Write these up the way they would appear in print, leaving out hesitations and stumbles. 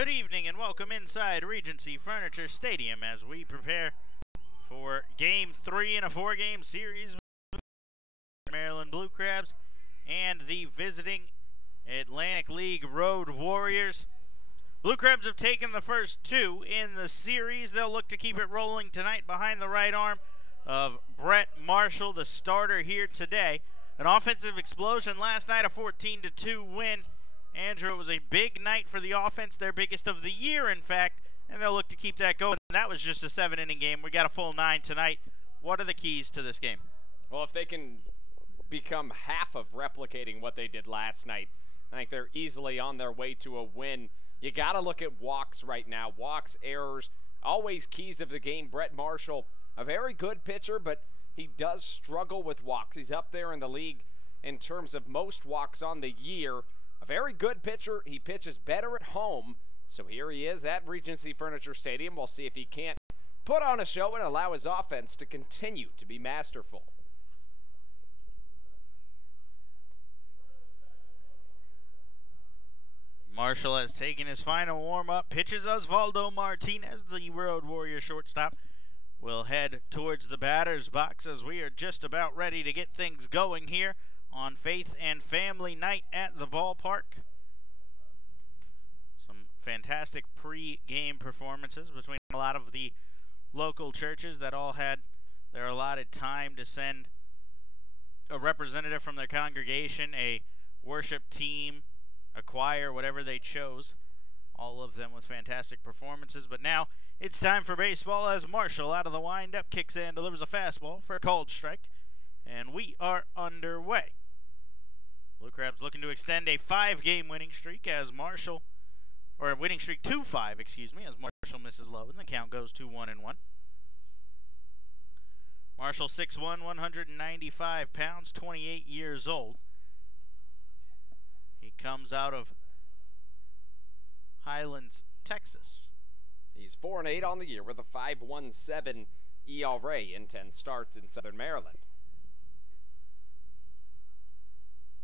Good evening and welcome inside Regency Furniture Stadium as we prepare for Game 3 in a 4-game series with Maryland Blue Crabs and the visiting Atlantic League Road Warriors. Blue Crabs have taken the first two in the series. They'll look to keep it rolling tonight behind the right arm of Brett Marshall, the starter here today. An offensive explosion last night, a 14-2 win. Andrew, it was a big night for the offense, their biggest of the year, in fact, and they'll look to keep that going. That was just a 7-inning game. We got a full 9 tonight. What are the keys to this game? Well, if they can become half of replicating what they did last night, I think they're easily on their way to a win. You got to look at walks right now. Walks, errors, always keys of the game. Brett Marshall, a very good pitcher, but he does struggle with walks. He's up there in the league in terms of most walks on the year. A very good pitcher. He pitches better at home. So here he is at Regency Furniture Stadium. We'll see if he can't put on a show and allow his offense to continue to be masterful. Marshall has taken his final warm-up. Pitches Osvaldo Martinez, the Road Warrior shortstop, will head towards the batter's box as we are just about ready to get things going here on Faith and Family Night at the ballpark. Some fantastic pre-game performances between a lot of the local churches that all had their allotted time to send a representative from their congregation, a worship team, a choir, whatever they chose. All of them with fantastic performances. But now it's time for baseball as Marshall out of the windup kicks in, delivers a fastball for a called strike. And we are underway. Blue Crabs looking to extend a 5-game winning streak as Marshall, or a winning streak to 5, excuse me, as Marshall misses low and the count goes to 1-1. Marshall 6'1", 195 pounds, 28 years old. He comes out of Highlands, Texas. He's 4-8 on the year with a 5.17 ERA in 10 starts in Southern Maryland.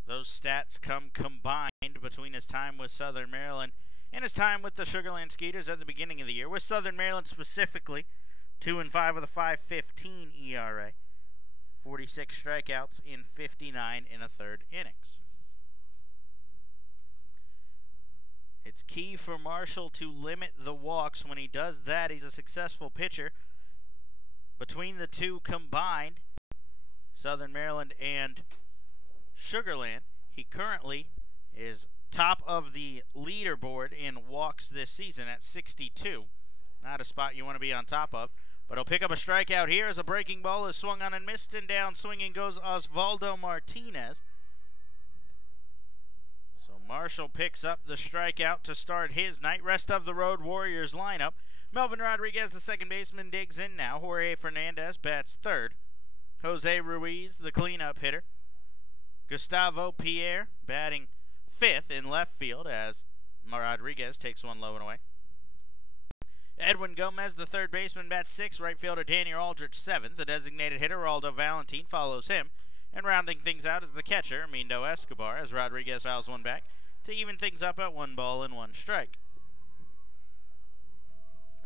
Those stats come combined between his time with Southern Maryland and his time with the Sugarland Skeeters at the beginning of the year. With Southern Maryland specifically, 2-5 with a 5.15 ERA, 46 strikeouts in 59 1/3 innings. It's key for Marshall to limit the walks. When he does that, he's a successful pitcher. Between the two combined, Southern Maryland and Sugarland, he currently is top of the leaderboard in walks this season at 62. Not a spot you want to be on top of. But he'll pick up a strikeout here as a breaking ball is swung on and missed, and down swinging goes Osvaldo Martinez. So Marshall picks up the strikeout to start his night. Rest of the Road Warriors lineup. Melvin Rodriguez, the second baseman, digs in now. Jorge Fernandez bats third. Jose Ruiz, the cleanup hitter. Gustavo Pierre batting fifth in left field as Rodriguez takes one low and away. Edwin Gomez, the third baseman, bats sixth. Right fielder Daniel Aldrich seventh. The designated hitter Aldo Valentin follows him. And rounding things out is the catcher Mindo Escobar as Rodriguez fouls one back to even things up at 1 ball and 1 strike.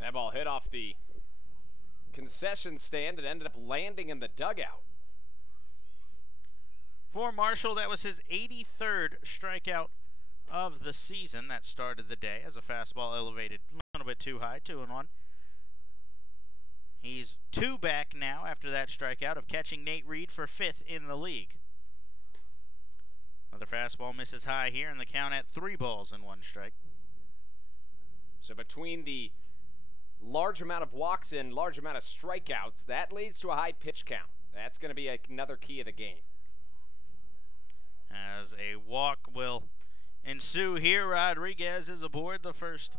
That ball hit off the concession stand and ended up landing in the dugout. For Marshall, that was his 83rd strikeout of the season. That started the day as a fastball elevated a little bit too high, 2-1. He's 2 back now after that strikeout of catching Nate Reed for 5th in the league. Another fastball misses high here, and the count at 3 balls and 1 strike. So between the large amount of walks and large amount of strikeouts, that leads to a high pitch count. That's going to be another key of the game. As a walk will ensue here, Rodriguez is aboard, the first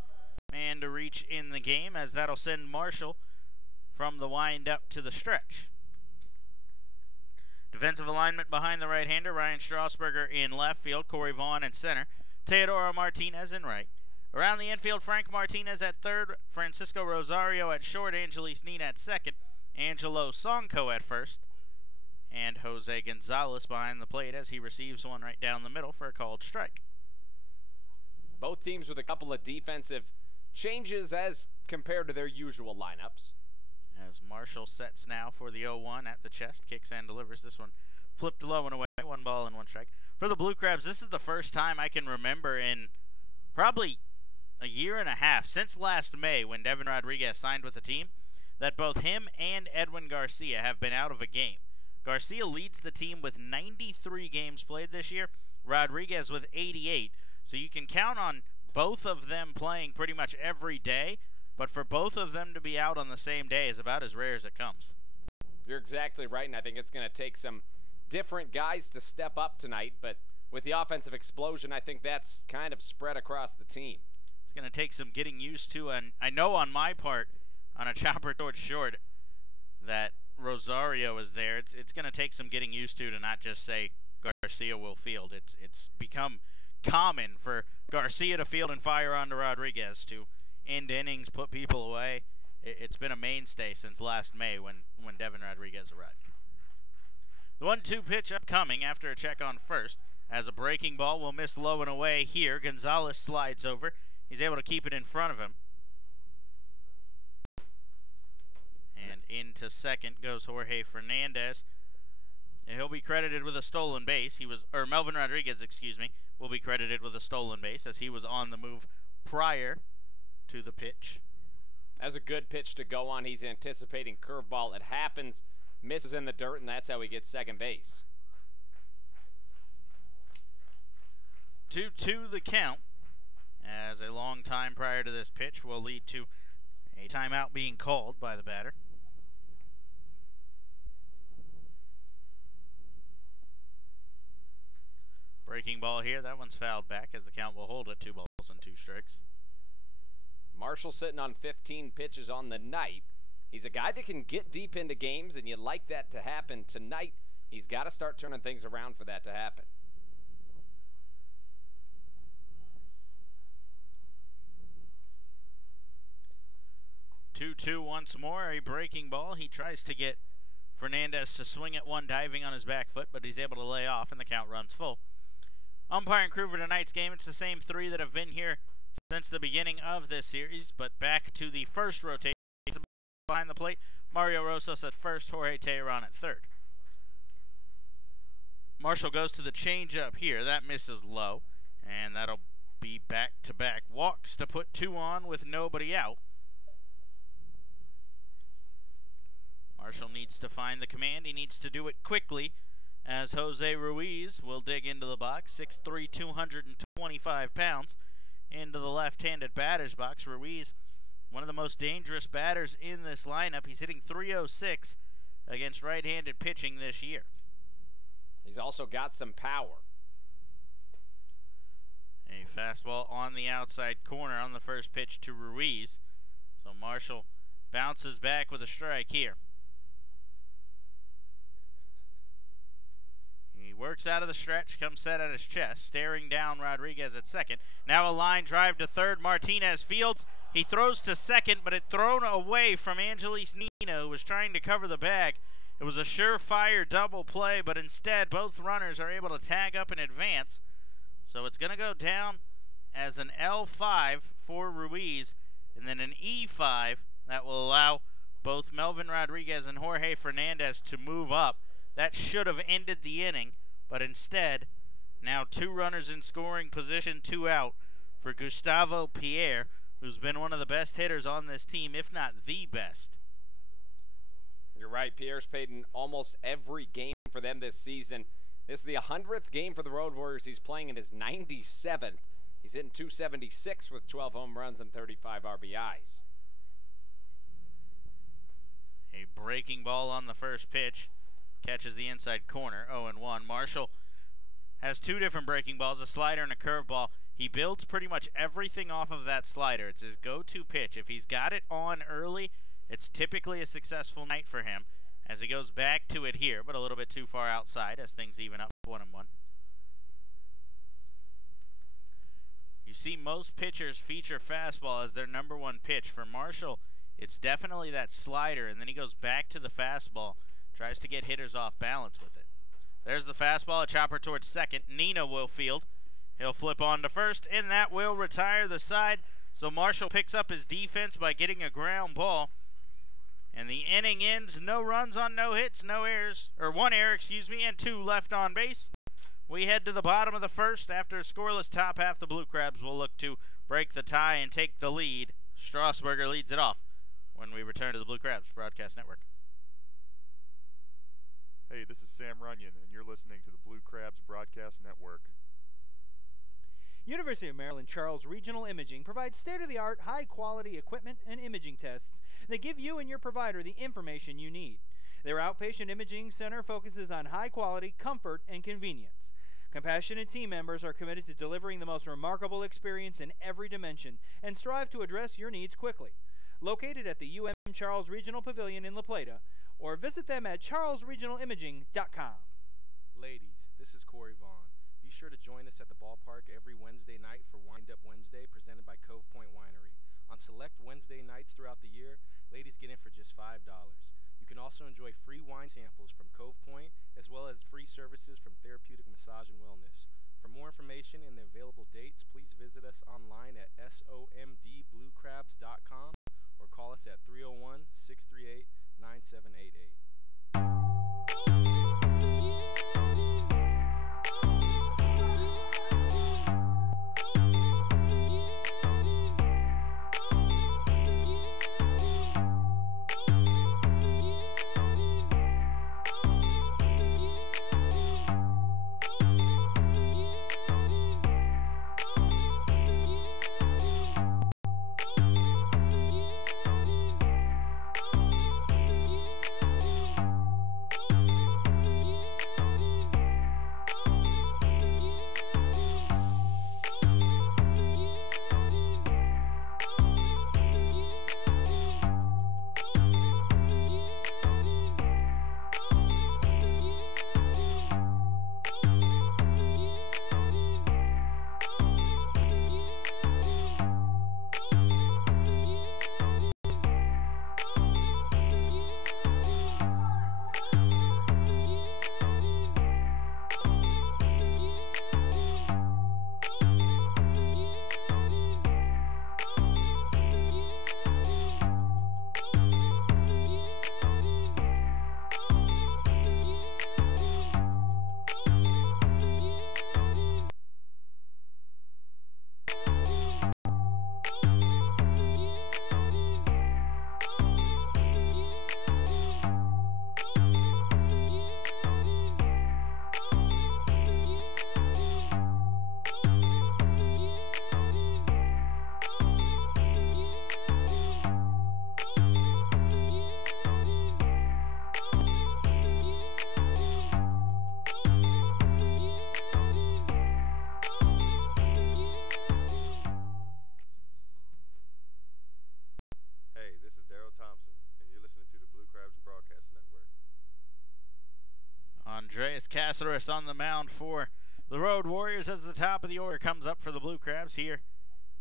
man to reach in the game, as that'll send Marshall from the windup to the stretch. Defensive alignment behind the right-hander, Ryan Strasburger in left field, Corey Vaughn in center, Teodoro Martinez in right. Around the infield, Frank Martinez at third, Francisco Rosario at short, Angelis Nin at second, Angelo Sonko at first, and Jose Gonzalez behind the plate as he receives one right down the middle for a called strike. Both teams with a couple of defensive changes as compared to their usual lineups. As Marshall sets now for the 0-1 at the chest, kicks and delivers. This one flipped low and away, 1 ball and 1 strike. For the Blue Crabs, this is the first time I can remember in probably a year and a half, since last May when Devin Rodriguez signed with the team, that both him and Edwin Garcia have been out of a game. Garcia leads the team with 93 games played this year, Rodriguez with 88. So you can count on both of them playing pretty much every day, but for both of them to be out on the same day is about as rare as it comes. You're exactly right, and I think it's going to take some different guys to step up tonight, but with the offensive explosion, I think that's kind of spread across the team. It's going to take some getting used to, and I know on my part, on a chopper towards short, that Rosario is there. It's going to take some getting used to not just say Garcia will field. It's become common for Garcia to field and fire onto Rodriguez to end innings, put people away. It's been a mainstay since last May when Devin Rodriguez arrived. The 1-2 pitch upcoming after a check on first. As a breaking ball will miss low and away here. Gonzalez slides over. He's able to keep it in front of him. And into second goes Jorge Fernandez. And he'll be credited with a stolen base. Melvin Rodriguez, will be credited with a stolen base as he was on the move prior to the pitch. That's a good pitch to go on. He's anticipating curveball. It happens, misses in the dirt, and that's how he gets second base. 2-2 the count, as a long time prior to this pitch will lead to a timeout being called by the batter. Breaking ball here, that one's fouled back as the count will hold at 2 balls and 2 strikes. Marshall sitting on 15 pitches on the night. He's a guy that can get deep into games, and you'd like that to happen tonight. He's got to start turning things around for that to happen. Two once more, a breaking ball. He tries to get Fernandez to swing at one diving on his back foot, but he's able to lay off, and the count runs full. Umpire and crew for tonight's game, it's the same 3 that have been here since the beginning of this series, but back to the first rotation. Behind the plate, Mario Rosas at first, Jorge Teheran at third. Marshall goes to the changeup here. That misses low, and that'll be back-to-back walks to put 2 on with nobody out. Marshall needs to find the command. He needs to do it quickly, as Jose Ruiz will dig into the box, 6'3", 225 pounds, into the left-handed batter's box. Ruiz, one of the most dangerous batters in this lineup. He's hitting .306 against right-handed pitching this year. He's also got some power. A fastball on the outside corner on the first pitch to Ruiz. So Marshall bounces back with a strike here. He works out of the stretch, comes set at his chest, staring down Rodriguez at second. Now a line drive to third. Martinez fields. He throws to second, but it thrown away from Angelis Nino, who was trying to cover the bag. It was a surefire double play, but instead both runners are able to tag up in advance. So it's going to go down as an L5 for Ruiz, and then an E5 that will allow both Melvin Rodriguez and Jorge Fernandez to move up. That should have ended the inning, but instead, now 2 runners in scoring position, 2 out for Gustavo Pierre, who's been one of the best hitters on this team, if not the best. You're right. Pierre's played in almost every game for them this season. This is the 100th game for the Road Warriors. He's playing in his 97th. He's hitting .276 with 12 home runs and 35 RBIs. A breaking ball on the first pitch. Catches the inside corner, 0-1. Marshall has 2 different breaking balls, a slider and a curveball. He builds pretty much everything off of that slider. It's his go-to pitch. If he's got it on early, it's typically a successful night for him as he goes back to it here, but a little bit too far outside as things even up 1-1. You see most pitchers feature fastball as their #1 pitch. For Marshall, it's definitely that slider, and then he goes back to the fastball. Tries to get hitters off balance with it. There's the fastball, a chopper towards second. Nino will field. He'll flip on to first, and that will retire the side. So Marshall picks up his defense by getting a ground ball. And the inning ends, no runs on no hits, no errors, or 1 error, and 2 left on base. We head to the bottom of the first. After a scoreless top half, the Blue Crabs will look to break the tie and take the lead. Strasburger leads it off when we return to the Blue Crabs Broadcast Network. Hey, this is Sam Runyon, and you're listening to the Blue Crabs Broadcast Network. University of Maryland Charles Regional Imaging provides state-of-the-art, high-quality equipment and imaging tests that give you and your provider the information you need. Their outpatient imaging center focuses on high quality, comfort, and convenience. Compassionate team members are committed to delivering the most remarkable experience in every dimension and strive to address your needs quickly. Located at the UM Charles Regional Pavilion in La Plata, or visit them at charlesregionalimaging.com. Ladies, this is Corey Vaughn. Be sure to join us at the ballpark every Wednesday night for Wind Up Wednesday, presented by Cove Point Winery. On select Wednesday nights throughout the year, ladies get in for just $5. You can also enjoy free wine samples from Cove Point, as well as free services from Therapeutic Massage and Wellness. For more information and the available dates, please visit us online at somdbluecrabs.com or call us at 301-638-9788. Andreas Caceres on the mound for the Road Warriors as the top of the order comes up for the Blue Crabs here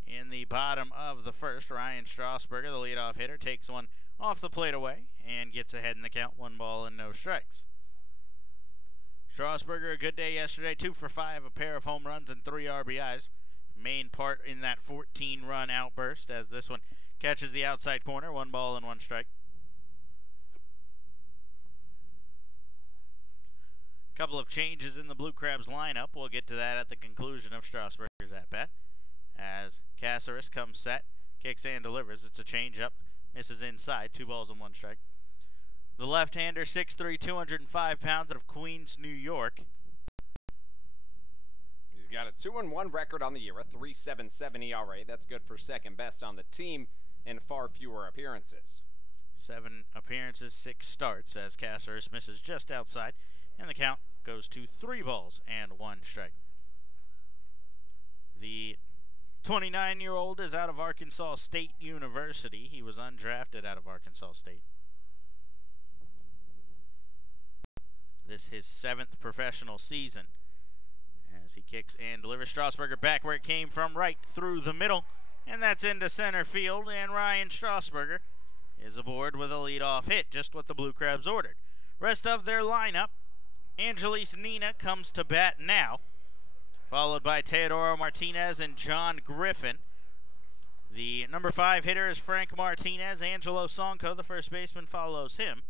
in the bottom of the first. Ryan Strasburger, the leadoff hitter, takes one off the plate away and gets ahead in the count, 1 ball and no strikes. Strasburger, a good day yesterday, 2 for 5, a pair of home runs and 3 RBIs. Main part in that 14-run outburst as this one catches the outside corner, 1 ball and 1 strike. Couple of changes in the Blue Crabs lineup. We'll get to that at the conclusion of Strasburger's at-bat. As Caceres comes set, kicks and delivers. It's a changeup, misses inside, 2 balls and 1 strike. The left-hander, 6'3", 205 pounds, out of Queens, New York. He's got a 2-1 record on the year, a 3.77 ERA. That's good for second best on the team and far fewer appearances. 7 appearances, 6 starts as Caceres misses just outside. And the count goes to 3 balls and 1 strike. The 29-year-old is out of Arkansas State University. He was undrafted out of Arkansas State. This is his 7th professional season as he kicks and delivers. Strasburger back where it came from, right through the middle. And that's into center field. And Ryan Strasburger is aboard with a leadoff hit, just what the Blue Crabs ordered. Rest of their lineup. Angelis Nina comes to bat now, followed by Teodoro Martinez and John Griffin. The number 5 hitter is Frank Martinez. Angelo Sonko, the first baseman, follows him.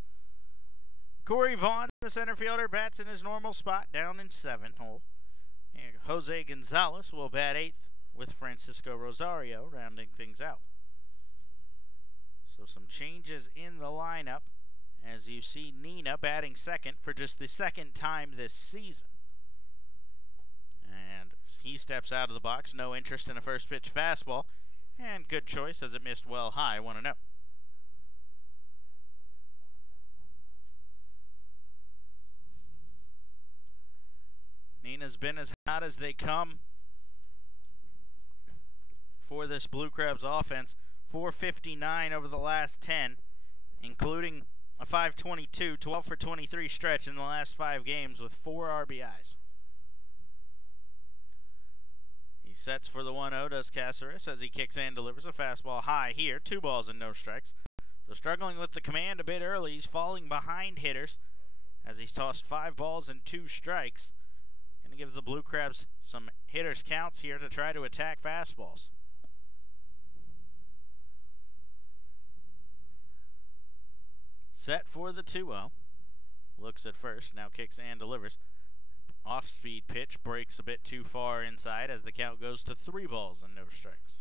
Corey Vaughn, the center fielder, bats in his normal spot down in 7th hole. And Jose Gonzalez will bat 8th with Francisco Rosario rounding things out. So some changes in the lineup as you see Nina batting 2nd for just the 2nd time this season. And he steps out of the box, no interest in a first pitch fastball, and good choice as it missed well high, 1-0. Nina's been as hot as they come for this Blue Crabs offense. 459 over the last 10, including a 522, 12 for 23 stretch in the last 5 games with 4 RBIs. He sets for the 1-0, does Caceres, as he kicks and delivers a fastball high here. 2 balls and no strikes. So struggling with the command a bit early. He's falling behind hitters as he's tossed 5 balls and 2 strikes. Going to give the Blue Crabs some hitters counts here to try to attack fastballs. Set for the 2-0. Looks at first, now kicks and delivers. Off-speed pitch, breaks a bit too far inside as the count goes to 3 balls and no strikes.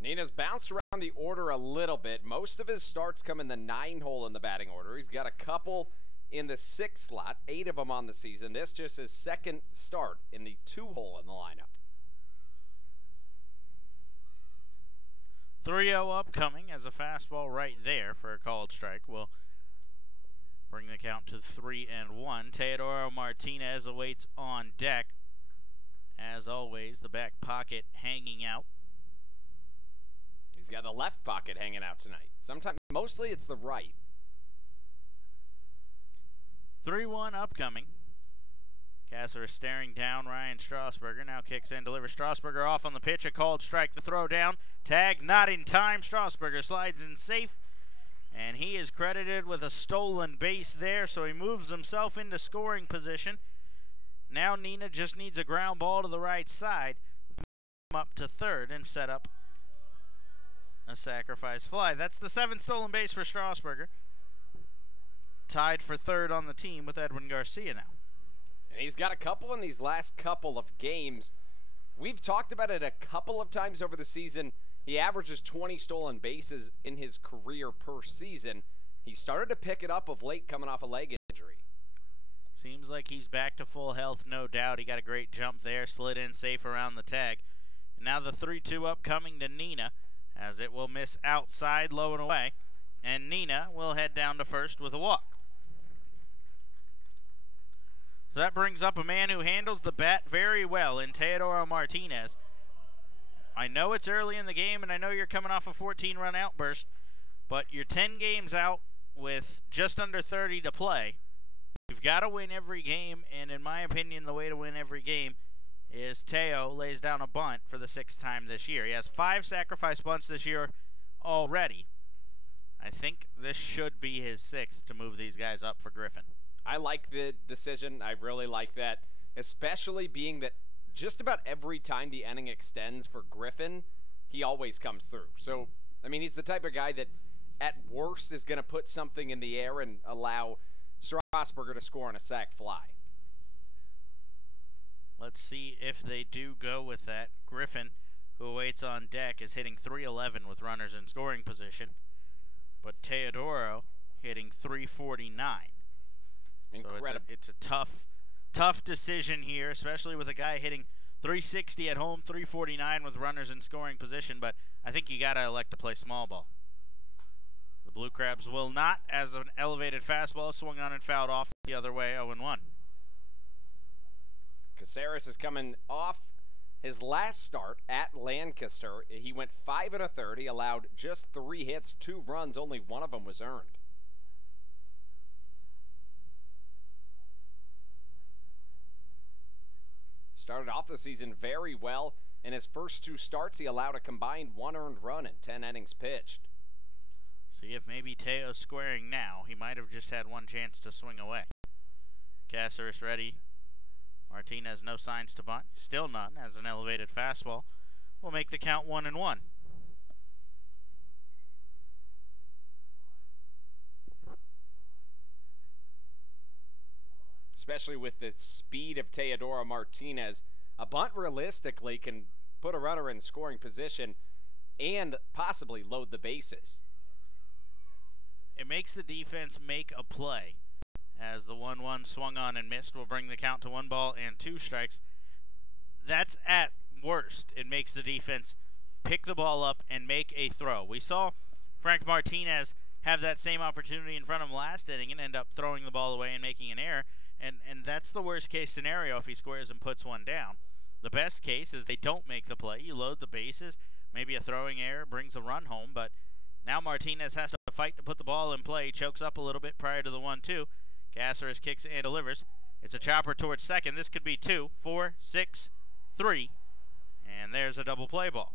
Nina's bounced around the order a little bit. Most of his starts come in the 9 hole in the batting order. He's got a couple in the 6 slot, 8 of them on the season. This just his 2nd start in the 2 hole in the lineup. 3-0 upcoming as a fastball right there for a called strike will bring the count to 3-1. Teodoro Martinez awaits on deck. As always, the back pocket hanging out. He's got the left pocket hanging out tonight. Sometimes, mostly it's the right. 3-1 upcoming. Caceres staring down Ryan Strasburger. Now kicks in, delivers Strasburger off on the pitch. A called strike, the throw down. Tag not in time. Strasburger slides in safe. And he is credited with a stolen base there, so he moves himself into scoring position. Now Nina just needs a ground ball to the right side. Up to 3rd and set up a sacrifice fly. That's the 7th stolen base for Strasburger. Tied for 3rd on the team with Edwin Garcia now. And he's got a couple in these last couple of games. We've talked about it a couple of times over the season. He averages 20 stolen bases in his career per season. He started to pick it up of late coming off a leg injury. Seems like he's back to full health, no doubt. He got a great jump there, slid in safe around the tag. And now the 3-2 upcoming to Nina as it will miss outside, low and away. And Nina will head down to 1st with a walk. So that brings up a man who handles the bat very well in Teodoro Martinez. I know it's early in the game, and I know you're coming off a 14-run outburst, but you're 10 games out with just under 30 to play. You've got to win every game, and in my opinion, the way to win every game is Teo lays down a bunt for the 6th time this year. He has 5 sacrifice bunts this year already. I think this should be his 6th to move these guys up for Griffin. I like the decision. I really like that, especially being that just about every time the inning extends for Griffin, he always comes through. So, I mean, he's the type of guy that at worst is going to put something in the air and allow Strasburger to score on a sac fly. Let's see if they do go with that. Griffin, who awaits on deck, is hitting .311 with runners in scoring position, but Teodoro hitting .349. Incredible. So it's a tough decision here, especially with a guy hitting .360 at home, .349 with runners in scoring position, but I think you got to elect to play small ball. The Blue Crabs will not, as an elevated fastball swung on and fouled off the other way, 0-1. Caceres is coming off his last start at Lancaster. He went 5 1/3. He allowed just 3 hits, 2 runs. Only one of them was earned. Started off the season very well. In his first 2 starts, he allowed a combined 1 earned run in 10 innings pitched. See if maybe Teo's squaring now. He might have just had one chance to swing away. Caceres ready Martinez no signs to bunt. Still none, as an elevated fastball will make the count 1-1. Especially with the speed of Teodoro Martinez, a bunt realistically can put a runner in scoring position and possibly load the bases. It makes the defense make a play, as the 1-1 swung on and missed will bring the count to 1-2 strikes. That's at worst. It makes the defense pick the ball up and make a throw. We saw Frank Martinez have that same opportunity in front of him last inning and end up throwing the ball away and making an error. And that's the worst case scenario if he squares and puts one down. The best case is they don't make the play. You load the bases, maybe a throwing error brings a run home, but now Martinez has to fight to put the ball in play. He chokes up a little bit prior to the 1-2. Caceres kicks and delivers. It's a chopper towards second. This could be 2, 4, 6, 3, and there's a double play ball.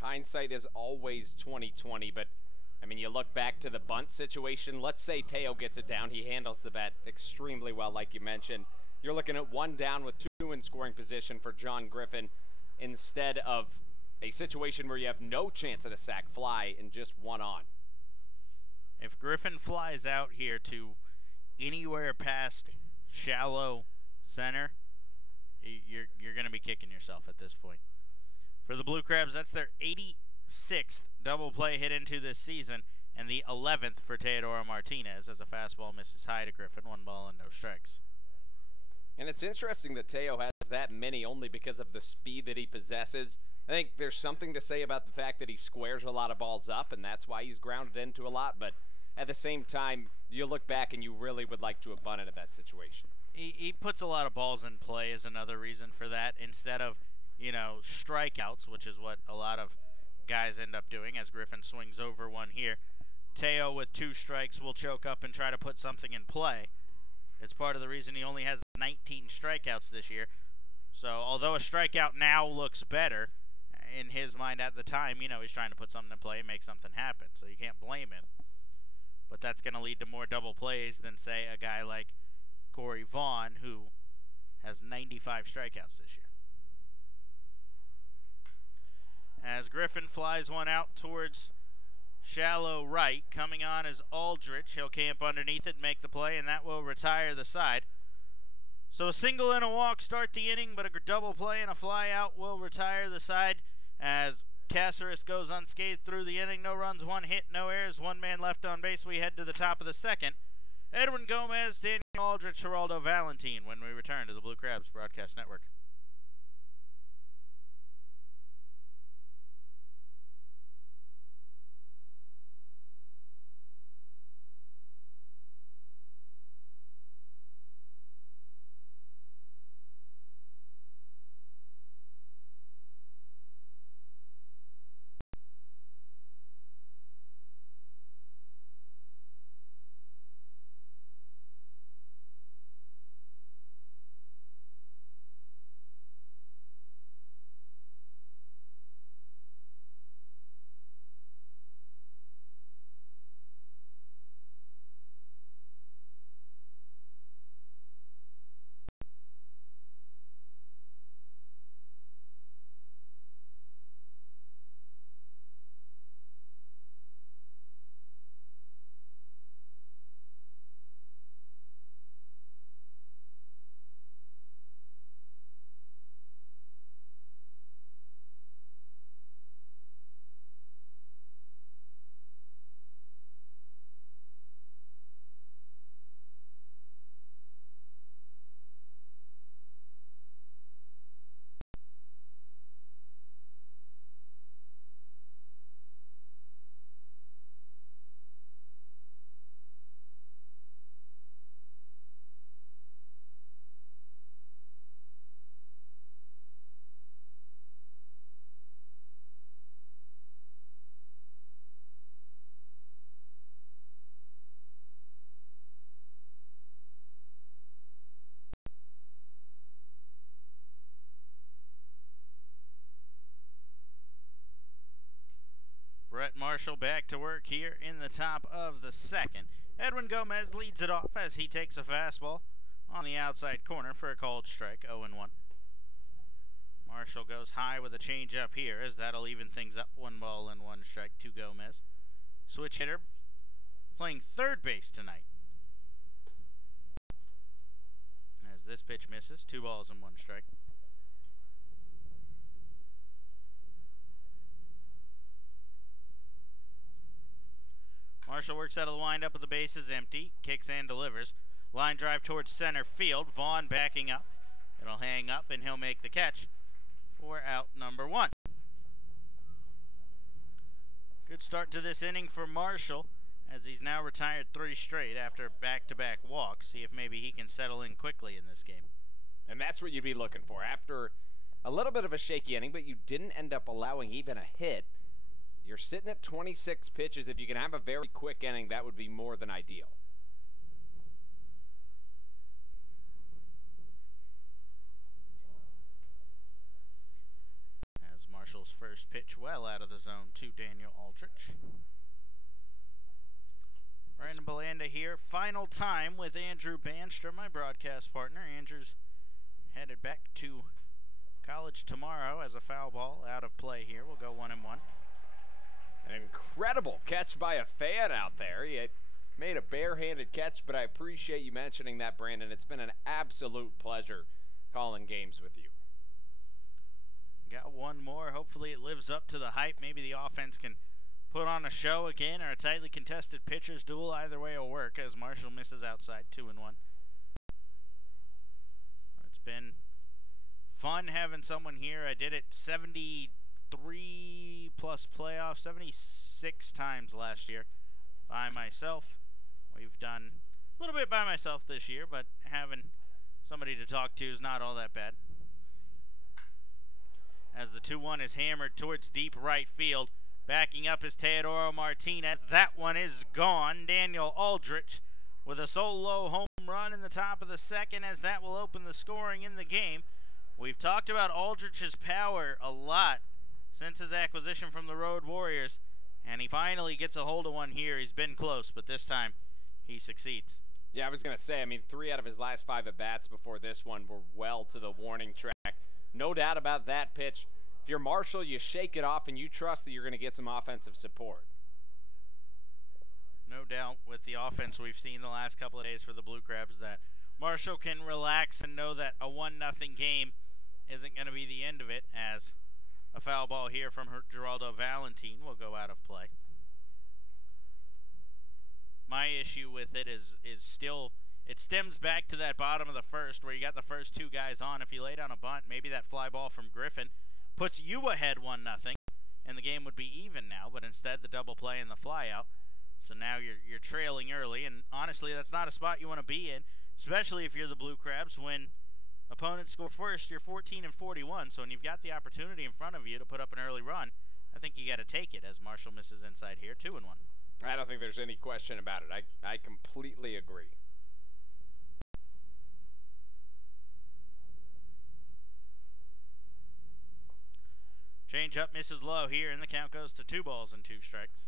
Hindsight is always 20/20, but I mean, you look back to the bunt situation. Let's say Teo gets it down. He handles the bat extremely well, like you mentioned. You're looking at 1 down with 2 in scoring position for John Griffin instead of a situation where you have no chance at a sac fly and just 1 on. If Griffin flies out here to anywhere past shallow center, you're going to be kicking yourself at this point. For the Blue Crabs, that's their 86th double play hit into this season, and the 11th for Teodoro Martinez as a fastball misses high to Griffin. 1 ball and no strikes. And it's interesting that Teo has that many only because of the speed that he possesses. I think there's something to say about the fact that he squares a lot of balls up, and that's why he's grounded into a lot. But at the same time, you look back and you really would like to have bunt into that situation. He puts a lot of balls in play is another reason for that, instead of, strikeouts, which is what a lot of guys end up doing as Griffin swings over one here. Teo with 2 strikes will choke up and try to put something in play. It's part of the reason he only has 19 strikeouts this year. So although a strikeout now looks better, in his mind at the time, he's trying to put something in play and make something happen. So you can't blame him. But that's going to lead to more double plays than, say, a guy like Corey Vaughn, who has 95 strikeouts this year. As Griffin flies one out towards shallow right, coming on is Aldrich. He'll camp underneath it and make the play, and that will retire the side. So a single and a walk start the inning, but a double play and a fly out will retire the side as Caceres goes unscathed through the inning. No runs, 1 hit, no errors, 1 man left on base. We head to the top of the second. Edwin Gomez, Daniel Aldrich, Geraldo Valentin when we return to the Blue Crabs Broadcast Network. Brett Marshall back to work here in the top of the second. Edwin Gomez leads it off as he takes a fastball. on the outside corner for a called strike, 0-1. Marshall goes high with a changeup here, as that'll even things up. 1 ball and 1 strike to Gomez. Switch hitter playing third base tonight. As this pitch misses, 2 balls and 1 strike. Marshall works out of the windup with the bases empty, kicks and delivers. Line drive towards center field. Vaughn backing up. It'll hang up and he'll make the catch for out number 1. Good start to this inning for Marshall, as he's now retired 3 straight after back-to-back walks. See if maybe he can settle in quickly in this game. And that's what you'd be looking for. After a little bit of a shaky inning, but you didn't end up allowing even a hit, you're sitting at 26 pitches. If you can have a very quick inning, that would be more than ideal. As Marshall's first pitch well out of the zone to Daniel Aldrich. Brandon Belanda here. Final time with Andrew Banstra, my broadcast partner. Andrew's headed back to college tomorrow as a foul ball out of play here. We'll go 1-1. An incredible catch by a fan out there. He made a barehanded catch, but I appreciate you mentioning that, Brandon. It's been an absolute pleasure calling games with you. Got one more. Hopefully it lives up to the hype. Maybe the offense can put on a show again, or a tightly contested pitcher's duel. Either way will work, as Marshall misses outside, 2-1. It's been fun having someone here. I did it 73 plus playoffs, 76 times last year by myself. We've done a little bit by myself this year, but having somebody to talk to is not all that bad. As the 2-1 is hammered towards deep right field. Backing up is Teodoro Martinez. That one is gone. Daniel Aldrich with a solo home run in the top of the second, as that will open the scoring in the game. We've talked about Aldrich's power a lot since his acquisition from the Road Warriors, and he finally gets a hold of one here. He's been close, but this time he succeeds. Yeah, I was going to say, 3 out of his last 5 at-bats before this one were well to the warning track. No doubt about that pitch. If you're Marshall, you shake it off and you trust that you're going to get some offensive support. No doubt with the offense we've seen the last couple of days for the Blue Crabs that Marshall can relax and know that a 1-0 game isn't going to be the end of it, as a foul ball here from Geraldo Valentin will go out of play. My issue with it is still, it stems back to that bottom of the first where you got the first 2 guys on. If you lay down a bunt, maybe that fly ball from Griffin puts you ahead 1-0, and the game would be even now, but instead the double play and the fly out. So now you're trailing early, and honestly, that's not a spot you want to be in, especially if you're the Blue Crabs. When opponents score first, you're 14-41, so when you've got the opportunity in front of you to put up an early run, I think you got to take it, as Marshall misses inside here, 2-1. I don't think there's any question about it. I completely agree. Change up misses low here, and the count goes to 2 balls and 2 strikes.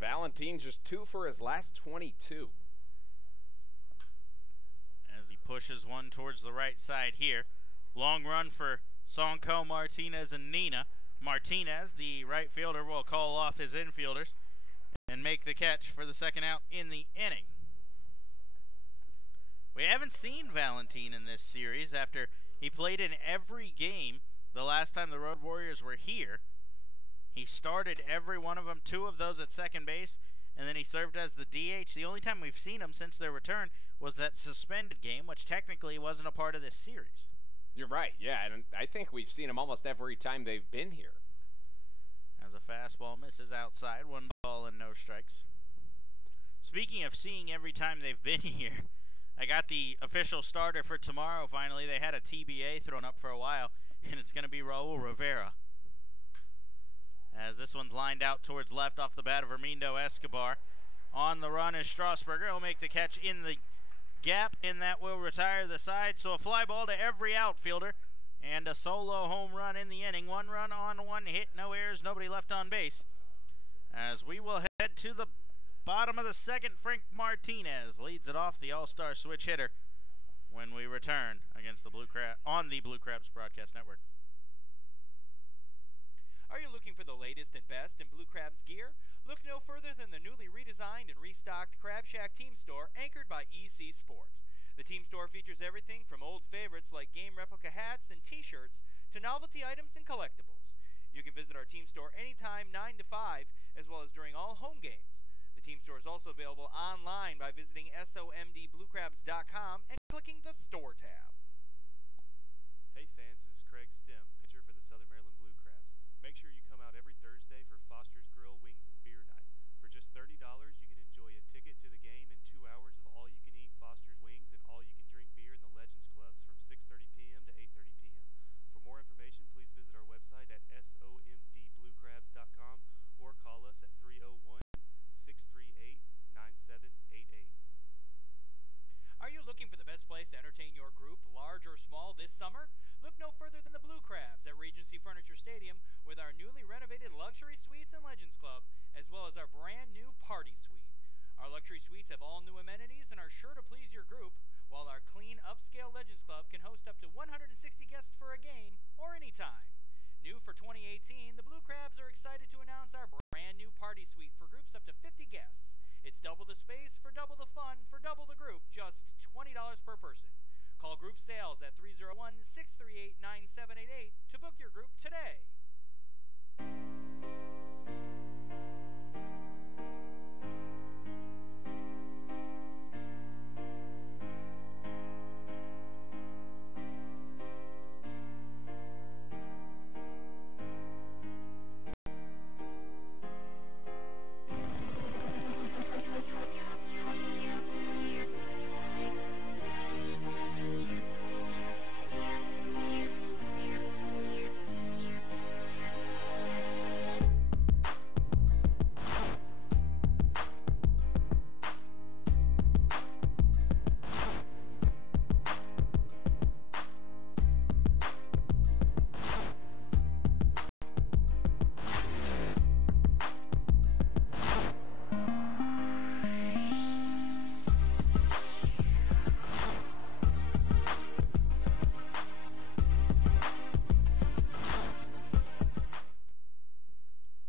Valentin just 2 for his last 22. As he pushes one towards the right side here. Long run for Sonko, Martinez, and Nina. Martinez, the right fielder, will call off his infielders and make the catch for the second out in the inning. We haven't seen Valentin in this series after he played in every game the last time the Road Warriors were here. He started every one of them, 2 of those at second base, and then he served as the DH. The only time we've seen him since their return was that suspended game, which technically wasn't a part of this series. You're right, yeah, and I think we've seen him almost every time they've been here. As a fastball misses outside, 1 ball and no strikes. Speaking of seeing every time they've been here, I got the official starter for tomorrow finally. They had a TBA thrown up for a while, and it's going to be Raul Rivera. As this one's lined out towards left off the bat of Hermindo Escobar. On the run is Strasburger. He'll make the catch in the gap, and that will retire the side. So a fly ball to every outfielder, and a solo home run in the inning. 1 run on 1 hit, no errors, nobody left on base. as we will head to the bottom of the second. Frank Martinez leads it off, the all-star switch hitter, when we return against the Blue Crab on the Blue Crabs Broadcast Network. Are you looking for the latest and best in Blue Crabs gear? Look no further than the newly redesigned and restocked Crab Shack Team Store, anchored by EC Sports. The Team Store features everything from old favorites like game replica hats and t-shirts to novelty items and collectibles. You can visit our Team Store anytime 9 to 5, as well as during all home games. The Team Store is also available online by visiting somdbluecrabs.com and clicking the Store tab. Hey fans, this is Craig Stem, pitcher for the Southern Maryland Blue Crabs. Make sure you come out every Thursday for Foster's Grill Wings and Beer Night. For just $30, you can enjoy a ticket to the game and 2 hours of all-you-can-eat Foster's Wings and all-you-can-drink beer in the Legends Clubs from 6:30 p.m. to 8:30 p.m. For more information, please visit our website at somdbluecrabs.com or call us at 301-638-9788. Are you looking for the best place to entertain your group, large or small, this summer? Look no further than the Blue Crabs at Regency Furniture Stadium with our newly renovated Luxury Suites and Legends Club, as well as our brand new Party Suite. Our luxury suites have all new amenities and are sure to please your group, while our clean, upscale Legends Club can host up to 160 guests for a game or anytime. New for 2018, the Blue Crabs are excited to announce our brand new Party Suite for groups up to 50 guests. It's double the space for double the fun for double the group, just $20 per person. Call group sales at 301-638-9788 to book your group today.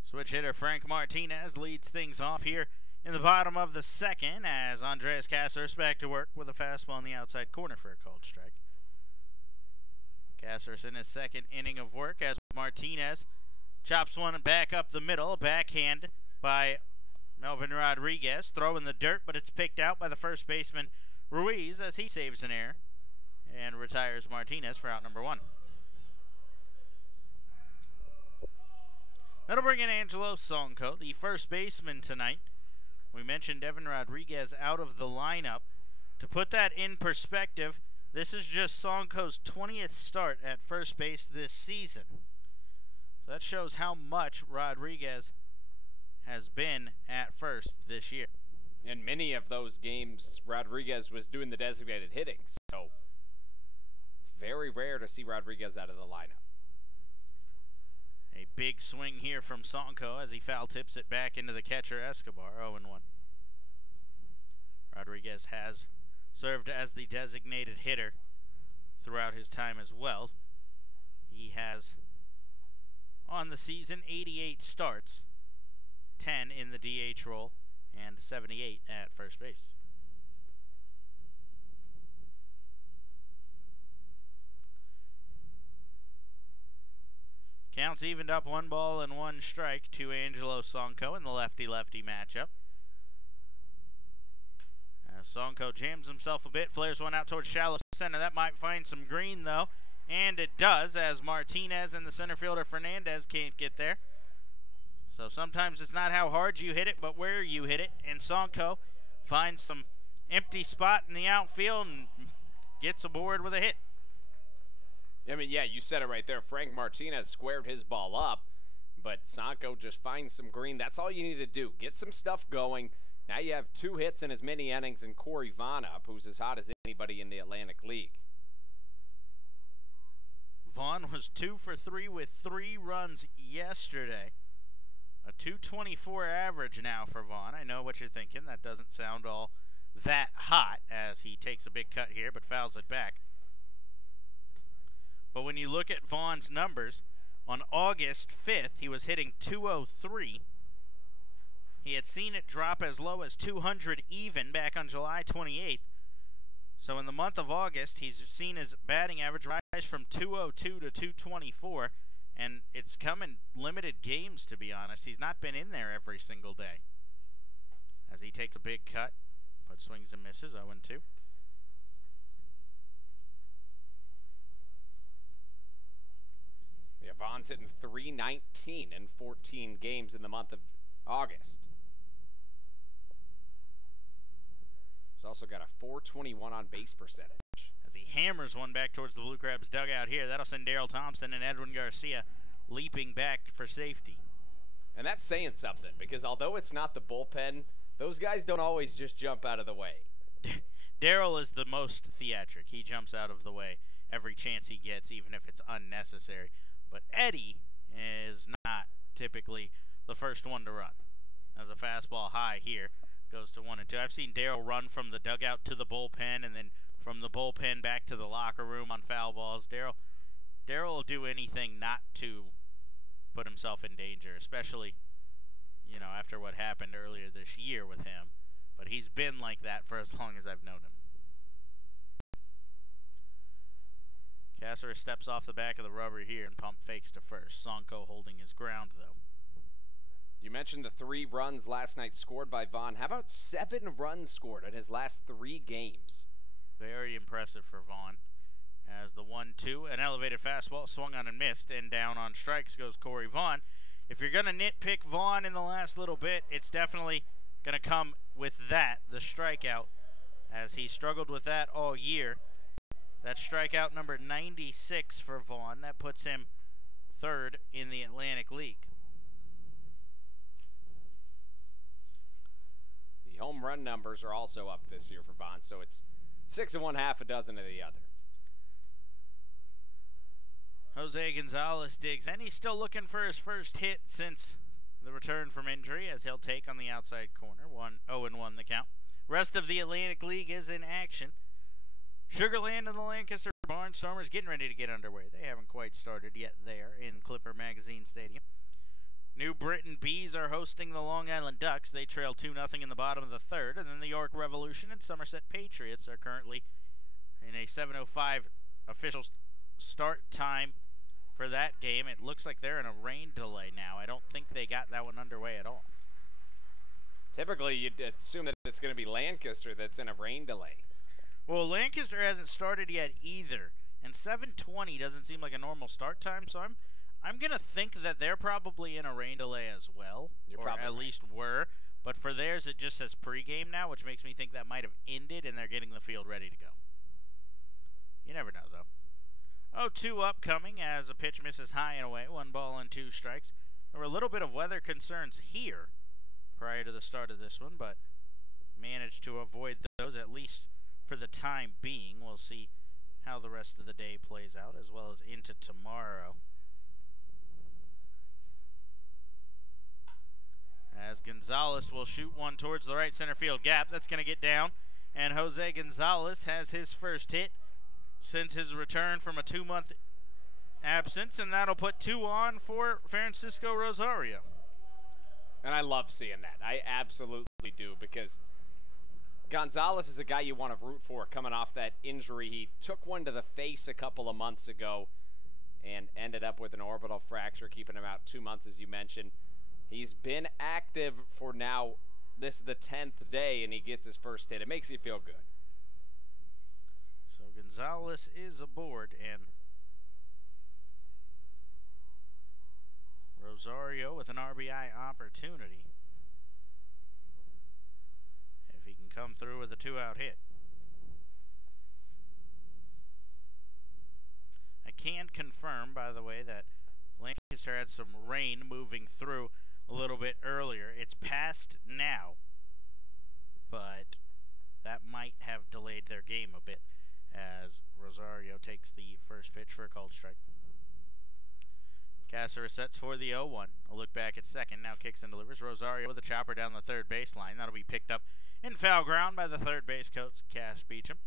Switch hitter Frank Martinez leads things off here in the bottom of the second as Andreas Kasser is back to work with a fastball in the outside corner for a called strike. Kasser's in his second inning of work as Martinez chops one back up the middle, backhand by Melvin Rodriguez, throwing the dirt, but it's picked out by the first baseman Ruiz as he saves an error and retires Martinez for out number one. That'll bring in Angelo Sonko, the first baseman tonight. We mentioned Evan Rodriguez out of the lineup. To put that in perspective, this is just Sonko's 20th start at first base this season. So that shows how much Rodriguez has been at first this year. In many of those games, Rodriguez was doing the designated hitting, so it's very rare to see Rodriguez out of the lineup. A big swing here from Sonko as he foul tips it back into the catcher Escobar, 0-1. Rodriguez has served as the designated hitter throughout his time as well. He has, on the season, 88 starts, 10 in the DH role, and 78 at first base. Counts evened up 1 ball and 1 strike to Angelo Sonko in the lefty-lefty matchup. Sonko jams himself a bit, flares one out towards shallow center. That might find some green, though, and it does, as Martinez and the center fielder Fernandez can't get there. So sometimes it's not how hard you hit it, but where you hit it, and Sonko finds some empty spot in the outfield and gets aboard with a hit. I mean, yeah, you said it right there. Frank Martinez squared his ball up, but Sonko just finds some green. That's all you need to do. Get some stuff going. Now you have 2 hits in as many innings in Corey Vaughn up, who's as hot as anybody in the Atlantic League. Vaughn was 2 for 3 with 3 runs yesterday. A 224 average now for Vaughn. I know what you're thinking. That doesn't sound all that hot as he takes a big cut here, but fouls it back. But when you look at Vaughn's numbers, on August 5th, he was hitting 203. He had seen it drop as low as 200 even back on July 28th. So in the month of August, he's seen his batting average rise from 202 to 224, and it's come in limited games, to be honest. He's not been in there every single day. As he takes a big cut, but swings and misses, 0-2. Yeah, Vaughn's hitting .319 in 14 games in the month of August. He's also got a .421 on base percentage. As he hammers one back towards the Blue Crabs dugout here, that'll send Daryl Thompson and Edwin Garcia leaping back for safety. And that's saying something, because although it's not the bullpen, those guys don't always just jump out of the way. Daryl is the most theatric. He jumps out of the way every chance he gets, even if it's unnecessary. But Eddie is not typically the first one to run. As a fastball high here goes to 1-2. I've seen Daryl run from the dugout to the bullpen and then from the bullpen back to the locker room on foul balls. Daryl will do anything not to put himself in danger, especially, you know, after what happened earlier this year with him. But he's been like that for as long as I've known him. Caceres steps off the back of the rubber here and pump fakes to first. Sonko holding his ground, though. You mentioned the 3 runs last night scored by Vaughn. How about 7 runs scored in his last 3 games? Very impressive for Vaughn. As the 1-2, an elevated fastball swung on and missed, and down on strikes goes Corey Vaughn. If you're going to nitpick Vaughn in the last little bit, it's definitely going to come with that, the strikeout, as he struggled with that all year. That strikeout number 96 for Vaughn. That puts him 3rd in the Atlantic League. The home run numbers are also up this year for Vaughn, so it's 6 1/2 a dozen of the other. Jose Gonzalez digs, and he's still looking for his first hit since the return from injury, as he'll take on the outside corner. 0-1 the count. Rest of the Atlantic League is in action. Sugarland and the Lancaster Barnstormers getting ready to get underway. They haven't quite started yet there in Clipper Magazine Stadium. New Britain Bees are hosting the Long Island Ducks. They trail 2-0 in the bottom of the 3rd. And then the York Revolution and Somerset Patriots are currently in a 7:05 official start time for that game. It looks like they're in a rain delay now. I don't think they got that one underway at all. Typically, you'd assume that it's going to be Lancaster that's in a rain delay. Well, Lancaster hasn't started yet either, and 7:20 doesn't seem like a normal start time, so I'm going to think that they're probably in a rain delay as well, or at least were. But for theirs, it just says pregame now, which makes me think that might have ended, and they're getting the field ready to go. You never know, though. 0-2 upcoming as a pitch misses high and away. 1 ball and 2 strikes. There were a little bit of weather concerns here prior to the start of this one, but managed to avoid those, at least for the time being. We'll see how the rest of the day plays out, as well as into tomorrow. As Gonzalez will shoot one towards the right center field gap. That's going to get down, and Jose Gonzalez has his first hit since his return from a 2-month absence, and that'll put 2 on for Francisco Rosario. And I love seeing that. I absolutely do, because Gonzalez is a guy you want to root for coming off that injury. He took one to the face a couple of months ago and ended up with an orbital fracture, keeping him out 2 months, as you mentioned. He's been active for now. This is the 10th day, and he gets his first hit. It makes you feel good. So Gonzalez is aboard, and Rosario with an RBI opportunity, if he can come through with a 2-out hit. I can confirm, by the way, that Lancaster had some rain moving through a little bit earlier. It's past now, but that might have delayed their game a bit, as Rosario takes the first pitch for a called strike. Caceres sets for the 0-1. A look back at second. Now kicks and delivers. Rosario with a chopper down the third baseline. That'll be picked up in foul ground by the third base coach, Cash Beecham.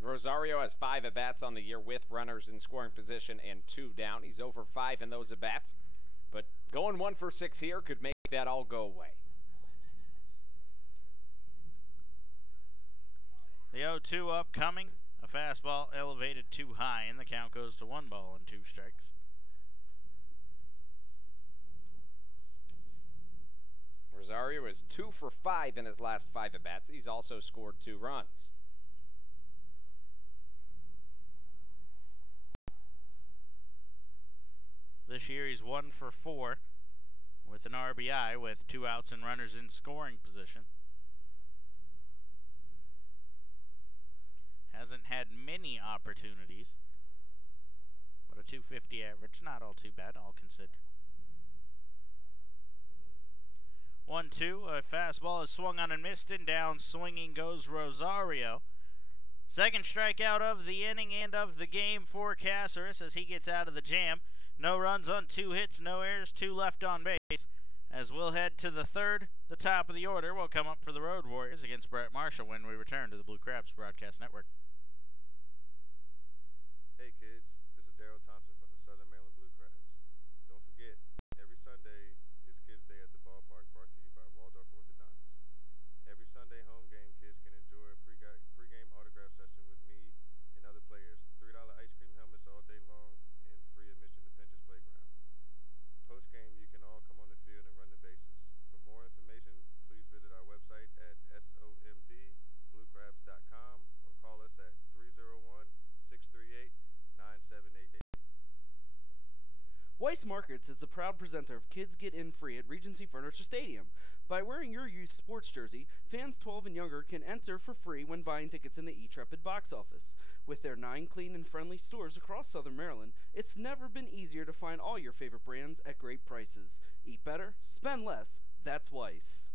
Rosario has 5 at-bats on the year with runners in scoring position and 2 down. He's over 5 in those at-bats, but going 1 for 6 here could make that all go away. The 0-2 upcoming. A fastball elevated too high, and the count goes to 1 ball and 2 strikes. Rosario is 2 for 5 in his last 5 at-bats. He's also scored 2 runs. This year he's 1 for 4 with an RBI with 2 outs and runners in scoring position. Hasn't had many opportunities, but a .250 average, not all too bad, all considered. 1-2, a fastball is swung on and missed, and down swinging goes Rosario. Second strikeout of the inning and of the game for Caceres as he gets out of the jam. No runs on 2 hits, no errors, 2 left on base. As we'll head to the third, the top of the order will come up for the Road Warriors against Brett Marshall when we return to the Blue Crabs Broadcast Network. Hey kids, this is Daryl Thompson from the Southern Maryland Blue Crabs. Don't forget, every Sunday is Kids Day at the ballpark, brought to you by Waldorf Orthodontics. Every Sunday home game, kids can enjoy a pregame autograph session with me and other players, $3 ice cream helmets all day long, and free admission to Pinter's Playground. Post-game, you can all come on the field and run the bases. For more information, please visit our website at somdbluecrabs.com or call us at 301-638-9788. Weiss Markets is the proud presenter of Kids Get In Free at Regency Furniture Stadium. By wearing your youth sports jersey, fans 12 and younger can enter for free when buying tickets in the E-Trepid box office. With their 9 clean and friendly stores across Southern Maryland, it's never been easier to find all your favorite brands at great prices. Eat better, spend less, that's Weiss.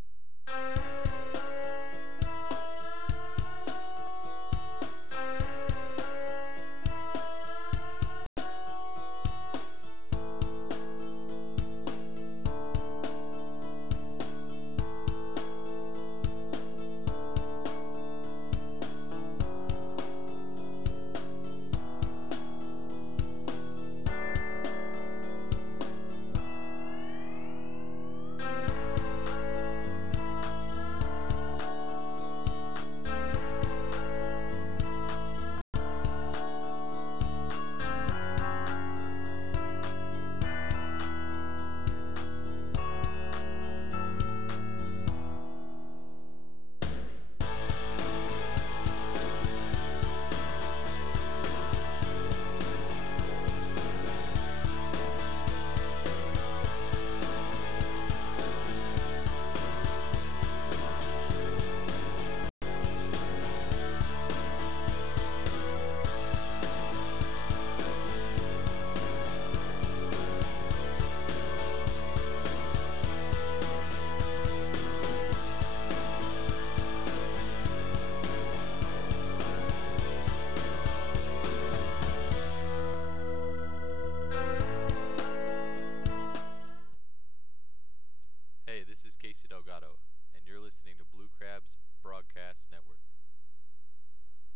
Casey Delgado, and you're listening to Blue Crabs Broadcast Network.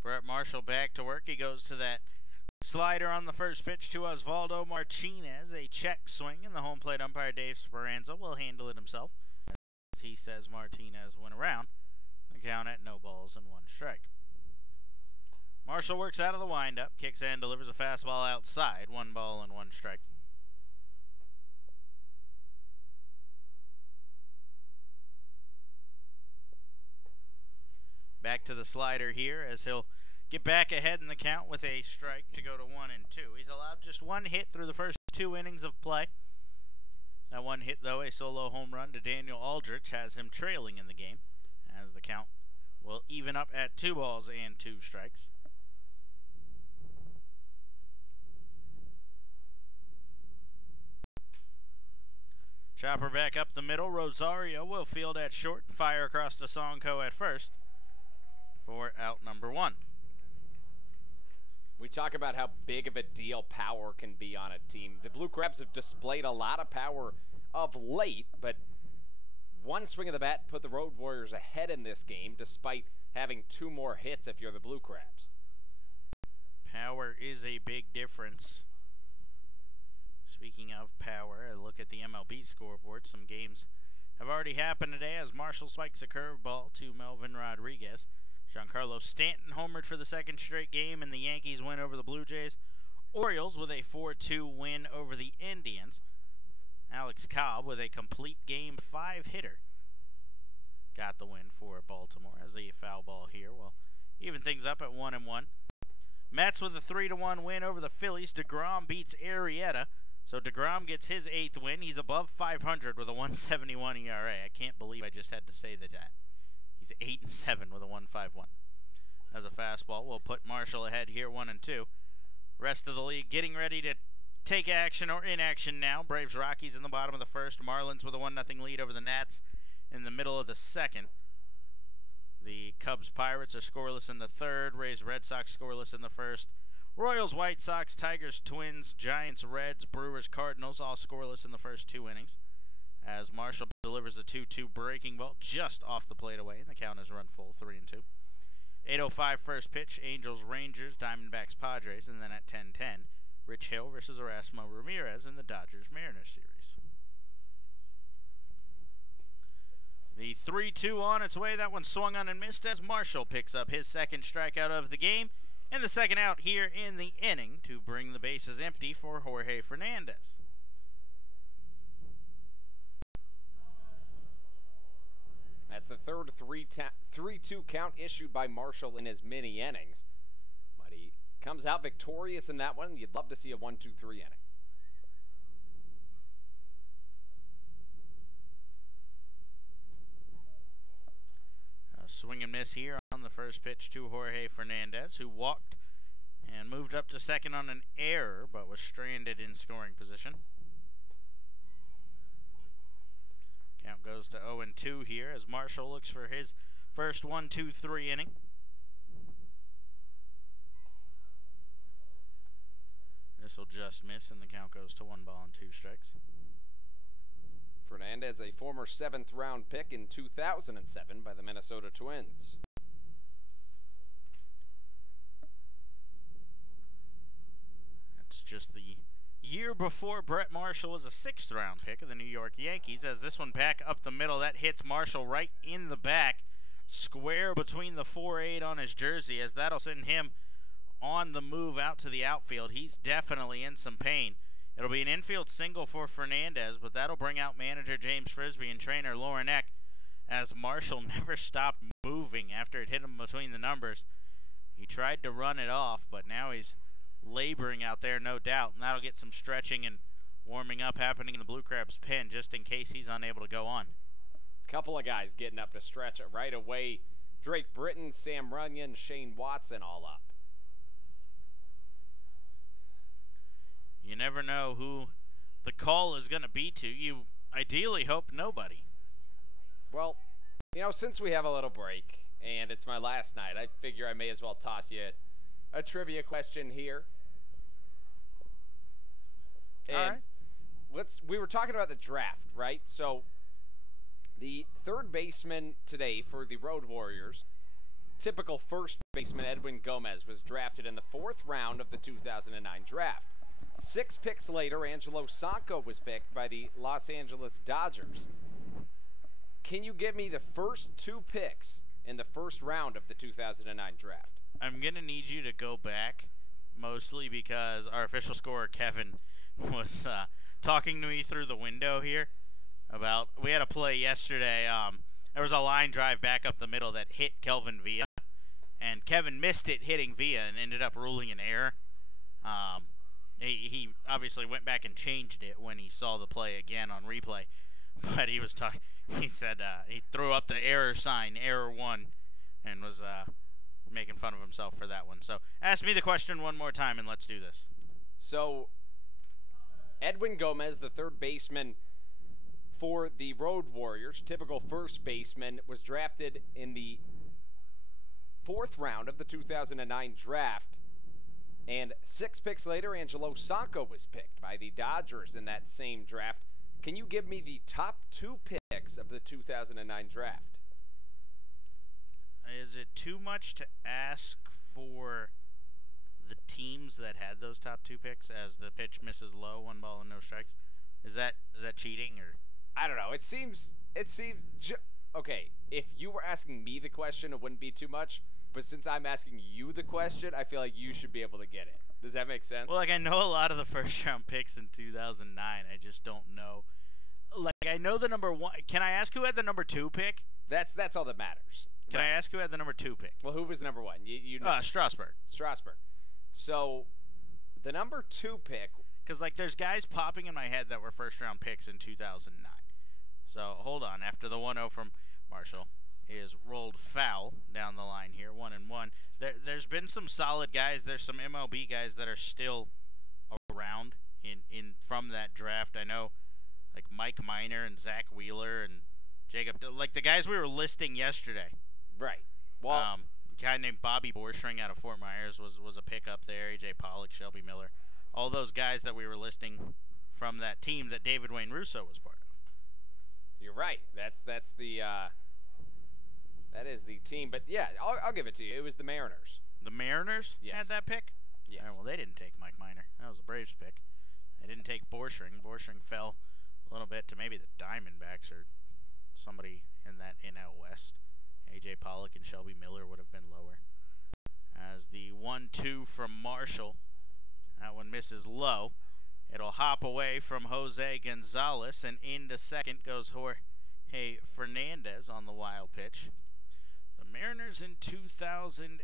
Brett Marshall back to work. He goes to that slider on the first pitch to Osvaldo Martinez. A check swing, and the home plate umpire Dave Speranza will handle it himself. As he says Martinez went around. The count at no balls and 1 strike. Marshall works out of the windup, kicks and delivers a fastball outside. 1 ball and 1 strike. Back to the slider here as he'll get back ahead in the count with a strike to go to 1 and 2. He's allowed just 1 hit through the first 2 innings of play. That 1 hit, though, a solo home run to Daniel Aldrich, has him trailing in the game as the count will even up at 2 balls and 2 strikes. Chopper back up the middle. Rosario will field at short and fire across to Sonko at first for out number 1. We talk about how big of a deal power can be on a team. The Blue Crabs have displayed a lot of power of late, but one swing of the bat put the Road Warriors ahead in this game, despite having 2 more hits if you're the Blue Crabs. Power is a big difference. Speaking of power, I look at the MLB scoreboard. Some games have already happened today as Marshall spikes a curveball to Melvin Rodriguez. Giancarlo Stanton homered for the 2nd straight game, and the Yankees win over the Blue Jays. Orioles with a 4-2 win over the Indians. Alex Cobb with a complete Game 5 hitter got the win for Baltimore as a foul ball here will even things up at 1-1. Mets with a 3-1 win over the Phillies. DeGrom beats Arrieta, so DeGrom gets his 8th win. He's above 500 with a 1.71 ERA. I can't believe I just had to say that. He's 8-7 with a 1.51. As a fastball, we'll put Marshall ahead here, 1-2. Rest of the league getting ready to take action or inaction now. Braves Rockies in the bottom of the 1st. Marlins with a 1-0 lead over the Nats in the middle of the 2nd. The Cubs Pirates are scoreless in the 3rd. Rays Red Sox scoreless in the 1st. Royals White Sox, Tigers Twins, Giants Reds, Brewers Cardinals all scoreless in the first 2 innings. As Marshall delivers a 2-2 breaking ball just off the plate away, and the count is run full, 3-2. 8:05 first pitch, Angels Rangers, Diamondbacks Padres, and then at 10:10. Rich Hill versus Erasmo Ramirez in the Dodgers-Mariners series. The 3-2 on its way. That one swung on and missed as Marshall picks up his 2nd strikeout of the game and the 2nd out here in the inning to bring the bases empty for Jorge Fernandez. That's the 3rd 3-2 count issued by Marshall in his mini innings. But he comes out victorious in that one. You'd love to see a 1-2-3 inning. A swing and miss here on the first pitch to Jorge Fernandez, who walked and moved up to 2nd on an error, but was stranded in scoring position. Count goes to 0-2 here as Marshall looks for his first 1-2-3 inning. This will just miss, and the count goes to 1 ball and 2 strikes. Fernandez, a former 7th round pick in 2007 by the Minnesota Twins. That's just the year before Brett Marshall was a 6th round pick of the New York Yankees. As this one back up the middle, that hits Marshall right in the back, square between the 4-8 on his jersey, as that'll send him on the move out to the outfield. He's definitely in some pain. It'll be an infield single for Fernandez, but that'll bring out manager James Frisbee and trainer Lauren Eck, as Marshall never stopped moving after it hit him between the numbers. He tried to run it off, but now he's laboring out there, no doubt, and that'll get some stretching and warming up happening in the Blue Crabs pen just in case he's unable to go on. Couple of guys getting up to stretch it right away. Drake Britton, Sam Runyon, Shane Watson all up. You never know who the call is going to be to. You ideally hope nobody. Well, you know, since we have a little break and it's my last night, I figure I may as well toss you a trivia question here. And all right. We were talking about the draft, right? So the 3rd baseman today for the Road Warriors, typical first baseman Edwin Gomez, was drafted in the 4th round of the 2009 draft. 6 picks later, Angelo Sanko was picked by the Los Angeles Dodgers. Can you give me the first 2 picks in the 1st round of the 2009 draft? I'm going to need you to go back, mostly because our official scorer, Kevin, was talking to me through the window here about, we had a play yesterday. There was a line drive back up the middle that hit Kelvin Villa, and Kevin missed it hitting Villa and ended up ruling an error. He obviously went back and changed it when he saw the play again on replay, but he was talking. He said he threw up the error sign, error 1, and was making fun of himself for that one. So ask me the question one more time, and let's do this. So Edwin Gomez, the 3rd baseman for the Road Warriors, typical first baseman, was drafted in the 4th round of the 2009 draft. And 6 picks later, Angelo Sanko was picked by the Dodgers in that same draft. Can you give me the top 2 picks of the 2009 draft? Is it too much to ask for the teams that had those top 2 picks as the pitch misses low, 1 ball and no strikes? Is that cheating or? I don't know. It seems okay. If you were asking me the question, it wouldn't be too much. But since I'm asking you the question, I feel like you should be able to get it. Does that make sense? Well, like I know a lot of the first round picks in 2009. I just don't know. Like I know the number 1. Can I ask who had the number 2 pick? That's all that matters. Can I ask who had the number 2 pick? Well, who was the number 1? You know. Strasburg. Strasburg. So, the number 2 pick. Because like there's guys popping in my head that were first round picks in 2009. So hold on. After the 1-0 from Marshall is rolled foul down the line here, 1-1. There's been some solid guys. There's some MLB guys that are still around in from that draft. I know like Mike Minor and Zach Wheeler and Jacob, like the guys we were listing yesterday. Right. Well, a guy named Bobby Borschring out of Fort Myers was a pick up there. AJ Pollock, Shelby Miller, all those guys that we were listing from that team that David Wayne Russo was part of. You're right. That's the that is the team. But yeah, I'll give it to you. It was the Mariners. The Mariners had that pick? Yes. All right, well, they didn't take Mike Minor. That was the Braves pick. They didn't take Borschring. Borschring fell a little bit to maybe the Diamondbacks or somebody in that NL West. A.J. Pollock and Shelby Miller would have been lower. As the 1-2 from Marshall, that one misses low. It'll hop away from Jose Gonzalez, and into second goes Jorge Fernandez on the wild pitch. The Mariners in 2009.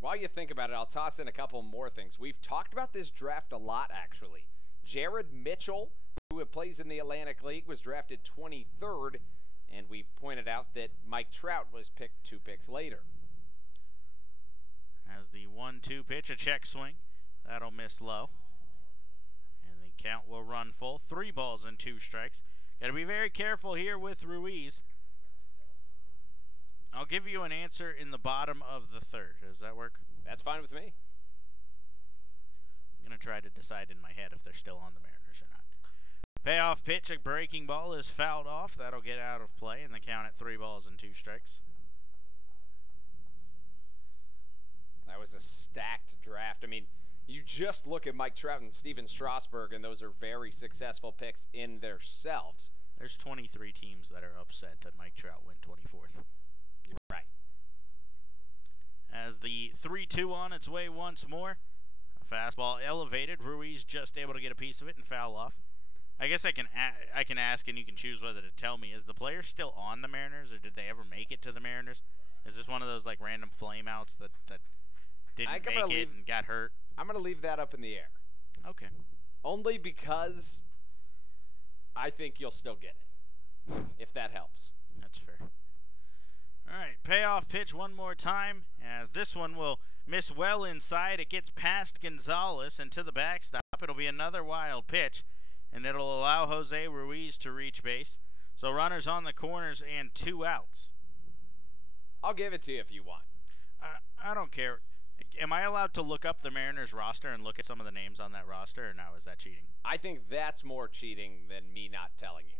While you think about it, I'll toss in a couple more things. We've talked about this draft a lot, actually. Jared Mitchell, who plays in the Atlantic League, was drafted 23rd, and we pointed out that Mike Trout was picked 2 picks later. As the 1-2 pitch, a check swing. That'll miss low. And the count will run full. 3 balls and 2 strikes. Got to be very careful here with Ruiz. I'll give you an answer in the bottom of the 3rd. Does that work? That's fine with me. I'm going to try to decide in my head if they're still on the Mariners or not. Payoff pitch, a breaking ball is fouled off. That'll get out of play, and the count at 3 balls and 2 strikes. That was a stacked draft. I mean, you just look at Mike Trout and Steven Strasburg, and those are very successful picks in themselves. There's 23 teams that are upset that Mike Trout went 24th. You're right. As the 3-2 on its way once more. A fastball elevated. Ruiz just able to get a piece of it and foul off. I guess I can ask, and you can choose whether to tell me. Is the player still on the Mariners, or did they ever make it to the Mariners? Is this one of those like random flameouts that didn't make it and got hurt? I'm going to leave that up in the air. Okay. Only because I think you'll still get it, if that helps. That's fair. All right, payoff pitch one more time, as this one will miss well inside. It gets past Gonzalez and to the backstop. It'll be another wild pitch, and it'll allow Jose Ruiz to reach base. So runners on the corners and 2 outs. I'll give it to you if you want. I don't care. Am I allowed to look up the Mariners roster and look at some of the names on that roster, or no? Is that cheating? I think that's more cheating than me not telling you.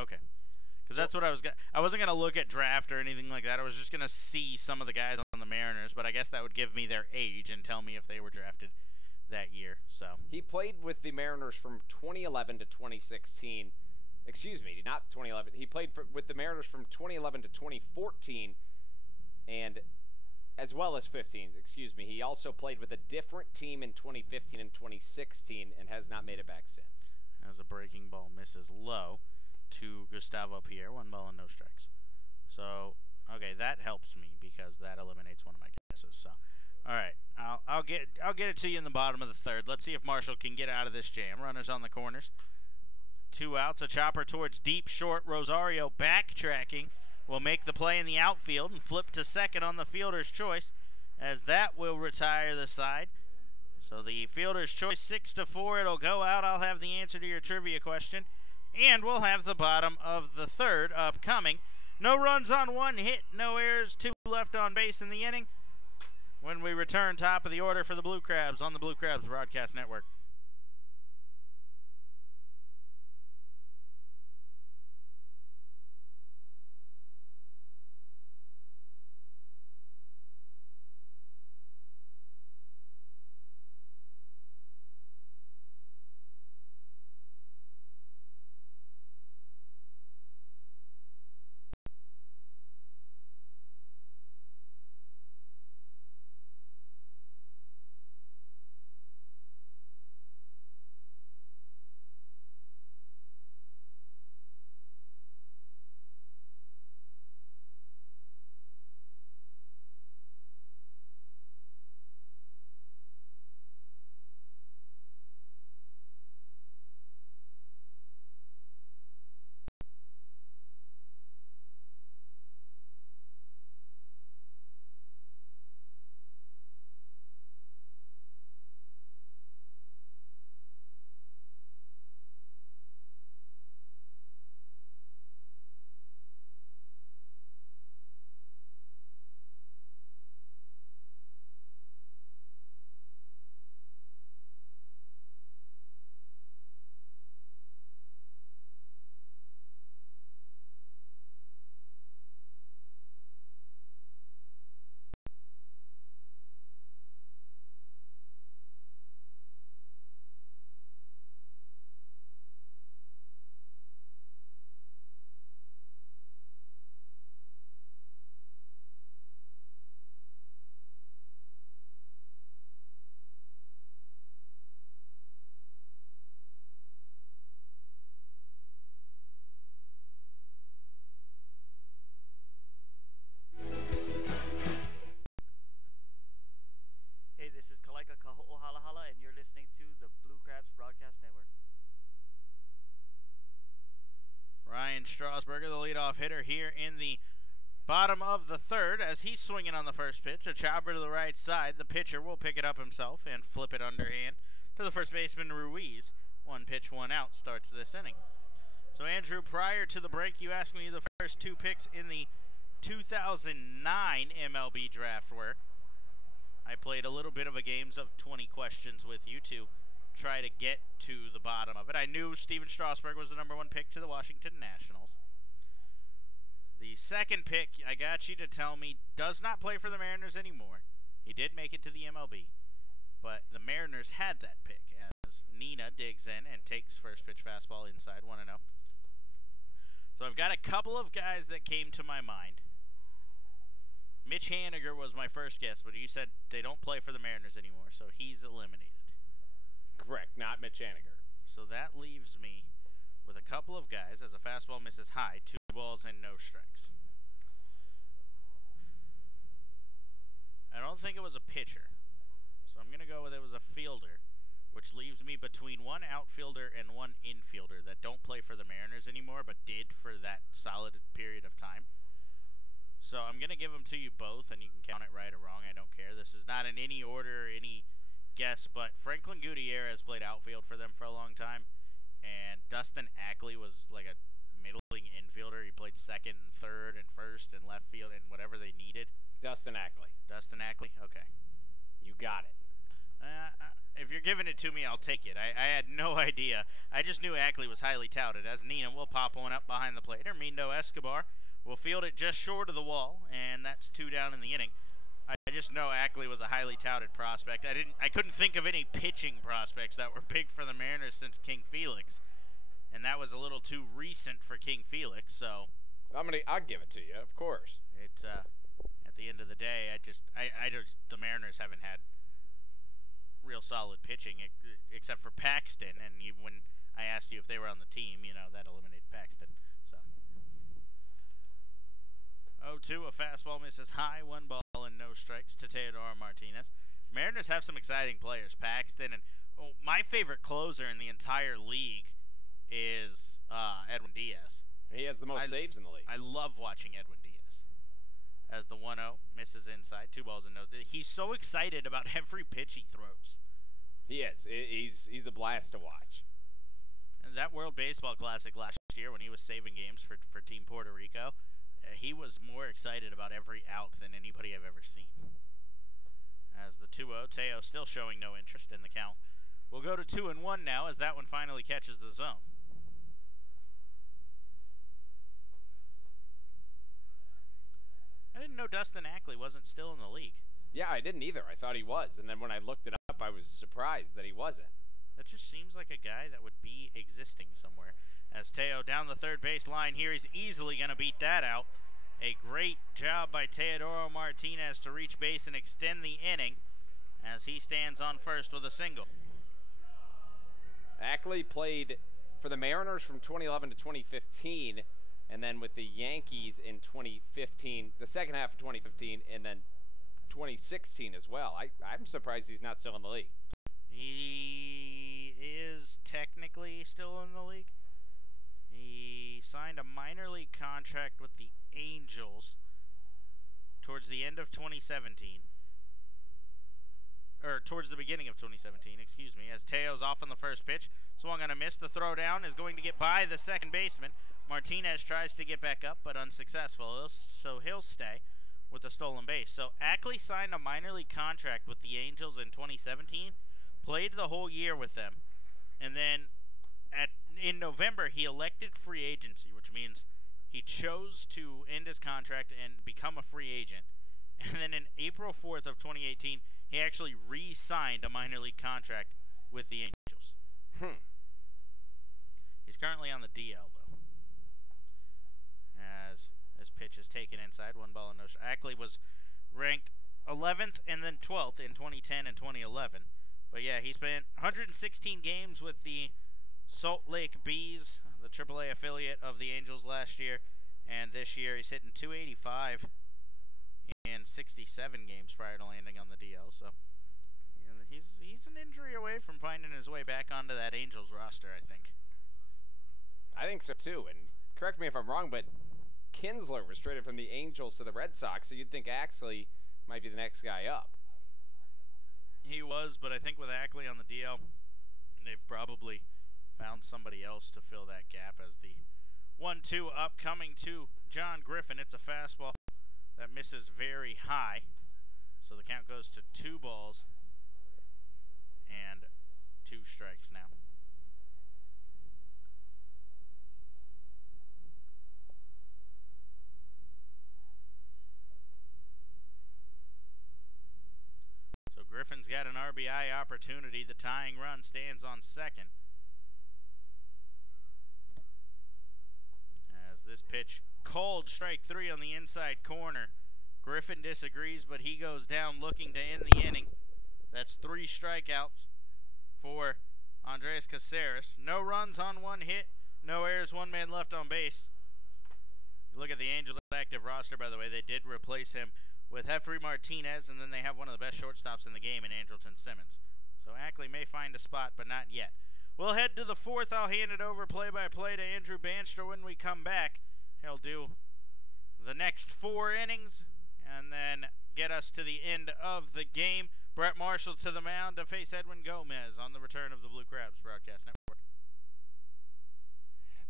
Okay. Because that's what I was I wasn't going to look at draft or anything like that. I was just going to see some of the guys on the Mariners, but I guess that would give me their age and tell me if they were drafted that year. So he played with the Mariners from 2011 to 2016. Excuse me, not 2011. He played with the Mariners from 2011 to 2014, and as well as 15. Excuse me. He also played with a different team in 2015 and 2016, and has not made it back since. As a breaking ball misses low to Gustavo Pierre, 1 ball and no strikes. So, okay, that helps me because that eliminates one of my guesses. So, all right, I'll get it to you in the bottom of the 3rd. Let's see if Marshall can get out of this jam. Runners on the corners. 2 outs, a chopper towards deep short. Rosario backtracking will make the play in the outfield and flip to second on the fielder's choice, as that will retire the side. So the fielder's choice 6-4. It'll go out. I'll have the answer to your trivia question. And we'll have the bottom of the 3rd upcoming. No runs on 1 hit, no errors, 2 left on base in the inning. when we return, top of the order for the Blue Crabs on the Blue Crabs Broadcast Network. Hey, this is Kalaika Kaho'ohalahala, and you're listening to the Blue Crabs Broadcast Network. Ryan Strasburger, the leadoff hitter here in the bottom of the third, as he's swinging on the first pitch. A chopper to the right side. The pitcher will pick it up himself and flip it underhand to the first baseman, Ruiz. 1 pitch, 1 out starts this inning. So, Andrew, prior to the break, you asked me who the first 2 picks in the 2009 MLB draft were. I played a little bit of a games of 20 questions with you to try to get to the bottom of it. I knew Steven Strasburg was the number 1 pick to the Washington Nationals. The second pick, I got you to tell me, does not play for the Mariners anymore. He did make it to the MLB, but the Mariners had that pick as Nina digs in and takes first pitch fastball inside 1-0. So I've got a couple of guys that came to my mind. Mitch Haniger was my first guess, but you said they don't play for the Mariners anymore, so he's eliminated. Correct, not Mitch Haniger. So that leaves me with a couple of guys as a fastball misses high, 2 balls and no strikes. I don't think it was a pitcher, so I'm going to go with it was a fielder, which leaves me between 1 outfielder and 1 infielder that don't play for the Mariners anymore, but did for that solid period of time. So I'm going to give them to you both, and you can count it right or wrong. I don't care. This is not in any order, any guess, but Franklin Gutierrez played outfield for them for a long time, and Dustin Ackley was like a middling infielder. He played second and third and first and left field and whatever they needed. Dustin Ackley. Dustin Ackley? Okay. You got it. If you're giving it to me, I'll take it. I had no idea. I just knew Ackley was highly touted, as Nina will pop one up behind the plate. Hermindo Escobar will field it just short of the wall, and that's 2 down in the inning. I just know Ackley was a highly touted prospect. I couldn't think of any pitching prospects that were big for the Mariners since King Felix, and that was a little too recent for King Felix. So I'll give it to you, of course. It's at the end of the day, the Mariners haven't had real solid pitching except for Paxton, and when I asked you if they were on the team, that eliminated Paxton. So 0-2, a fastball misses high, 1 ball and no strikes to Teodoro Martinez. Mariners have some exciting players. Paxton and my favorite closer in the entire league is Edwin Diaz. He has the most saves in the league. I love watching Edwin Diaz. As the 1-0 misses inside, 2 balls and no. He's so excited about every pitch he throws. He is. He's a blast to watch. And that World Baseball Classic last year, when he was saving games for Team Puerto Rico, he was more excited about every out than anybody I've ever seen. As the 2-0, Teo still showing no interest in the count. We'll go to 2-1 now as that one finally catches the zone. I didn't know Dustin Ackley wasn't still in the league. Yeah, I didn't either. I thought he was, and then when I looked it up, I was surprised that he wasn't. That just seems like a guy that would be existing somewhere. As Teo down the third base line here, he's easily going to beat that out. A great job by Teodoro Martinez to reach base and extend the inning as he stands on first with a single. Ackley played for the Mariners from 2011 to 2015, and then with the Yankees in 2015, the second half of 2015, and then 2016 as well. I'm surprised he's not still in the league. He is technically still in the league. He signed a minor league contract with the Angels towards the end of 2017. Or towards the beginning of 2017, excuse me, as Teo's off on the first pitch. Swung on a miss. The throw down is going to get by the second baseman. Martinez tries to get back up, but unsuccessful, so he'll stay with the stolen base. So Ackley signed a minor league contract with the Angels in 2017, played the whole year with them, and then in November he elected free agency, which means he chose to end his contract and become a free agent. And then in April 4th of 2018, he actually re-signed a minor league contract with the Angels. He's currently on the DL, though. As this pitch is taken inside, 1 ball and no strike. Ackley was ranked 11th and then 12th in 2010 and 2011. But yeah, he spent 116 games with the Salt Lake Bees, the AAA affiliate of the Angels last year. And this year he's hitting .285 in 67 games prior to landing on the DL. So you know, he's an injury away from finding his way back onto that Angels roster, I think. I think so too, and correct me if I'm wrong, but Kinsler was traded from the Angels to the Red Sox, so you'd think Ackley might be the next guy up. He was, but I think with Ackley on the DL, they've probably found somebody else to fill that gap. As the 1-2 upcoming to John Griffin. It's a fastball that misses very high, so the count goes to 2 balls and 2 strikes now. So Griffin's got an RBI opportunity. The tying run stands on second. As this pitch called strike 3 on the inside corner. Griffin disagrees, but he goes down looking to end the inning. That's 3 strikeouts for Andres Caceres. No runs on 1 hit, no errors, 1 man left on base. You look at the Angels' active roster, by the way, they did replace him with Jeffrey Martinez, and then they have one of the best shortstops in the game in Andrelton Simmons. So Ackley may find a spot, but not yet. We'll head to the 4th. I'll hand it over play-by-play to Andrew Bandstra when we come back. He'll do the next 4 innings and then get us to the end of the game. Brett Marshall to the mound to face Edwin Gomez on the return of the Blue Crabs Broadcast Network.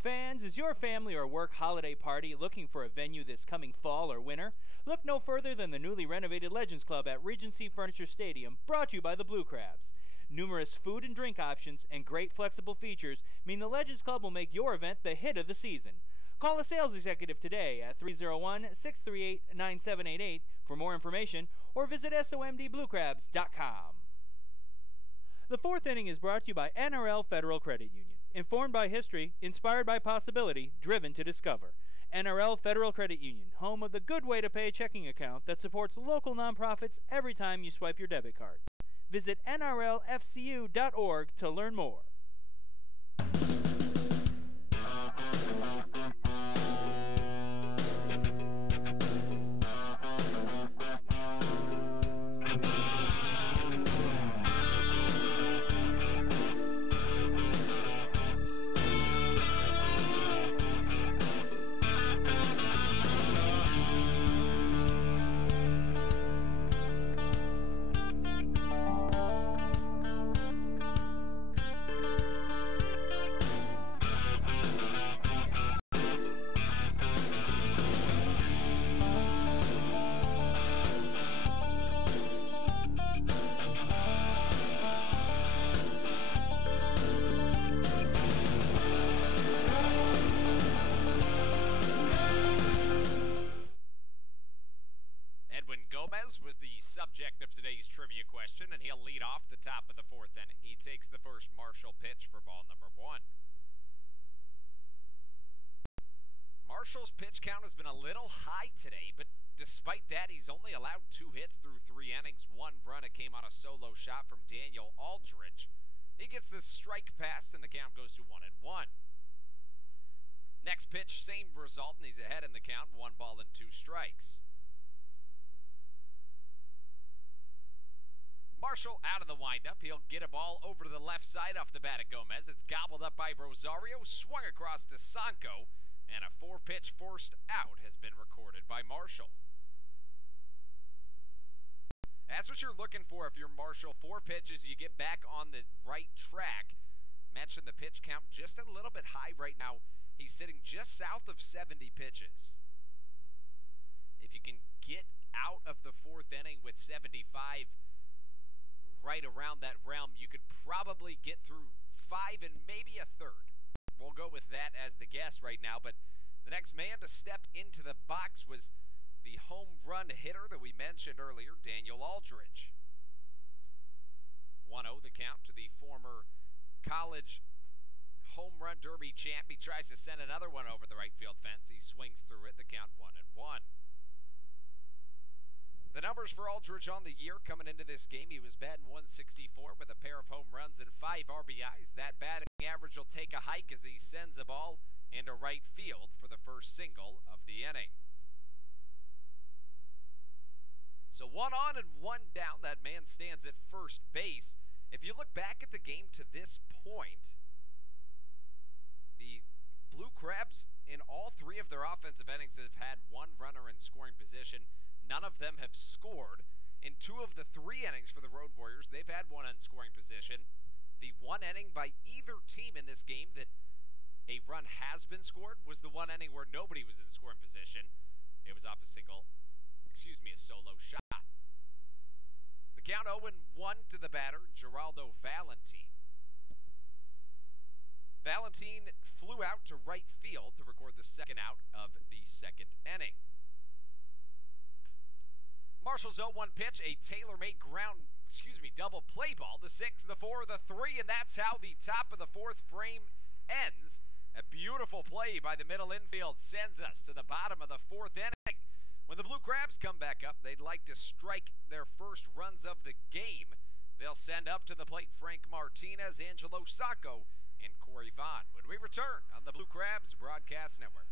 Fans, is your family or work holiday party looking for a venue this coming fall or winter? Look no further than the newly renovated Legends Club at Regency Furniture Stadium, brought to you by the Blue Crabs. Numerous food and drink options and great flexible features mean the Legends Club will make your event the hit of the season. Call a sales executive today at 301-638-9788 for more information, or visit somdbluecrabs.com. The 4th inning is brought to you by NRL Federal Credit Union. Informed by history, inspired by possibility, driven to discover. NRL Federal Credit Union, home of the good way to pay checking account that supports local nonprofits every time you swipe your debit card. Visit nrlfcu.org to learn more. off the top of the fourth inning. He takes the first Marshall pitch for ball number 1. Marshall's pitch count has been a little high today, but despite that, he's only allowed 2 hits through 3 innings. 1 run, it came on a solo shot from Daniel Aldridge. He gets the strike passed, and the count goes to 1-1. Next pitch, same result, and he's ahead in the count, 1 ball and 2 strikes. Marshall out of the windup. He'll get a ball over to the left side off the bat of Gomez. It's gobbled up by Rosario, swung across to Sanko, and a 4-pitch forced out has been recorded by Marshall. That's what you're looking for if you're Marshall. 4 pitches, you get back on the right track. Mentioned the pitch count just a little bit high right now. He's sitting just south of 70 pitches. If you can get out of the 4th inning with 75 right around that realm, you could probably get through 5 and maybe a third. We'll go with that as the guess right now, but the next man to step into the box was the home run hitter that we mentioned earlier, Daniel Aldridge. 1-0 the count to the former college home run derby champ. He tries to send another one over the right field fence. He swings through it, the count 1-1. The numbers for Aldridge on the year coming into this game, he was batting .164 with a pair of home runs and 5 RBIs. That batting average will take a hike as he sends a ball into right field for the first single of the inning. So 1 on and 1 down, that man stands at first base. If you look back at the game to this point, the Blue Crabs in all 3 of their offensive innings have had 1 runner in scoring position. None of them have scored. In 2 of the 3 innings for the Road Warriors, they've had 1 in scoring position. The 1 inning by either team in this game that a run has been scored was the 1 inning where nobody was in scoring position. It was off a solo shot. The count 0-1 to the batter, Geraldo Valentin. Valentin flew out to right field to record the second out of the 2nd inning. Marshall's 0-1 pitch, a tailor-made double play ball. The 6, the 4, the 3, and that's how the top of the 4th frame ends. A beautiful play by the middle infield sends us to the bottom of the 4th inning. When the Blue Crabs come back up, they'd like to strike their first runs of the game. They'll send up to the plate Frank Martinez, Angelo Sacco, and Corey Vaughn when we return on the Blue Crabs Broadcast Network.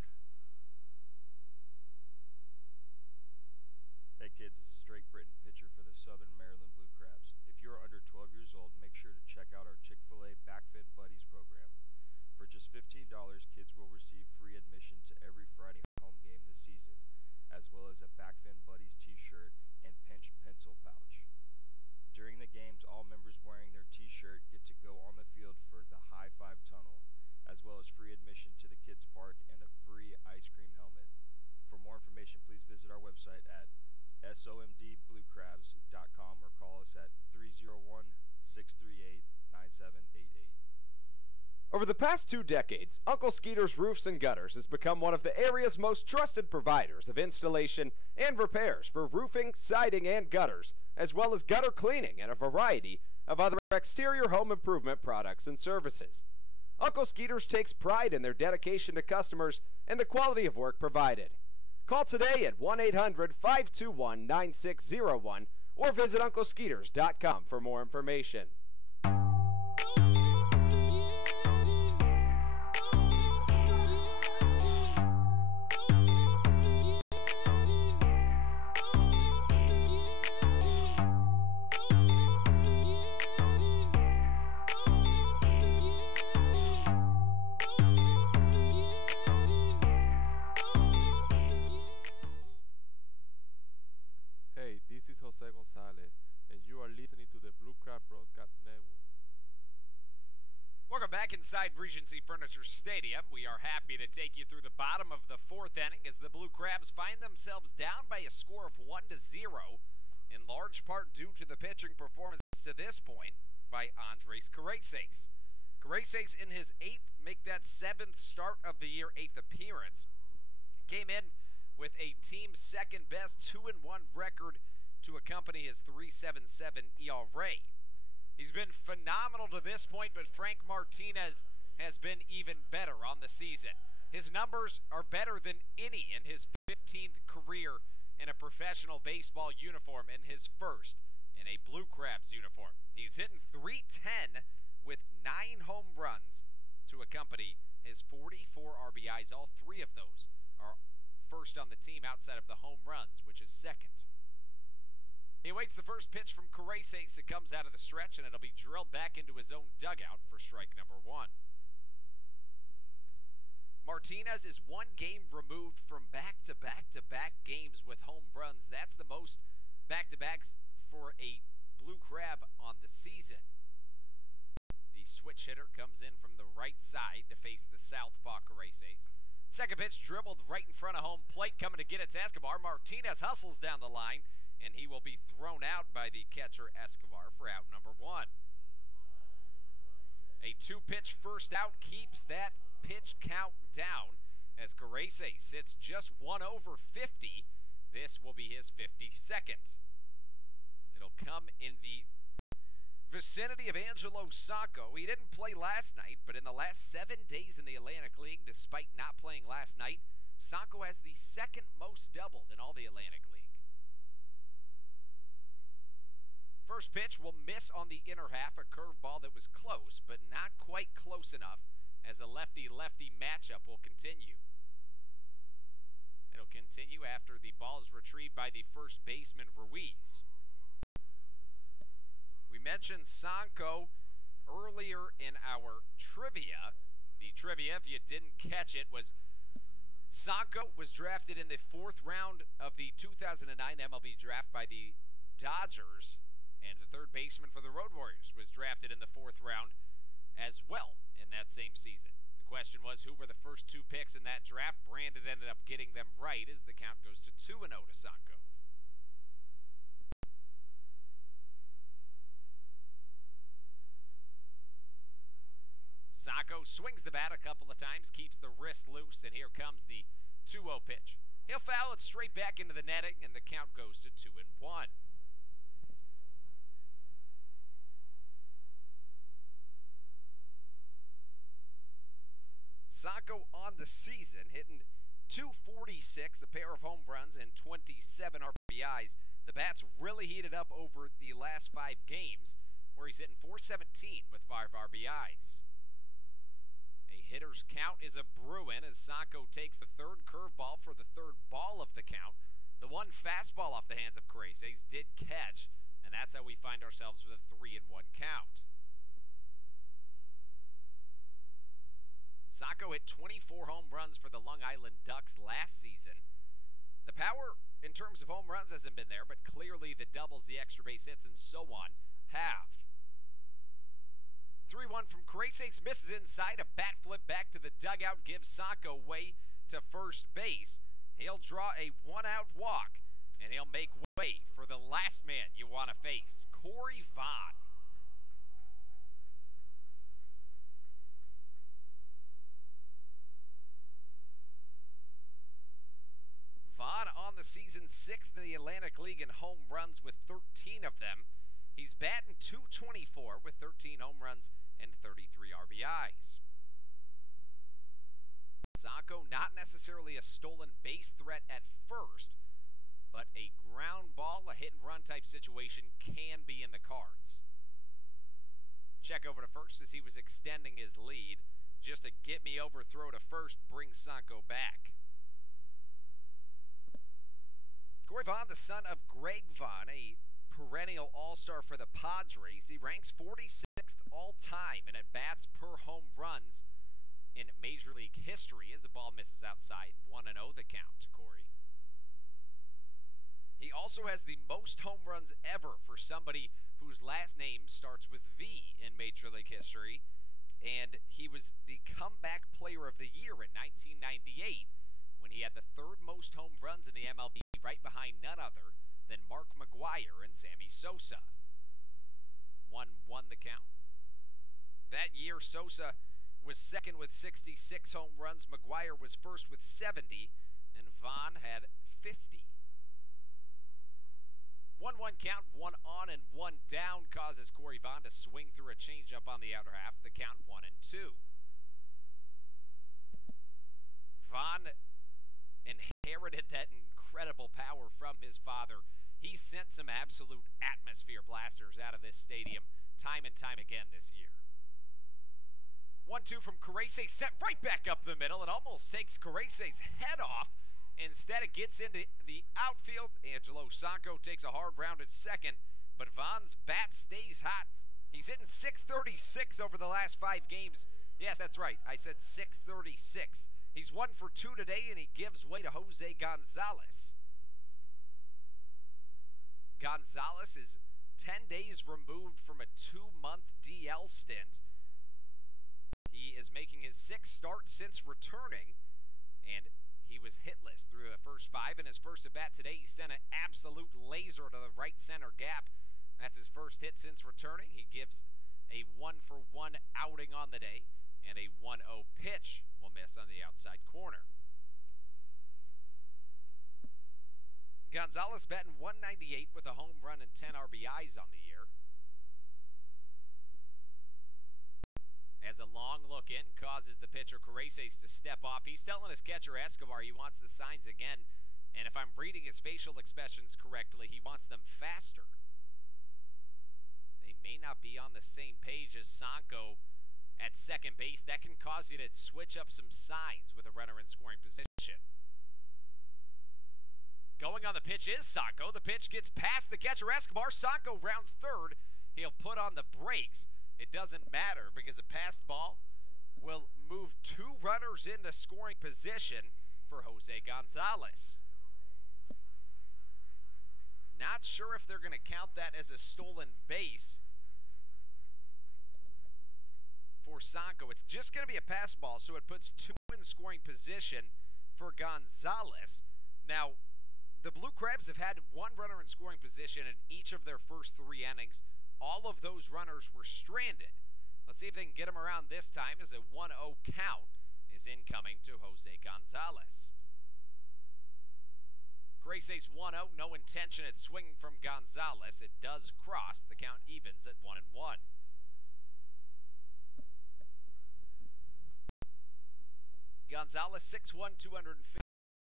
Hey kids, this is Drake Britton, pitcher for the Southern Maryland Blue Crabs. If you're under 12 years old, make sure to check out our Chick-fil-A Backfin Buddies program. For just $15, kids will receive free admission to every Friday home game this season, as well as a Backfin Buddies t-shirt and pinch pencil pouch. During the games, all members wearing their t-shirt get to go on the field for the High Five Tunnel, as well as free admission to the kids' park and a free ice cream helmet. For more information, please visit our website at somdbluecrabs.com or call us at 301-638-9788. Over the past 2 decades, Uncle Skeeter's Roofs and Gutters has become one of the area's most trusted providers of installation and repairs for roofing, siding, and gutters, as well as gutter cleaning and a variety of other exterior home improvement products and services. Uncle Skeeter's takes pride in their dedication to customers and the quality of work provided. Call today at 1-800-521-9601 or visit UncleSkeeters.com for more information. Hey, this is Jose Gonzalez, and you are listening to the Blue Crab Broadcast Network. Welcome back inside Regency Furniture Stadium. We are happy to take you through the bottom of the 4th inning as the Blue Crabs find themselves down by a score of 1-0, in large part due to the pitching performance to this point by Andres Carreces. Carreces in his 8th, make that 7th start of the year, 8th appearance. Came in with a team second best 2-1 record to accompany his .377 ERA. been phenomenal to this point, but Frank Martinez has been even better on the season. His numbers are better than any in his 15th career in a professional baseball uniform and his first in a Blue Crabs uniform. He's hitting .310 with 9 home runs to accompany his 44 RBIs. All 3 of those are first on the team outside of the home runs, which is second. He awaits the first pitch from Caraces. It comes out of the stretch, and it'll be drilled back into his own dugout for strike number 1. Martinez is 1 game removed from back-to-back-to-back games with home runs. That's the most back-to-backs for a Blue Crab on the season. The switch hitter comes in from the right side to face the southpaw Caraces. Second pitch dribbled right in front of home plate, coming to get it to Escobar. Martinez hustles down the line, and he will be thrown out by the catcher Escobar for out number 1. A 2-pitch first out keeps that pitch count down as Caraces sits just 1 over 50. This will be his 52nd. It'll come in the vicinity of Angelo Sacco. He didn't play last night, but in the last 7 days in the Atlantic League, despite not playing last night, Sacco has the 2nd most doubles in all the Atlantic League. First pitch will miss on the inner half, a curveball that was close, but not quite close enough, as the lefty-lefty matchup will continue. It'll continue after the ball is retrieved by the first baseman, Ruiz. We mentioned Sacco earlier in our trivia. The trivia, if you didn't catch it, was Sacco was drafted in the 4th round of the 2009 MLB draft by the Dodgers, and the third baseman for the Road Warriors was drafted in the 4th round as well in that same season. The question was, who were the first 2 picks in that draft? Brandon ended up getting them right as the count goes to 2-0 to Sacco. Sacco swings the bat a couple of times, keeps the wrist loose, and here comes the 2-0 pitch. He'll foul it straight back into the netting, and the count goes to 2-1. Sacco on the season, hitting .246, a pair of home runs, and 27 RBIs. The bat's really heated up over the last 5 games, where he's hitting .417 with 5 RBIs. A hitter's count is a Bruin as Sacco takes the 3rd curveball for the 3rd ball of the count. The 1 fastball off the hands of Caraces did catch, and that's how we find ourselves with a 3-1 count. Sacco hit 24 home runs for the Long Island Ducks last season. The power in terms of home runs hasn't been there, but clearly the doubles, the extra base hits, and so on have. 3-1 from Caraces, misses inside. A bat flip back to the dugout gives Sacco way to first base. He'll draw a 1-out walk, and he'll make way for the last man you want to face, Corey Vaughn. Vaughn on the season 6th in the Atlantic League in home runs with 13 of them. He's batting .224 with 13 home runs and 33 RBIs. Sacco, not necessarily a stolen base threat at first, but a ground ball, a hit and run type situation can be in the cards. Check over to first as he was extending his lead. Just a get me over throw to first brings Sacco back. Corey Vaughn, the son of Greg Vaughn, a perennial all-star for the Padres. He ranks 46th all-time in at-bats per home runs in Major League history as the ball misses outside. 1-0 the count to Corey. He also has the most home runs ever for somebody whose last name starts with V in Major League history, and he was the comeback player of the year in 1998 when he had the 3rd most home runs in the MLB, right behind none other than Mark McGwire and Sammy Sosa. 1-1 the count. That year, Sosa was second with 66 home runs, McGwire was first with 70, and Vaughn had 50. 1-1 count, 1 on and 1 down causes Corey Vaughn to swing through a changeup on the outer half. The count 1-2. Vaughn inherited that incredible power from his father. He sent some absolute atmosphere blasters out of this stadium time and time again this year. 1-2 from Carese, set right back up the middle. It almost takes Carese's head off. Instead, it gets into the outfield. Angelo Sanco takes a hard round at second, but Vaughn's bat stays hot. He's hitting .636 over the last 5 games. Yes, that's right. I said .636. He's 1 for 2 today, and he gives way to Jose Gonzalez. Gonzalez is 10 days removed from a 2-month DL stint. He is making his 6th start since returning, and he was hitless through the first 5. In his first at-bat today, he sent an absolute laser to the right center gap. That's his first hit since returning. He gives a 1-for-1 outing on the day, and a 1-0 pitch will miss on the outside corner. Gonzalez batting .198 with a home run and 10 RBIs on the year. As a long look in causes the pitcher Careses to step off. He's telling his catcher Escobar he wants the signs again, and if I'm reading his facial expressions correctly, he wants them faster. They may not be on the same page as Sanco at second base. That can cause you to switch up some signs with a runner in scoring position. Going on the pitch is Sanco. The pitch gets past the catcher Escobar. Sanco rounds third. He'll put on the brakes. It doesn't matter because a passed ball will move 2 runners into scoring position for Jose Gonzalez. Not sure if they're going to count that as a stolen base for Sanco. It's just going to be a pass ball, so it puts 2 in scoring position for Gonzalez. Now, the Blue Crabs have had 1 runner in scoring position in each of their first 3 innings. All of those runners were stranded. Let's see if they can get them around this time as a 1-0 count is incoming to Jose Gonzalez. Careses 1-0, no intention at swinging from Gonzalez. It does cross. The count evens at 1-1. Gonzalez, 6'1", 250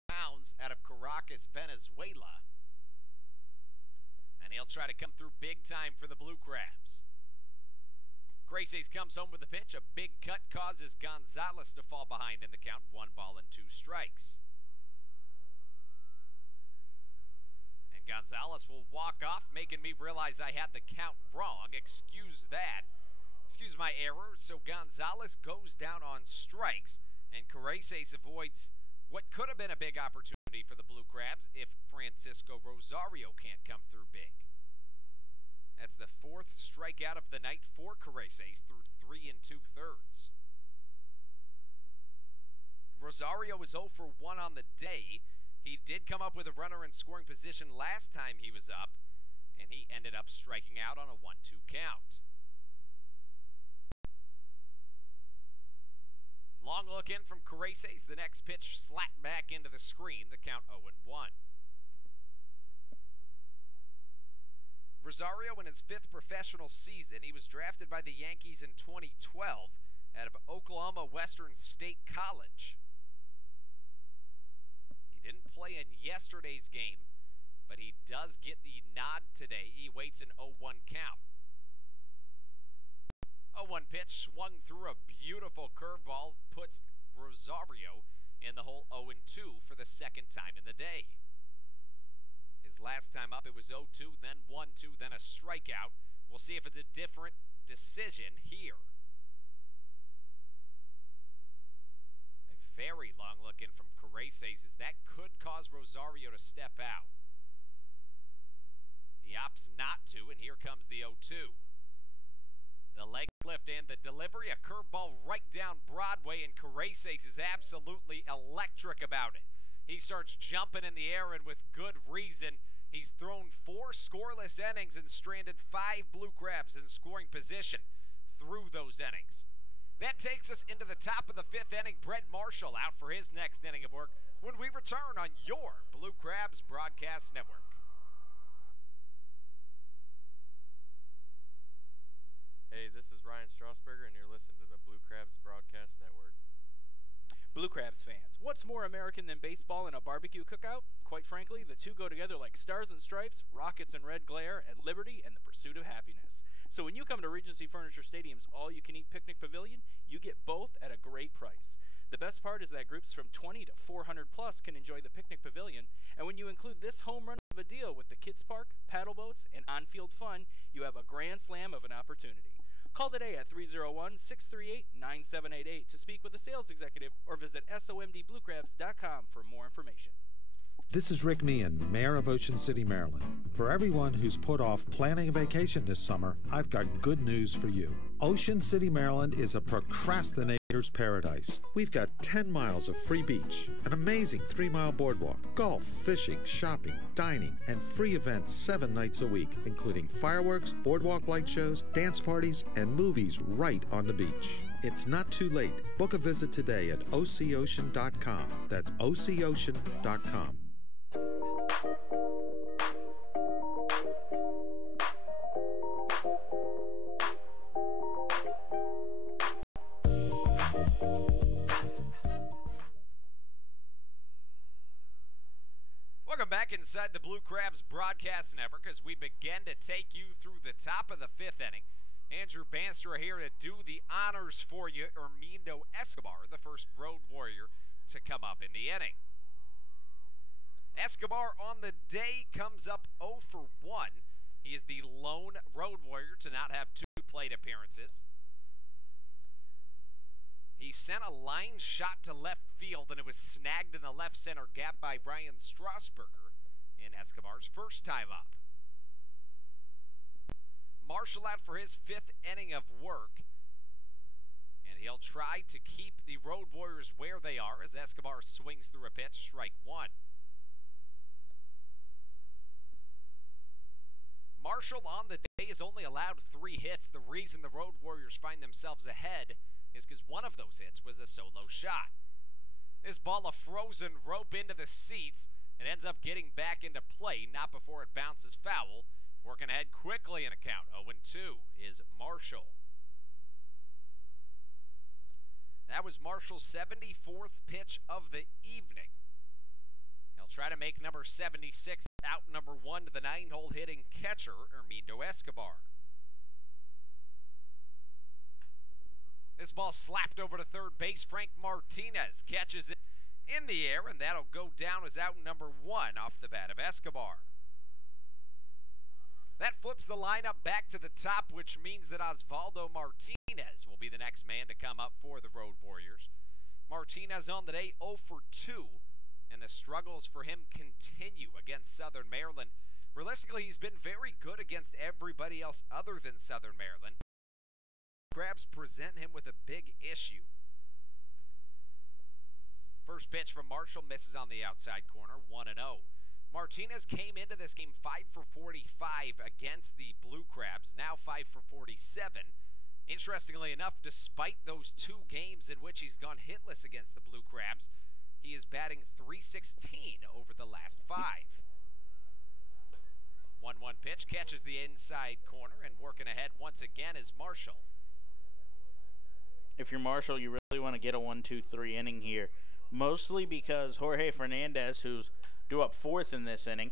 pounds, out of Caracas, Venezuela. And he'll try to come through big time for the Blue Crabs. Careses comes home with the pitch. A big cut causes Gonzalez to fall behind in the count. 1 ball and 2 strikes. And Gonzalez will walk off, making me realize I had the count wrong. Excuse that. Excuse my error. So Gonzalez goes down on strikes, and Careses avoids what could have been a big opportunity for the Blue Crabs if Francisco Rosario can't come through big. That's the 4th strikeout of the night for Careses through 3 2/3. Rosario was 0 for 1 on the day. He did come up with a runner in scoring position last time he was up, and he ended up striking out on a 1-2 count. Long look in from Careses. The next pitch slapped back into the screen. The count 0-1. Rosario in his 5th professional season. He was drafted by the Yankees in 2012 out of Oklahoma Western State College. He didn't play in yesterday's game, but he does get the nod today. He waits an 0-1 count. 0-1 pitch swung through a beautiful curveball, puts Rosario in the hole 0-2 for the 2nd time in the day. His last time up, it was 0-2, then 1-2, then a strikeout. We'll see if it's a different decision here. A very long look in from Careses, as that could cause Rosario to step out. He opts not to, and here comes the 0-2. The leg lift and the delivery, a curveball right down Broadway, and Careses is absolutely electric about it. He starts jumping in the air, and with good reason. He's thrown 4 scoreless innings and stranded 5 Blue Crabs in scoring position through those innings. That takes us into the top of the 5th inning. Brett Marshall out for his next inning of work when we return on your Blue Crabs Broadcast Network. Hey, this is Ryan Strasburger, and you're listening to the Blue Crabs Broadcast Network. Blue Crabs fans, what's more American than baseball and a barbecue cookout? Quite frankly, the two go together like stars and stripes, rockets and red glare, and liberty and the pursuit of happiness. So when you come to Regency Furniture Stadium's all-you-can-eat picnic pavilion, you get both at a great price. The best part is that groups from 20 to 400 plus can enjoy the picnic pavilion, and when you include this home run of a deal with the kids park, paddle boats, and on-field fun, you have a grand slam of an opportunity. Call today at 301-638-9788 to speak with a sales executive or visit somdbluecrabs.com for more information. This is Rick Meehan, Mayor of Ocean City, Maryland. For everyone who's put off planning a vacation this summer, I've got good news for you. Ocean City, Maryland is a procrastinator's paradise. We've got 10 miles of free beach, an amazing 3-mile boardwalk, golf, fishing, shopping, dining, and free events 7 nights a week, including fireworks, boardwalk light shows, dance parties, and movies right on the beach. It's not too late. Book a visit today at ococean.com. That's ococean.com. Welcome back inside the Blue Crabs Broadcast Network as we begin to take you through the top of the 5th inning. Andrew Banstra here to do the honors for you. Hermindo Escobar, the first Road Warrior to come up in the inning. Escobar on the day comes up 0 for 1. He is the lone Road Warrior to not have 2 plate appearances. He sent a line shot to left field, and it was snagged in the left center gap by Ryan Strasburger in Escobar's first time up. Marshall out for his 5th inning of work, and he'll try to keep the Road Warriors where they are as Escobar swings through a pitch, strike 1. Marshall on the day is only allowed 3 hits. The reason the Road Warriors find themselves ahead is because one of those hits was a solo shot. This ball a frozen rope into the seats and ends up getting back into play, not before it bounces foul. Working ahead quickly in a count. 0-2 is Marshall. That was Marshall's 74th pitch of the evening. He'll try to make number 76 out number 1 to the 9-hole hitting catcher, Hermindo Escobar. This ball slapped over to third base. Frank Martinez catches it in the air, and that'll go down as out number 1 off the bat of Escobar. That flips the lineup back to the top, which means that Osvaldo Martinez will be the next man to come up for the Road Warriors. Martinez on the day 0 for 2, and the struggles for him continue against Southern Maryland. Realistically, he's been very good against everybody else other than Southern Maryland. Crabs present him with a big issue. First pitch from Marshall misses on the outside corner, 1-0. Martinez came into this game 5 for 45 against the Blue Crabs, now 5 for 47. Interestingly enough, despite those 2 games in which he's gone hitless against the Blue Crabs, he is batting .316 over the last 5. 1-1 pitch, catches the inside corner, and working ahead once again is Marshall. If you're Marshall, you really want to get a 1-2-3 inning here, mostly because Jorge Fernandez, who's due up 4th in this inning,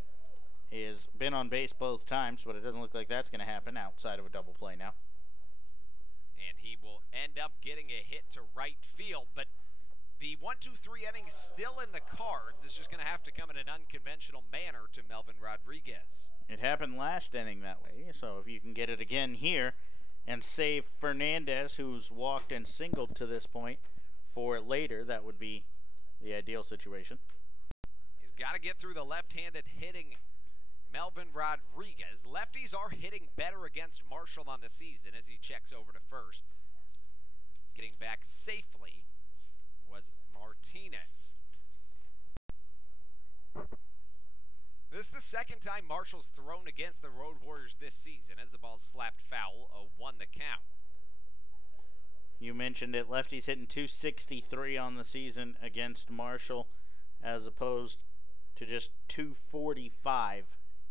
has been on base both times, but it doesn't look like that's going to happen outside of a double play now. And he will end up getting a hit to right field, but the 1-2-3 inning is still in the cards. It's just going to have to come in an unconventional manner to Melvin Rodriguez. It happened last inning that way, so if you can get it again here and save Fernandez, who's walked and singled to this point, for later, that would be the ideal situation. He's got to get through the left-handed hitting Melvin Rodriguez. Lefties are hitting better against Marshall on the season as he checks over to first. Getting back safely was Martinez. This is the second time Marshall's thrown against the Road Warriors this season as the ball slapped foul, 0-1 the count. You mentioned it, lefties hitting .263 on the season against Marshall as opposed to just .245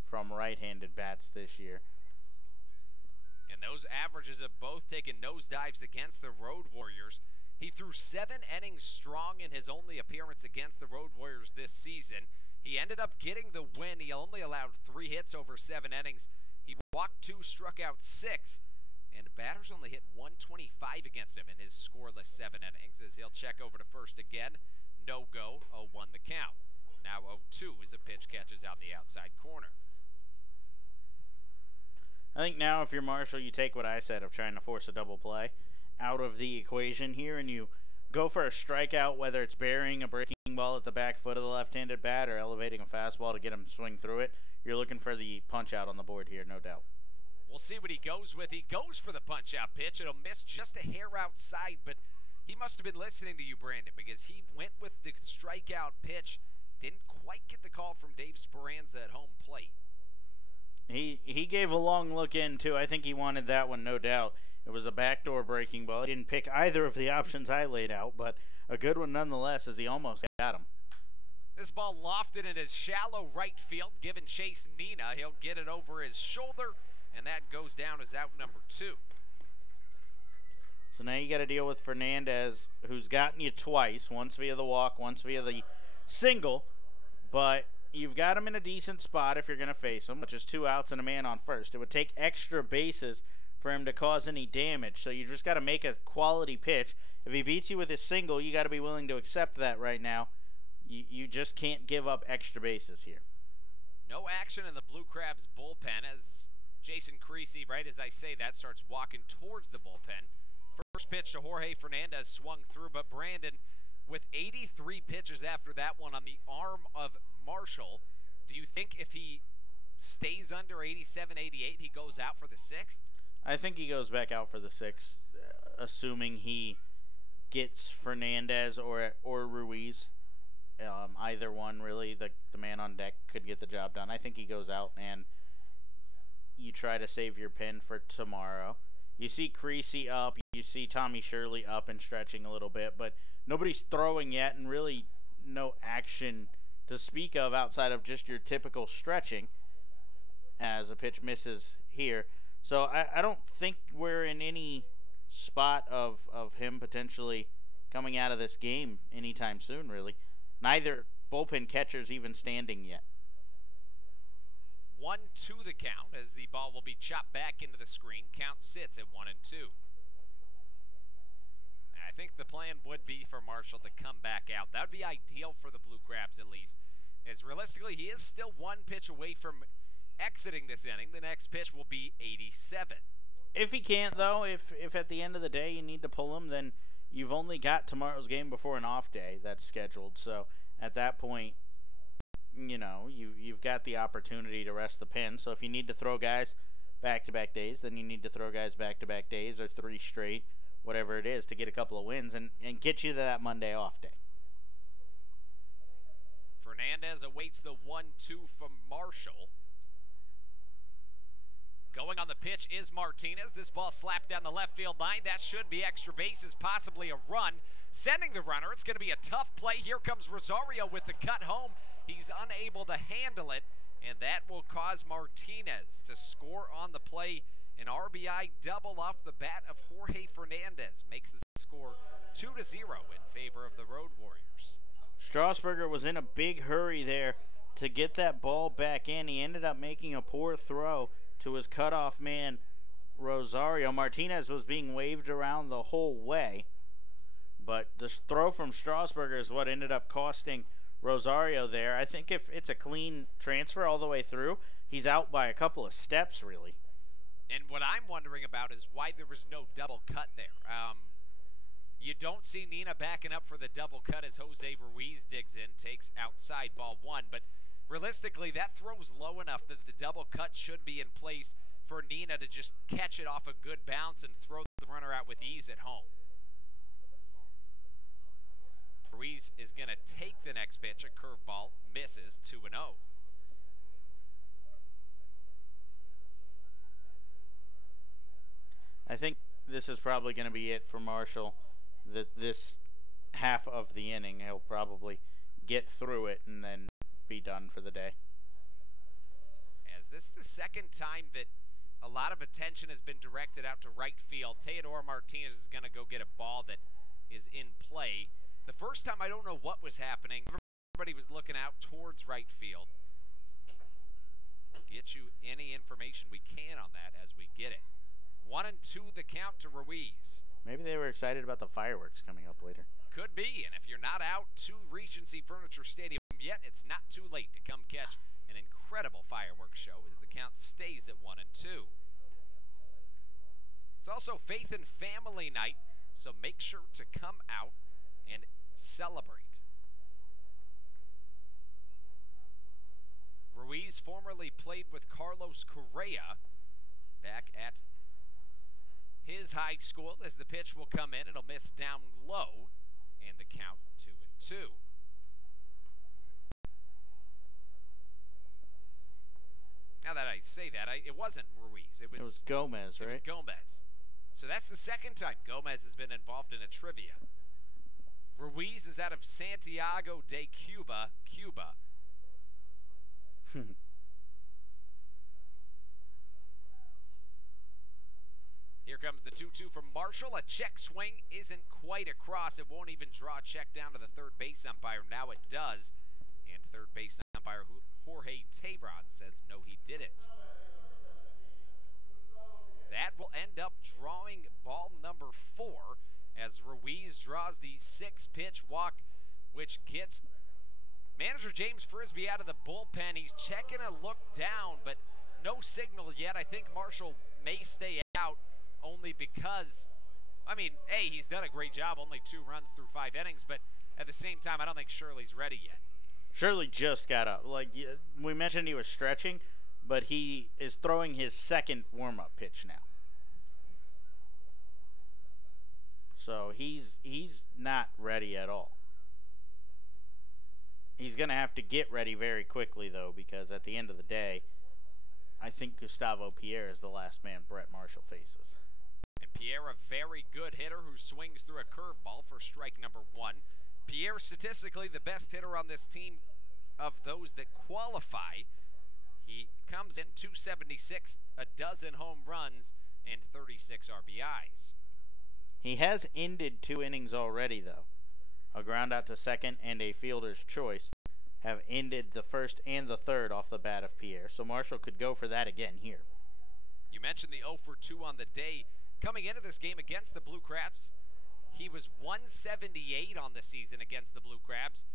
from right-handed bats this year. And those averages have both taken nosedives against the Road Warriors. He threw 7 innings strong in his only appearance against the Road Warriors this season. He ended up getting the win. He only allowed 3 hits over 7 innings. He walked 2, struck out 6, and batters only hit 125 against him in his scoreless 7 innings as he'll check over to first again. No go, 0-1 the count. Now 0-2 as a pitch catches out in the outside corner. I think now if you're Marshall, you take what I said of trying to force a double play out of the equation here, and you go for a strikeout, whether it's burying a breaking ball at the back foot of the left-handed bat or elevating a fastball to get him to swing through it. You're looking for the punch-out on the board here, no doubt. We'll see what he goes with. He goes for the punch-out pitch. It'll miss just a hair outside, but he must have been listening to you, Brandon, because he went with the strikeout pitch. Didn't quite get the call from Dave Speranza at home plate. He gave a long look in, too. I think he wanted that one, no doubt. It was a backdoor breaking ball. He didn't pick either of the options I laid out, but a good one nonetheless as he almost got him. This ball lofted in his shallow right field, giving Chase Nina. He'll get it over his shoulder, and that goes down as out number 2. So now you got to deal with Fernandez, who's gotten you twice, once via the walk, once via the single, but you've got him in a decent spot if you're going to face him, which is 2 outs and a man on first. It would take extra bases for him to cause any damage, so you just got to make a quality pitch. If he beats you with his single, you got to be willing to accept that right now. You just can't give up extra bases here. No action in the Blue Crabs bullpen as Jason Creasy, right as I say that, starts walking towards the bullpen. First pitch to Jorge Fernandez swung through, but Brandon, with 83 pitches after that one on the arm of Marshall, do you think if he stays under 87, 88, he goes out for the 6th? I think he goes back out for the 6th, assuming he gets Fernandez or Ruiz. Either one, really. The man on deck could get the job done. I think he goes out, and you try to save your pin for tomorrow. You see Creasy up. You see Tommy Shirley up and stretching a little bit, but nobody's throwing yet, and really no action to speak of outside of just your typical stretching as a pitch misses here. So I don't think we're in any spot of him potentially coming out of this game anytime soon, really. Neither bullpen catcher's even standing yet. 1-2 the count as the ball will be chopped back into the screen. Count sits at 1-2. I think the plan would be for Marshall to come back out. That would be ideal for the Blue Crabs at least. As realistically, he is still 1 pitch away from exiting this inning. The next pitch will be 87. If he can't, though, if at the end of the day you need to pull him, then you've only got tomorrow's game before an off day that's scheduled. So at that point, you know, you've got the opportunity to rest the pin. So if you need to throw guys back-to-back days, then you need to throw guys back-to-back days or 3 straight, whatever it is, to get a couple of wins and get you to that Monday off day. Fernandez awaits the 1-2 from Marshall. Going on the pitch is Martinez. This ball slapped down the left field line. That should be extra bases, possibly a run. Sending the runner. It's going to be a tough play. Here comes Rosario with the cut home. He's unable to handle it, and that will cause Martinez to score on the play. An RBI double off the bat of Jorge Fernandez makes the score 2-0 in favor of the Road Warriors. Strasburger was in a big hurry there to get that ball back in. He ended up making a poor throw to his cutoff man, Rosario. Martinez was being waved around the whole way, but the throw from Strasburger is what ended up costing Rosario there. I think if it's a clean transfer all the way through, he's out by a couple of steps, really. And what I'm wondering about is why there was no double cut there. You don't see Nina backing up for the double cut as Jose Ruiz digs in, takes outside ball 1, but realistically, that throw's low enough that the double cut should be in place for Nina to just catch it off a good bounce and throw the runner out with ease at home. Ruiz is going to take the next pitch, a curveball, misses, 2-0. I think this is probably going to be it for Marshall. This half of the inning, he'll probably get through it and then be done for the day. As this is the second time that a lot of attention has been directed out to right field. Teodoro Martinez is going to go get a ball that is in play. The first time, I don't know what was happening. Everybody was looking out towards right field. Get you any information we can on that as we get it. 1-2 the count to Ruiz. Maybe they were excited about the fireworks coming up later. Could be, and if you're not out to Regency Furniture Stadium yet, it's not too late to come catch an incredible fireworks show as the count stays at 1-2. It's also Faith and Family Night, so make sure to come out and celebrate. Ruiz formerly played with Carlos Correa back at his high school as the pitch will come in. It'll miss down low, and the count 2-2. Now that I say that, it wasn't Ruiz. It was Gomez, right? It was Gomez. So that's the second time Gomez has been involved in a trivia. Ruiz is out of Santiago de Cuba, Cuba. Here comes the 2-2 from Marshall. A check swing isn't quite across. It won't even draw a check down to the third base umpire. Now it does. And third base umpire Jorge Tabron says no, he didn't. That will end up drawing ball number 4 as Ruiz draws the 6-pitch walk, which gets manager James Frisbee out of the bullpen. He's checking a look down, but no signal yet. I think Marshall may stay out only because, I mean, A, he's done a great job, only 2 runs through 5 innings, but at the same time, I don't think Shirley's ready yet. Shirley just got up. Like we mentioned, he was stretching, but he is throwing his second warm-up pitch now. So he's not ready at all. He's going to have to get ready very quickly, though, because at the end of the day, I think Gustavo Pierre is the last man Brett Marshall faces. And Pierre, a very good hitter who swings through a curveball for strike number 1. Pierre, statistically, the best hitter on this team of those that qualify. He comes in 276, a dozen home runs, and 36 RBIs. He has ended 2 innings already, though. A ground out to second and a fielder's choice have ended the first and the third off the bat of Pierre. So Marshall could go for that again here. You mentioned the 0 for 2 on the day. Coming into this game against the Blue Crabs, he was 178 on the season against the Blue Crabs.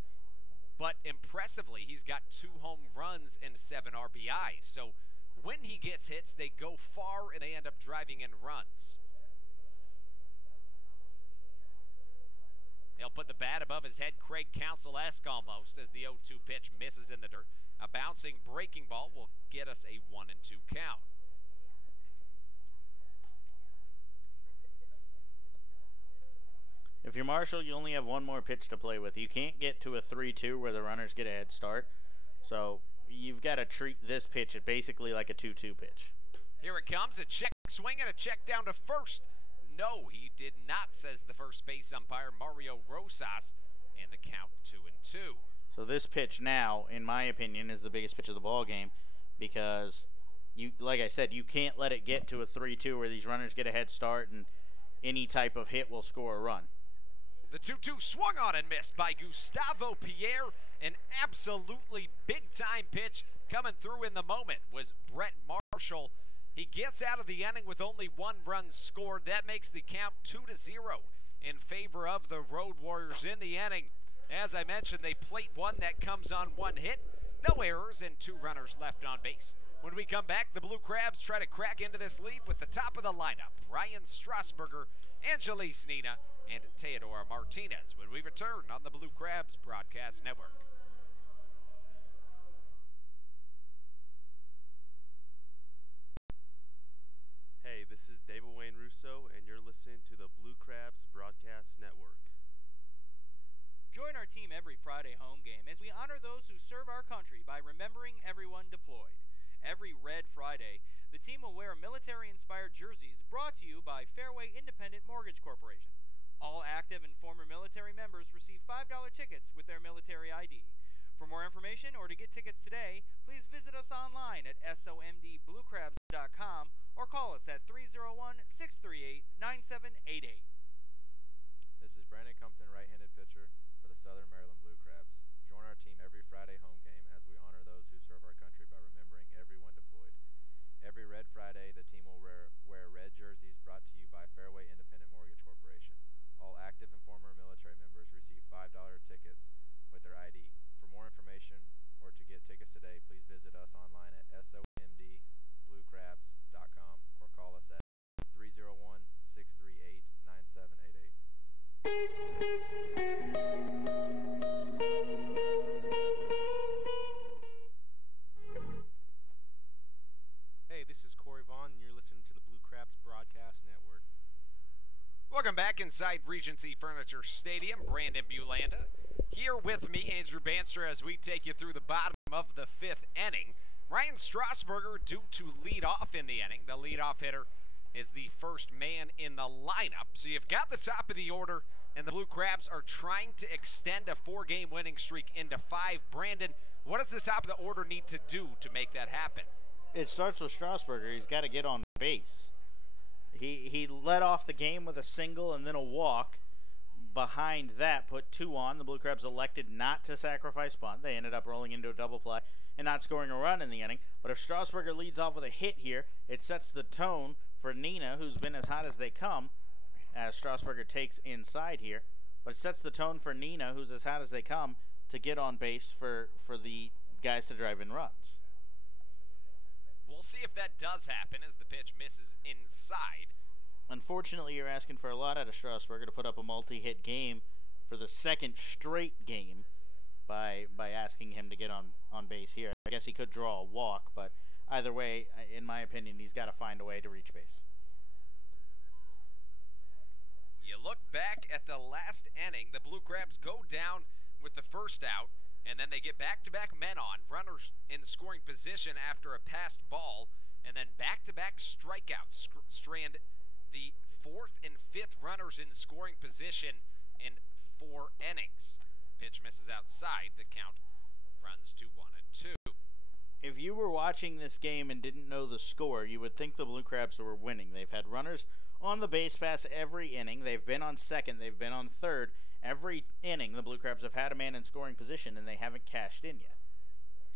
But impressively, he's got 2 home runs and 7 RBIs. So when he gets hits, they go far and they end up driving in runs. He'll put the bat above his head. Craig Counsell-esque almost as the 0-2 pitch misses in the dirt. A bouncing breaking ball will get us a 1-2 count. If you're Marshall, you only have 1 more pitch to play with. You can't get to a 3-2 where the runners get a head start. So you've got to treat this pitch basically like a 2-2 pitch. Here it comes, a check swing and a check down to first. No, he did not, says the first base umpire, Mario Rosas, and the count 2-2. So this pitch now, in my opinion, is the biggest pitch of the ball game because, like I said, you can't let it get to a 3-2 where these runners get a head start and any type of hit will score a run. The 2-2 swung on and missed by Gustavo Pierre. An absolutely big-time pitch coming through in the moment was Brett Marshall. He gets out of the inning with only 1 run scored. That makes the count 2-0 in favor of the Road Warriors in the inning. As I mentioned, they plate 1 that comes on 1 hit. No errors and 2 runners left on base. When we come back, the Blue Crabs try to crack into this lead with the top of the lineup, Ryan Strasburger, Angelis Nina, and Teodoro Martinez when we return on the Blue Crabs Broadcast Network. Hey, this is David Wayne Russo, and you're listening to the Blue Crabs Broadcast Network. Join our team every Friday home game as we honor those who serve our country by remembering everyone deployed. Every Red Friday, the team will wear military-inspired jerseys brought to you by Fairway Independent Mortgage Corporation. All active and former military members receive $5 tickets with their military ID. For more information or to get tickets today, please visit us online at somdbluecrabs.com or call us at 301-638-9788. This is Brandon Compton, right-handed pitcher for the Southern Maryland Blue Crabs. Join our team every Friday home game as we honor those who serve our country by remembering everyone deployed. Every Red Friday, the team will wear red jerseys brought to you by Fairway Independent Mortgage Corporation. All active and former military members receive $5 tickets with their ID. For more information or to get tickets today, please visit us online at somdbluecrabs.com or call us at 301-638-9788. Hey, this is Corey Vaughn, and you're listening to the Blue Crabs Broadcast Network. Welcome back inside Regency Furniture Stadium. Brandon Bulanda here with me, Andrew Banster, as we take you through the bottom of the 5th inning. Ryan Strasburger due to lead off in the inning. The leadoff hitter is the first man in the lineup. So you've got the top of the order, and the Blue Crabs are trying to extend a 4-game winning streak into 5. Brandon, what does the top of the order need to do to make that happen? It starts with Strasburger. He's got to get on base. He led off the game with a single and then a walk. Behind that, put 2 on. The Blue Crabs elected not to sacrifice bunt. They ended up rolling into a double play and not scoring a run in the inning. But if Strasburger leads off with a hit here, it sets the tone for Nina, who's been as hot as they come, as Strasburger takes inside here. But it sets the tone for Nina, who's as hot as they come, to get on base for the guys to drive in runs. We'll see if that does happen as the pitch misses inside. Unfortunately, you're asking for a lot out of Strasburger to put up a multi-hit game for the second straight game by asking him to get on base here. I guess he could draw a walk, but either way, in my opinion, he's got to find a way to reach base. You look back at the last inning, the Blue Crabs go down with the first out, and then they get back-to-back men on, runners in scoring position after a passed ball, and then back-to-back strikeouts strand the 4th and 5th runners in scoring position in 4 innings. Pitch misses outside. The count runs to 1-2. If you were watching this game and didn't know the score, you would think the Blue Crabs were winning. They've had runners on the base pass every inning. They've been on second. They've been on third. Every inning, the Blue Crabs have had a man in scoring position, and they haven't cashed in yet.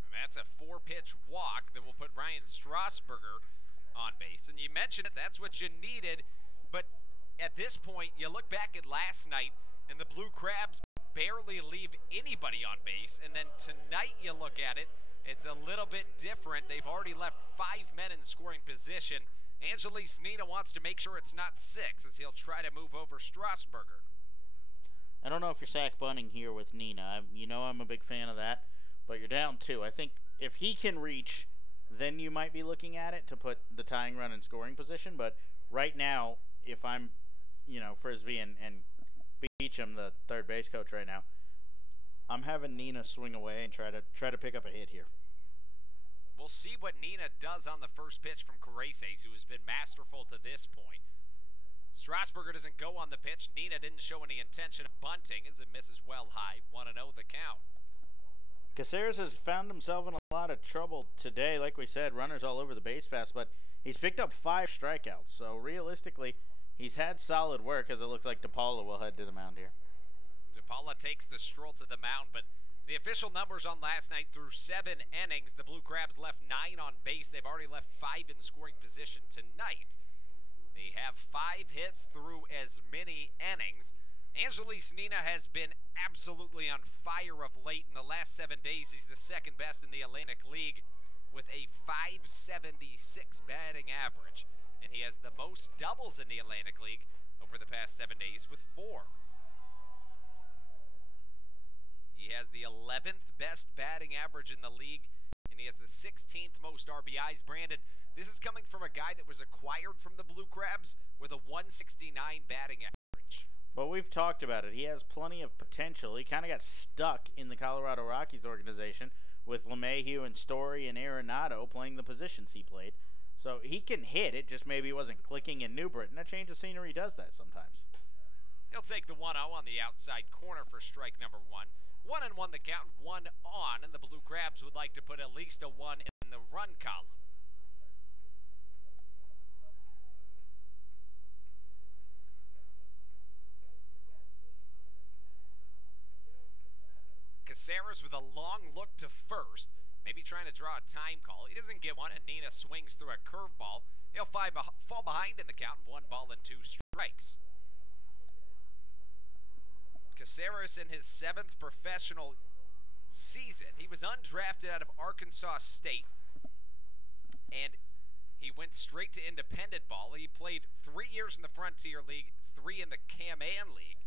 And that's a 4-pitch walk that will put Ryan Strasburger on base. And you mentioned it, that's what you needed. But at this point, you look back at last night, and the Blue Crabs barely leave anybody on base. And then tonight you look at it, it's a little bit different. They've already left 5 men in scoring position. Angelis Nina wants to make sure it's not 6 as he'll try to move over Strasburger. I don't know if you're sack bunting here with Nina. You know I'm a big fan of that, but you're down 2. I think if he can reach, then you might be looking at it to put the tying run in scoring position. But right now, if I'm, Frisbee and Beecham, the third base coach right now, I'm having Nina swing away and try to pick up a hit here. We'll see what Nina does on the first pitch from Caraces, who has been masterful to this point. Strasburger doesn't go on the pitch. Nina didn't show any intention of bunting as it misses well high. 1-0 the count. Caceres has found himself in a lot of trouble today. Like we said, runners all over the base pass, but he's picked up 5 strikeouts. So realistically, he's had solid work as it looks like DePaula will head to the mound here. DePaula takes the stroll to the mound, but the official numbers on last night through 7 innings, the Blue Crabs left 9 on base. They've already left 5 in scoring position tonight. They have 5 hits through as many innings. Angelis Nina has been absolutely on fire of late. In the last 7 days, he's the second best in the Atlantic League with a .576 batting average. And he has the most doubles in the Atlantic League over the past 7 days with 4. He has the 11th best batting average in the league, and he has the 16th most RBIs. Brandon, this is coming from a guy that was acquired from the Blue Crabs with a .169 batting average. But we've talked about it. He has plenty of potential. He kind of got stuck in the Colorado Rockies organization with LeMahieu and Story and Arenado playing the positions he played. So he can hit. It just maybe wasn't clicking in New Britain. A change of scenery does that sometimes. He'll take the 1-0 on the outside corner for strike number 1. 1-1 the count, 1 on, and the Blue Crabs would like to put at least a 1 in the run column. Caceres with a long look to first, maybe trying to draw a time call. He doesn't get one, and Nina swings through a curveball. He'll fall behind in the count, 1 ball and 2 strikes. Caceres in his 7th professional season. He was undrafted out of Arkansas State, and he went straight to independent ball. He played 3 years in the Frontier League, 3 in the Cam-An League,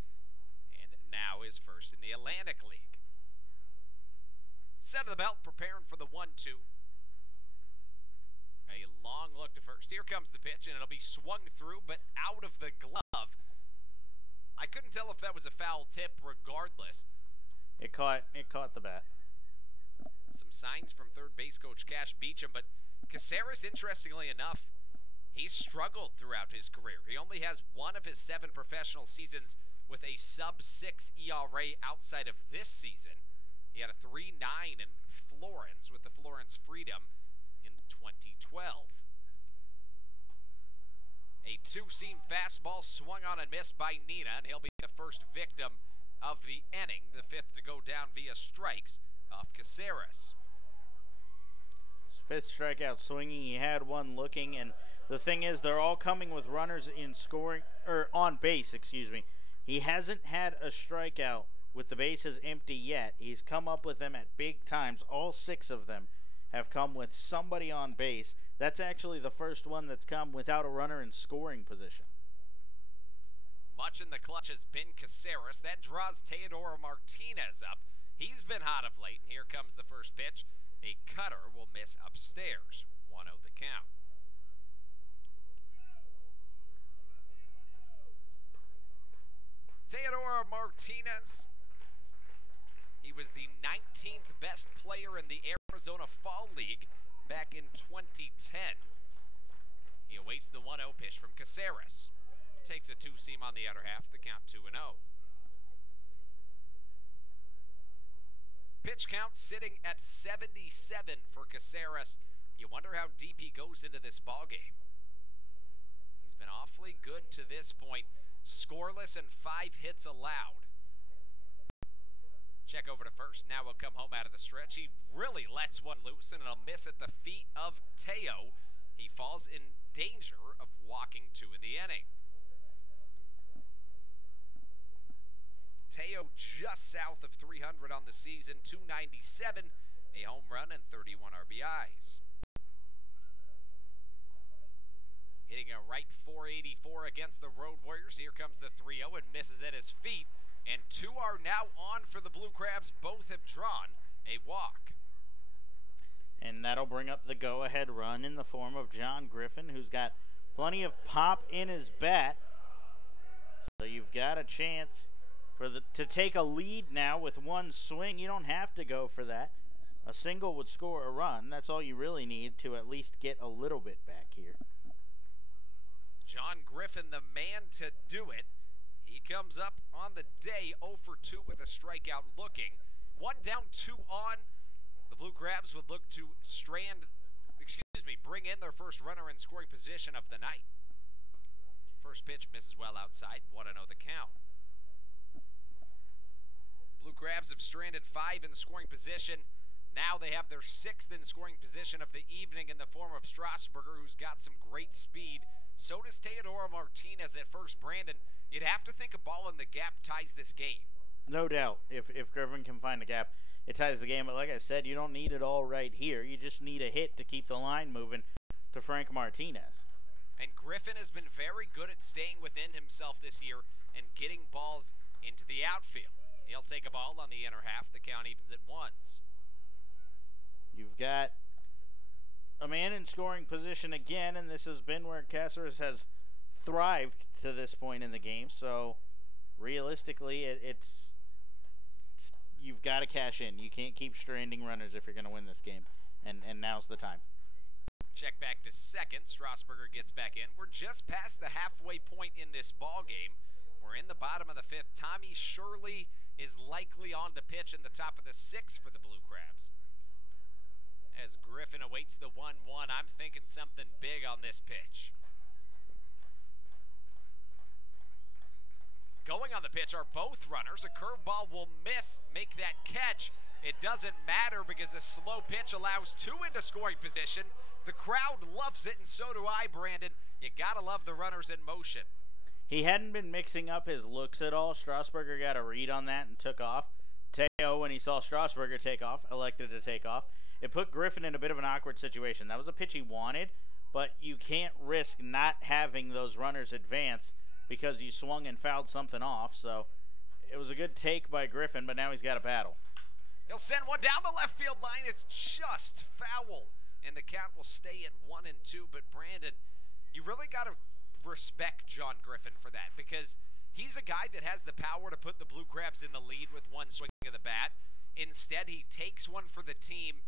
and now is first in the Atlantic League. Set of the belt, preparing for the 1-2. A long look to first. Here comes the pitch, and it'll be swung through, but out of the glove. I couldn't tell if that was a foul tip regardless. It caught the bat. Some signs from third base coach Cash Beecham, but Caceres, interestingly enough, he's struggled throughout his career. He only has 1 of his 7 professional seasons with a sub-6 ERA outside of this season. He had a 3.9 in Florence with the Florence Freedom in 2012. A 2-seam fastball swung on and missed by Nina, and he'll be the first victim of the inning, the 5th to go down via strikes off Caceres. His 5th strikeout swinging. He had 1 looking, and the thing is, they're all coming with runners in scoring, or on base, excuse me. He hasn't had a strikeout with the bases empty yet. He's come up with them at big times. All 6 of them have come with somebody on base. That's actually the first one that's come without a runner in scoring position. Much in the clutch has been Caceres. That draws Teodoro Martinez up. He's been hot of late, and here comes the first pitch. A cutter will miss upstairs. 1-0 the count. Teodoro Martinez. He was the 19th best player in the Arizona Fall League back in 2010. He awaits the 1-0 pitch from Caceres. Takes a 2-seam on the outer half, the count 2-0. Pitch count sitting at 77 for Caceres. You wonder how deep he goes into this ballgame. He's been awfully good to this point. Scoreless and 5 hits allowed. Check over to first. Now he'll come home out of the stretch. He really lets one loose, and it'll miss at the feet of Teo. He falls in danger of walking 2 in the inning. Teo just south of 300 on the season, 297, a home run and 31 RBIs. Hitting a right 484 against the Road Warriors. Here comes the 3-0 and misses at his feet. And 2 are now on for the Blue Crabs. Both have drawn a walk. And that'll bring up the go-ahead run in the form of John Griffin, who's got plenty of pop in his bat. So you've got a chance to take a lead now with 1 swing. You don't have to go for that. A single would score a run. That's all you really need to at least get a little bit back here. John Griffin, the man to do it. He comes up on the day 0 for 2 with a strikeout looking. 1 down, 2 on. The Blue Crabs would look to bring in their first runner in scoring position of the night. First pitch misses well outside. 1-0 the count. Blue Crabs have stranded 5 in scoring position. Now they have their 6th in scoring position of the evening in the form of Strasburger, who's got some great speed. So does Teodoro Martinez at first. Brandon, you'd have to think a ball in the gap ties this game. No doubt. If Griffin can find a gap, it ties the game. But like I said, you don't need it all right here. You just need a hit to keep the line moving to Frank Martinez. And Griffin has been very good at staying within himself this year and getting balls into the outfield. He'll take a ball on the inner half. The count evens at 1s. You've got a man in scoring position again, and this has been where Caceres has thrived to this point in the game. So realistically, it's you've got to cash in. You can't keep stranding runners if you're going to win this game, and now's the time. Check back to second. Strasburger gets back in. We're just past the halfway point in this ball game. We're We're in the bottom of the 5th. Tommy Shirley is likely on to pitch in the top of the 6th for the Blue Crabs. As Griffin awaits the 1-1, I'm thinking something big on this pitch. Going on the pitch are both runners. A curveball will miss, make that catch. It doesn't matter because a slow pitch allows 2 into scoring position. The crowd loves it, and so do I, Brandon. You gotta love the runners in motion. He hadn't been mixing up his looks at all. Strasburger got a read on that and took off. Teo, when he saw Strasburger take off, elected to take off. It put Griffin in a bit of an awkward situation. That was a pitch he wanted, but you can't risk not having those runners advance because you swung and fouled something off. So it was a good take by Griffin, but now he's got a battle. He'll send one down the left field line. It's just foul, and the count will stay at 1-2. But Brandon, you really got to respect John Griffin for that, because he's a guy that has the power to put the Blue Crabs in the lead with one swing of the bat. Instead, he takes one for the team,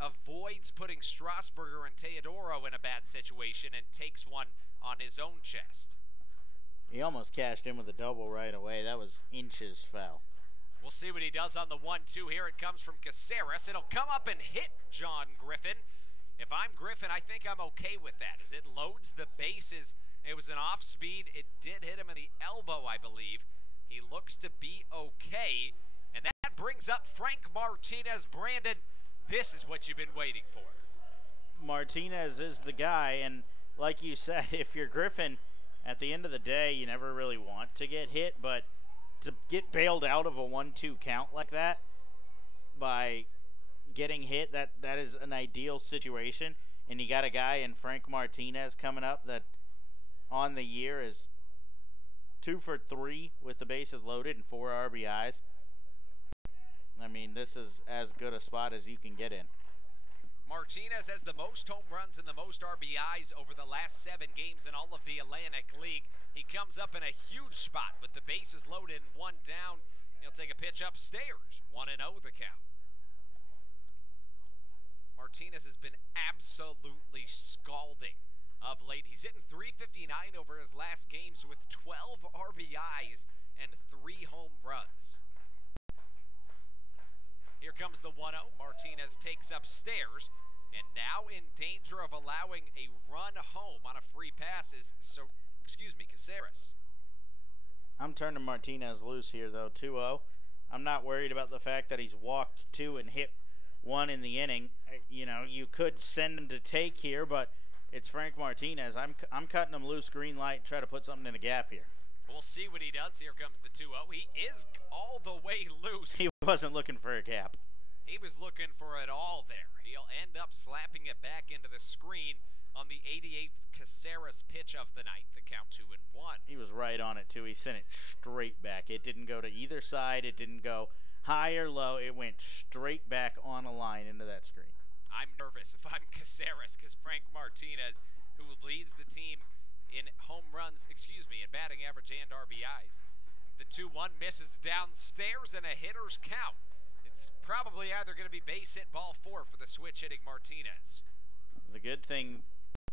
avoids putting Strasburger and Teodoro in a bad situation, and takes one on his own chest. He almost cashed in with a double right away. That was inches foul. We'll see what he does on the 1-2 here. It comes from Caceres. It'll come up and hit John Griffin. If I'm Griffin, I think I'm okay with that, as it loads the bases. It was an off speed. It did hit him in the elbow, I believe. He looks to be okay. And that brings up Frank Martinez. Brandon, this is what you've been waiting for. Martinez is the guy, and like you said, if you're Griffin, at the end of the day, you never really want to get hit, but to get bailed out of a 1-2 count like that by getting hit, that is an ideal situation. And you got a guy in Frank Martinez coming up that on the year is 2 for 3 with the bases loaded and 4 RBIs. I mean, this is as good a spot as you can get in. Martinez has the most home runs and the most RBIs over the last 7 games in all of the Atlantic League. He comes up in a huge spot with the bases loaded and 1 down. He'll take a pitch upstairs. 1-0 the count. Martinez has been absolutely scalding of late. He's hitting .359 over his last games with 12 RBIs and 3 home runs. Here comes the 1-0. Martinez takes upstairs, and now in danger of allowing a run home on a free pass is Caceres. I'm turning Martinez loose here, though. 2-0. I'm not worried about the fact that he's walked 2 and hit 1 in the inning. You know, you could send him to take here, but it's Frank Martinez. I'm cutting him loose, green light, try to put something in a gap here. We'll see what he does. Here comes the 2-0. He is all the way loose. He wasn't looking for a gap. He was looking for it all there. He'll end up slapping it back into the screen on the 88th Caceres pitch of the night. The count 2-1. He was right on it, too. He sent it straight back. It didn't go to either side. It didn't go high or low. It went straight back on a line into that screen. I'm nervous if I'm Caceres, because Frank Martinez, who leads the team in home runs, in batting average and RBIs. The 2-1 misses downstairs and a hitter's count. It's probably either going to be base hit ball 4 for the switch hitting Martinez. The good thing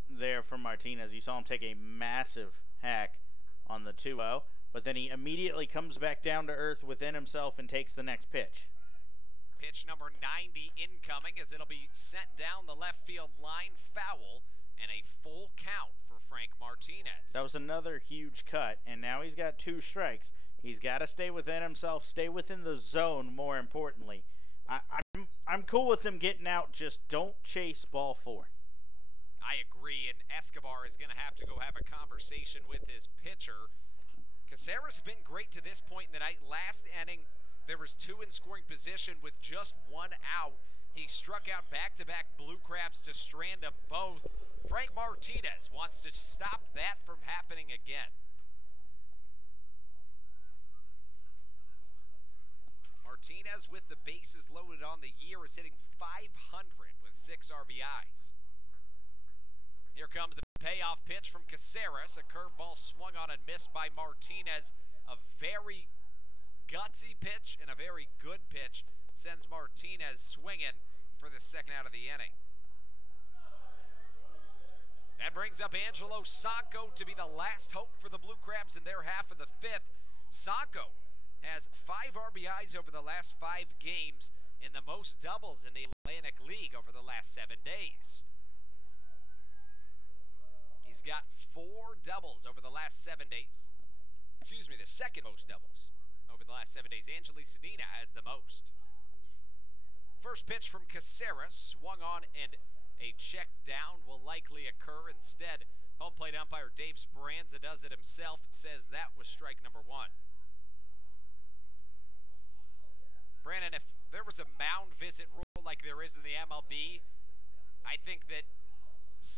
there from Martinez, you saw him take a massive hack on the 2-0, but then he immediately comes back down to earth within himself and takes the next pitch. Pitch number 90 incoming, as it'll be sent down the left field line, foul, and a full count for Frank Martinez. That was another huge cut, and now he's got 2 strikes. He's got to stay within himself, stay within the zone, more importantly. I'm cool with him getting out, just don't chase ball 4. I agree, and Escobar is going to have a conversation with his pitcher. Caceres has been great to this point in the night. Last inning, there was 2 in scoring position with just 1 out. He struck out back-to-back Blue Crabs to strand them both. Frank Martinez wants to stop that from happening again. Martinez, with the bases loaded on the year, is hitting .500 with 6 RBIs. Here comes the payoff pitch from Caceres. A curveball swung on and missed by Martinez. A very gutsy pitch and a very good pitch sends Martinez swinging for the second out of the inning. That brings up Angelo Sanko to be the last hope for the Blue Crabs in their half of the 5th. Sanko has 5 RBIs over the last 5 games and the most doubles in the Atlantic League over the last 7 days. He's got 4 doubles over the last 7 days. Excuse me, the second most doubles over the last 7 days. Angelis Sedina has the most. First pitch from Caceres, swung on, and a check down will likely occur. Instead, home plate umpire Dave Speranza does it himself, says that was strike number 1. Brandon, if there was a mound visit rule like there is in the MLB, I think that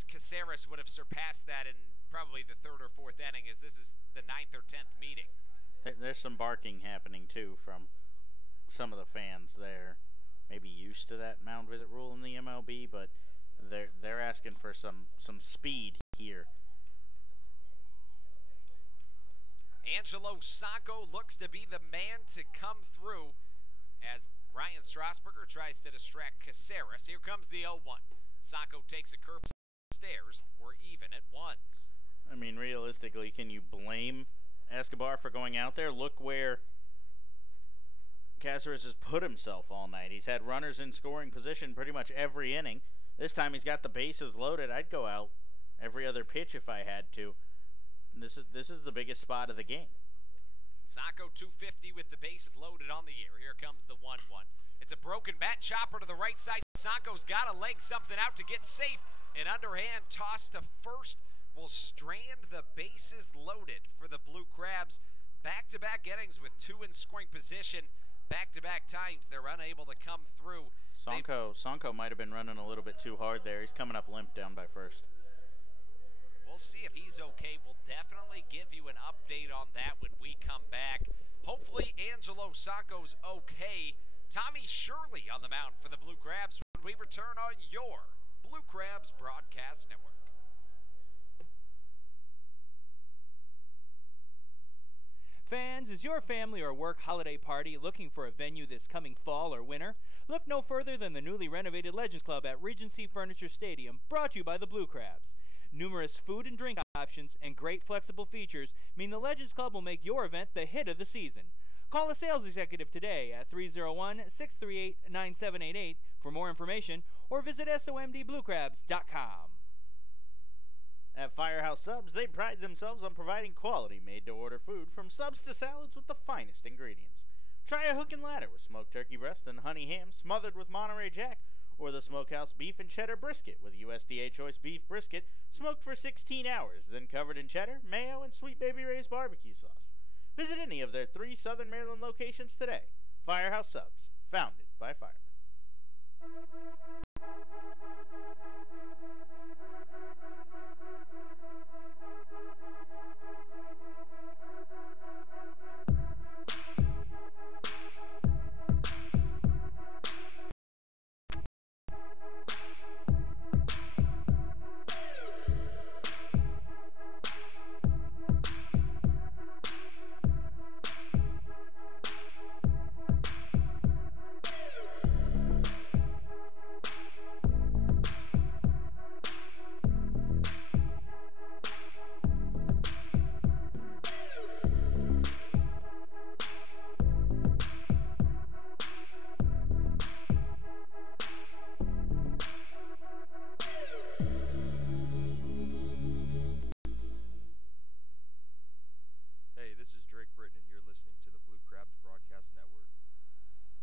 Caceres would have surpassed that in probably the 3rd or 4th inning, as this is the 9th or 10th meeting. There's some barking happening, too, from some of the fans there. Maybe used to that mound visit rule in the MLB, but they're asking for some speed here. Angelo Sanko looks to be the man to come through as Ryan Strasburger tries to distract Caceres. Here comes the 0-1. Sanko takes a curve upstairs. We're even at 1s. I mean, realistically, can you blame Escobar for going out there? Look where Caceres has put himself all night. He's had runners in scoring position pretty much every inning. This time he's got the bases loaded. I'd go out every other pitch if I had to. This is the biggest spot of the game. Sanko 250 with the bases loaded on the year. Here comes the 1-1. It's a broken bat chopper to the right side. Sanko's got to leg something out to get safe. An underhand toss to first will strand the bases loaded for the Blue Crabs. Back-to-back innings with 2 in scoring position. Back-to-back times they're unable to come through. Sanko might have been running a little bit too hard there. He's coming up limp down by first. We'll see if he's okay. We'll definitely give you an update on that when we come back. Hopefully Angelo Sanko's okay. Tommy Shirley on the mound for the Blue Crabs when we return on your Blue Crabs Broadcast Network. Fans, is your family or work holiday party looking for a venue this coming fall or winter? Look no further than the newly renovated Legends Club at Regency Furniture Stadium, brought to you by the Blue Crabs. Numerous food and drink options and great flexible features mean the Legends Club will make your event the hit of the season. Call a sales executive today at 301-638-9788 for more information, or visit somdbluecrabs.com. At Firehouse Subs, they pride themselves on providing quality made-to-order food, from subs to salads with the finest ingredients. Try a hook and ladder with smoked turkey breast and honey ham smothered with Monterey Jack, or the smokehouse beef and cheddar brisket with USDA choice beef brisket smoked for 16 hours, then covered in cheddar, mayo, and Sweet Baby Ray's barbecue sauce. Visit any of their 3 Southern Maryland locations today. Firehouse Subs, founded by firemen.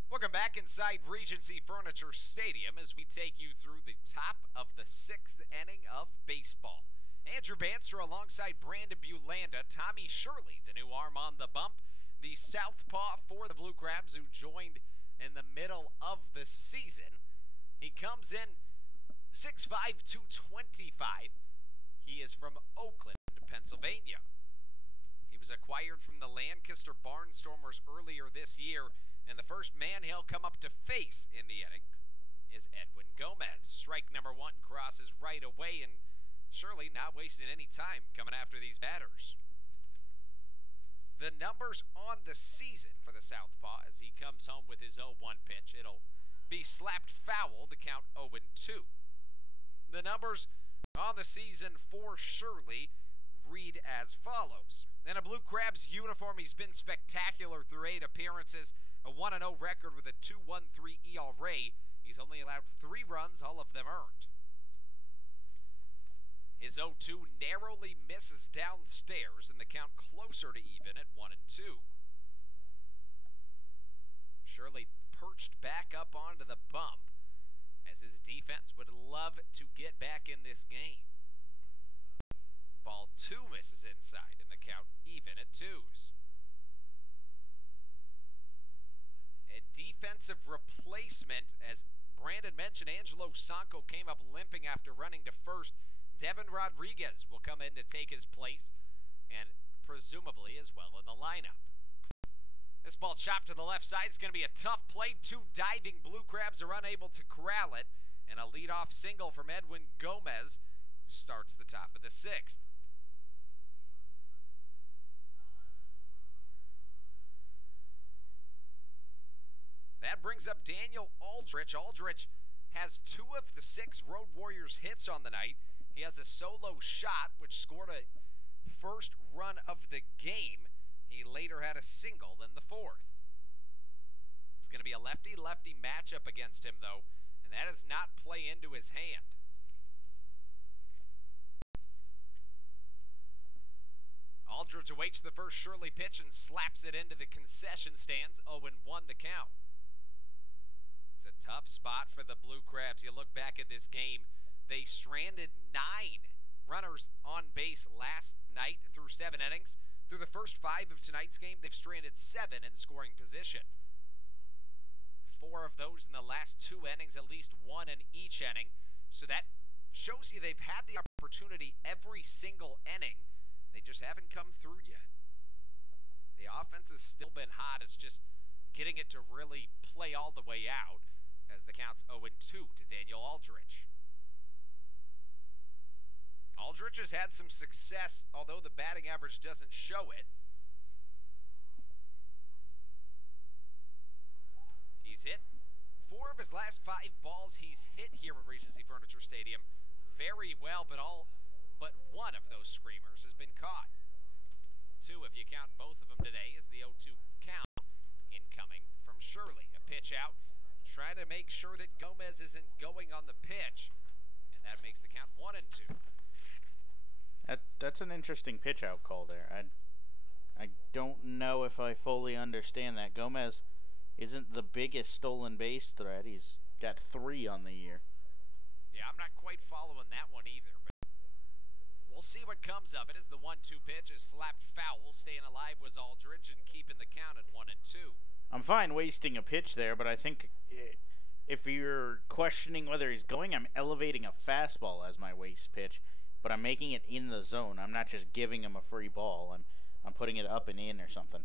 Welcome back inside Regency Furniture Stadium as we take you through the top of the 6th inning of baseball. Andrew Bandstra alongside Brandon Bulanda, Tommy Shirley, the new arm on the bump, the southpaw for the Blue Crabs who joined in the middle of the season. He comes in 6'5", 225. He is from Oakland, Pennsylvania. He was acquired from the Lancaster Barnstormers earlier this year, and the first man he'll come up to face in the inning is Edwin Gomez. Strike number 1 crosses right away, and Shirley not wasting any time coming after these batters. The numbers on the season for the southpaw as he comes home with his 0-1 pitch. It'll be slapped foul to count 0-2. The numbers on the season for Shirley read as follows. In a Blue Crabs uniform, he's been spectacular through 8 appearances, a 1-0 record with a 2.13 ERA. He's only allowed 3 runs, all of them earned. His 0-2 narrowly misses downstairs, and the count closer to even at 1-2. Shirley perched back up onto the bump, as his defense would love to get back in this game. Ball 2 misses inside, and the count even at 2s. A defensive replacement, as Brandon mentioned, Angelo Sanko came up limping after running to first. Devin Rodriguez will come in to take his place, and presumably as well in the lineup. This ball chopped to the left side. It's going to be a tough play. 2 diving Blue Crabs are unable to corral it, and a leadoff single from Edwin Gomez starts the top of the 6th. That brings up Daniel Aldrich. Aldrich has 2 of the 6 Road Warriors hits on the night. He has a solo shot, which scored a first run of the game. He later had a single in the 4th. It's going to be a lefty-lefty matchup against him, though, and that does not play into his hand. Aldrich awaits the first Shirley pitch and slaps it into the concession stands. 0-1 the count. It's a tough spot for the Blue Crabs. You look back at this game, they stranded 9 runners on base last night through 7 innings. Through the first 5 of tonight's game, they've stranded 7 in scoring position. 4 of those in the last 2 innings, at least 1 in each inning. So that shows you they've had the opportunity every single inning. They just haven't come through yet. The offense has still been hot. It's just getting it to really play all the way out, as the count's 0-2 to Daniel Aldrich. Aldrich has had some success, although the batting average doesn't show it. He's hit 4 of his last 5 balls he's hit here at Regency Furniture Stadium very well, but all but 1 of those screamers has been caught. 2, if you count both of them today, is the 0-2 count incoming from Shirley. A pitch out, trying to make sure that Gomez isn't going on the pitch, and that makes the count 1-2. That's an interesting pitch out call there. I don't know if I fully understand that. Gomez isn't the biggest stolen base threat. He's got 3 on the year. Yeah, I'm not quite following that one either, but we'll see what comes of it as the 1-2 pitch is slapped foul. Staying alive was Aldridge and keeping the count at 1-2. I'm fine wasting a pitch there, but I think if you're questioning whether he's going, I'm elevating a fastball as my waste pitch, but I'm making it in the zone. I'm not just giving him a free ball. I'm putting it up and in or something.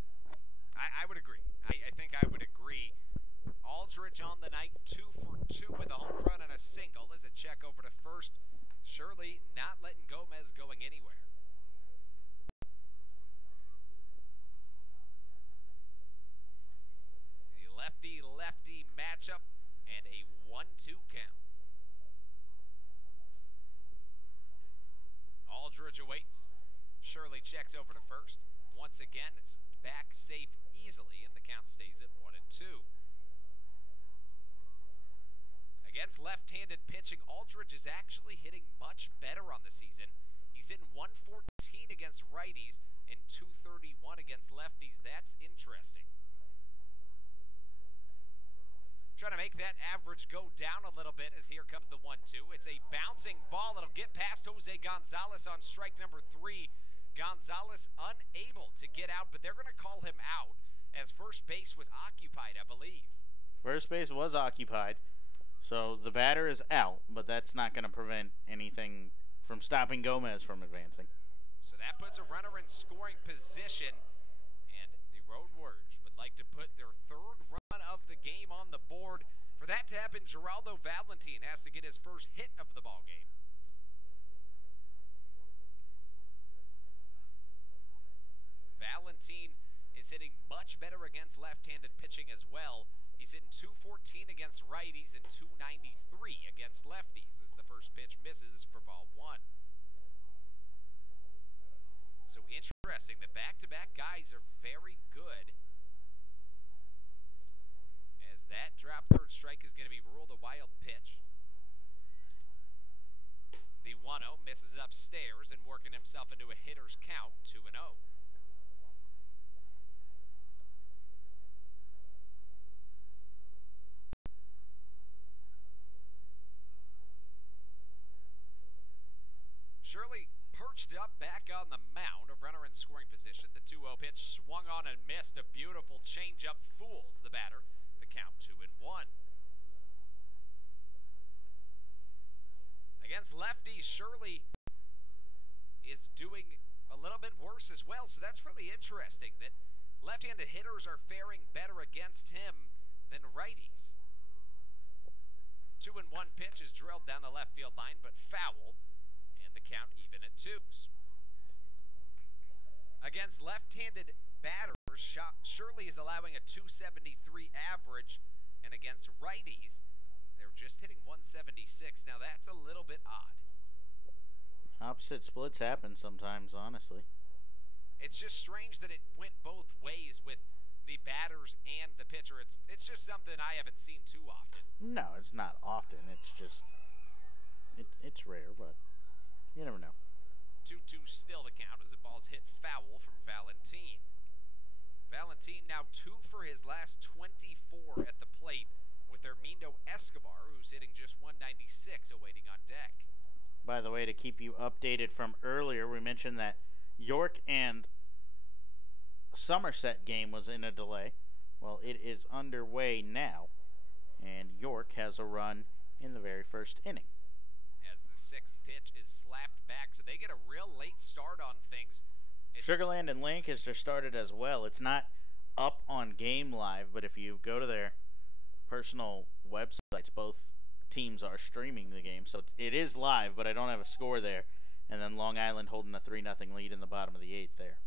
I would agree. I think I would agree. Aldrich on the night, 2 for 2 with a home run and a single as a check over to first. Shirley not letting Gomez going anywhere. The lefty-lefty matchup and a 1-2 count. Aldridge awaits. Shirley checks over to first. Once again, it's back safe easily, and the count stays at 1-2. Against left-handed pitching, Aldridge is actually hitting much better on the season. He's hitting 114 against righties and 231 against lefties. That's interesting. Trying to make that average go down a little bit as here comes the 1-2. It's a bouncing ball that'll get past Jose Gonzalez on strike number 3. Gonzalez unable to get out, but they're going to call him out as first base was occupied, I believe. First base was occupied, so the batter is out, but that's not going to prevent anything from stopping Gomez from advancing. So that puts a runner in scoring position, and the Road Warriors would like to put their 3rd run of the game on the board. For that to happen, Geraldo Valentin has to get his first hit of the ball game. Valentin is hitting much better against left-handed pitching as well. He's hitting 214 against righties and 293 against lefties as the first pitch misses for ball 1. So interesting interesting. The back-to-back guys are very good. As that drop third strike is going to be ruled a wild pitch. The 1-0 misses upstairs and working himself into a hitter's count, 2-0. Shirley perched up back on the mound, a runner in scoring position. The 2-0 pitch swung on and missed. A beautiful changeup fools the batter. The count 2-1. Against lefties, Shirley is doing a little bit worse as well, so that's really interesting that left-handed hitters are faring better against him than righties. 2-1 pitch is drilled down the left field line, but foul. The count even at 2s. Against left-handed batters, Shirley is allowing a 273 average, and against righties, they're just hitting 176. Now that's a little bit odd. Opposite splits happen sometimes, honestly. It's just strange that it went both ways with the batters and the pitcher. It's just something I haven't seen too often. No, it's not often. It's just it's rare, but you never know. 2-2 still the count as the ball's hit foul from Valentin. Valentin now 2 for his last 24 at the plate with Hermindo Escobar, who's hitting just 196, awaiting on deck. By the way, to keep you updated from earlier, we mentioned that York and Somerset game was in a delay. Well, it is underway now, and York has a run in the very first inning. Sixth pitch is slapped back, so they get a real late start on things. Sugarland and Lancaster started as well. It's not up on Game Live, but if you go to their personal websites, both teams are streaming the game. So it is live, but I don't have a score there. And then Long Island holding a 3-0 lead in the bottom of the 8th there.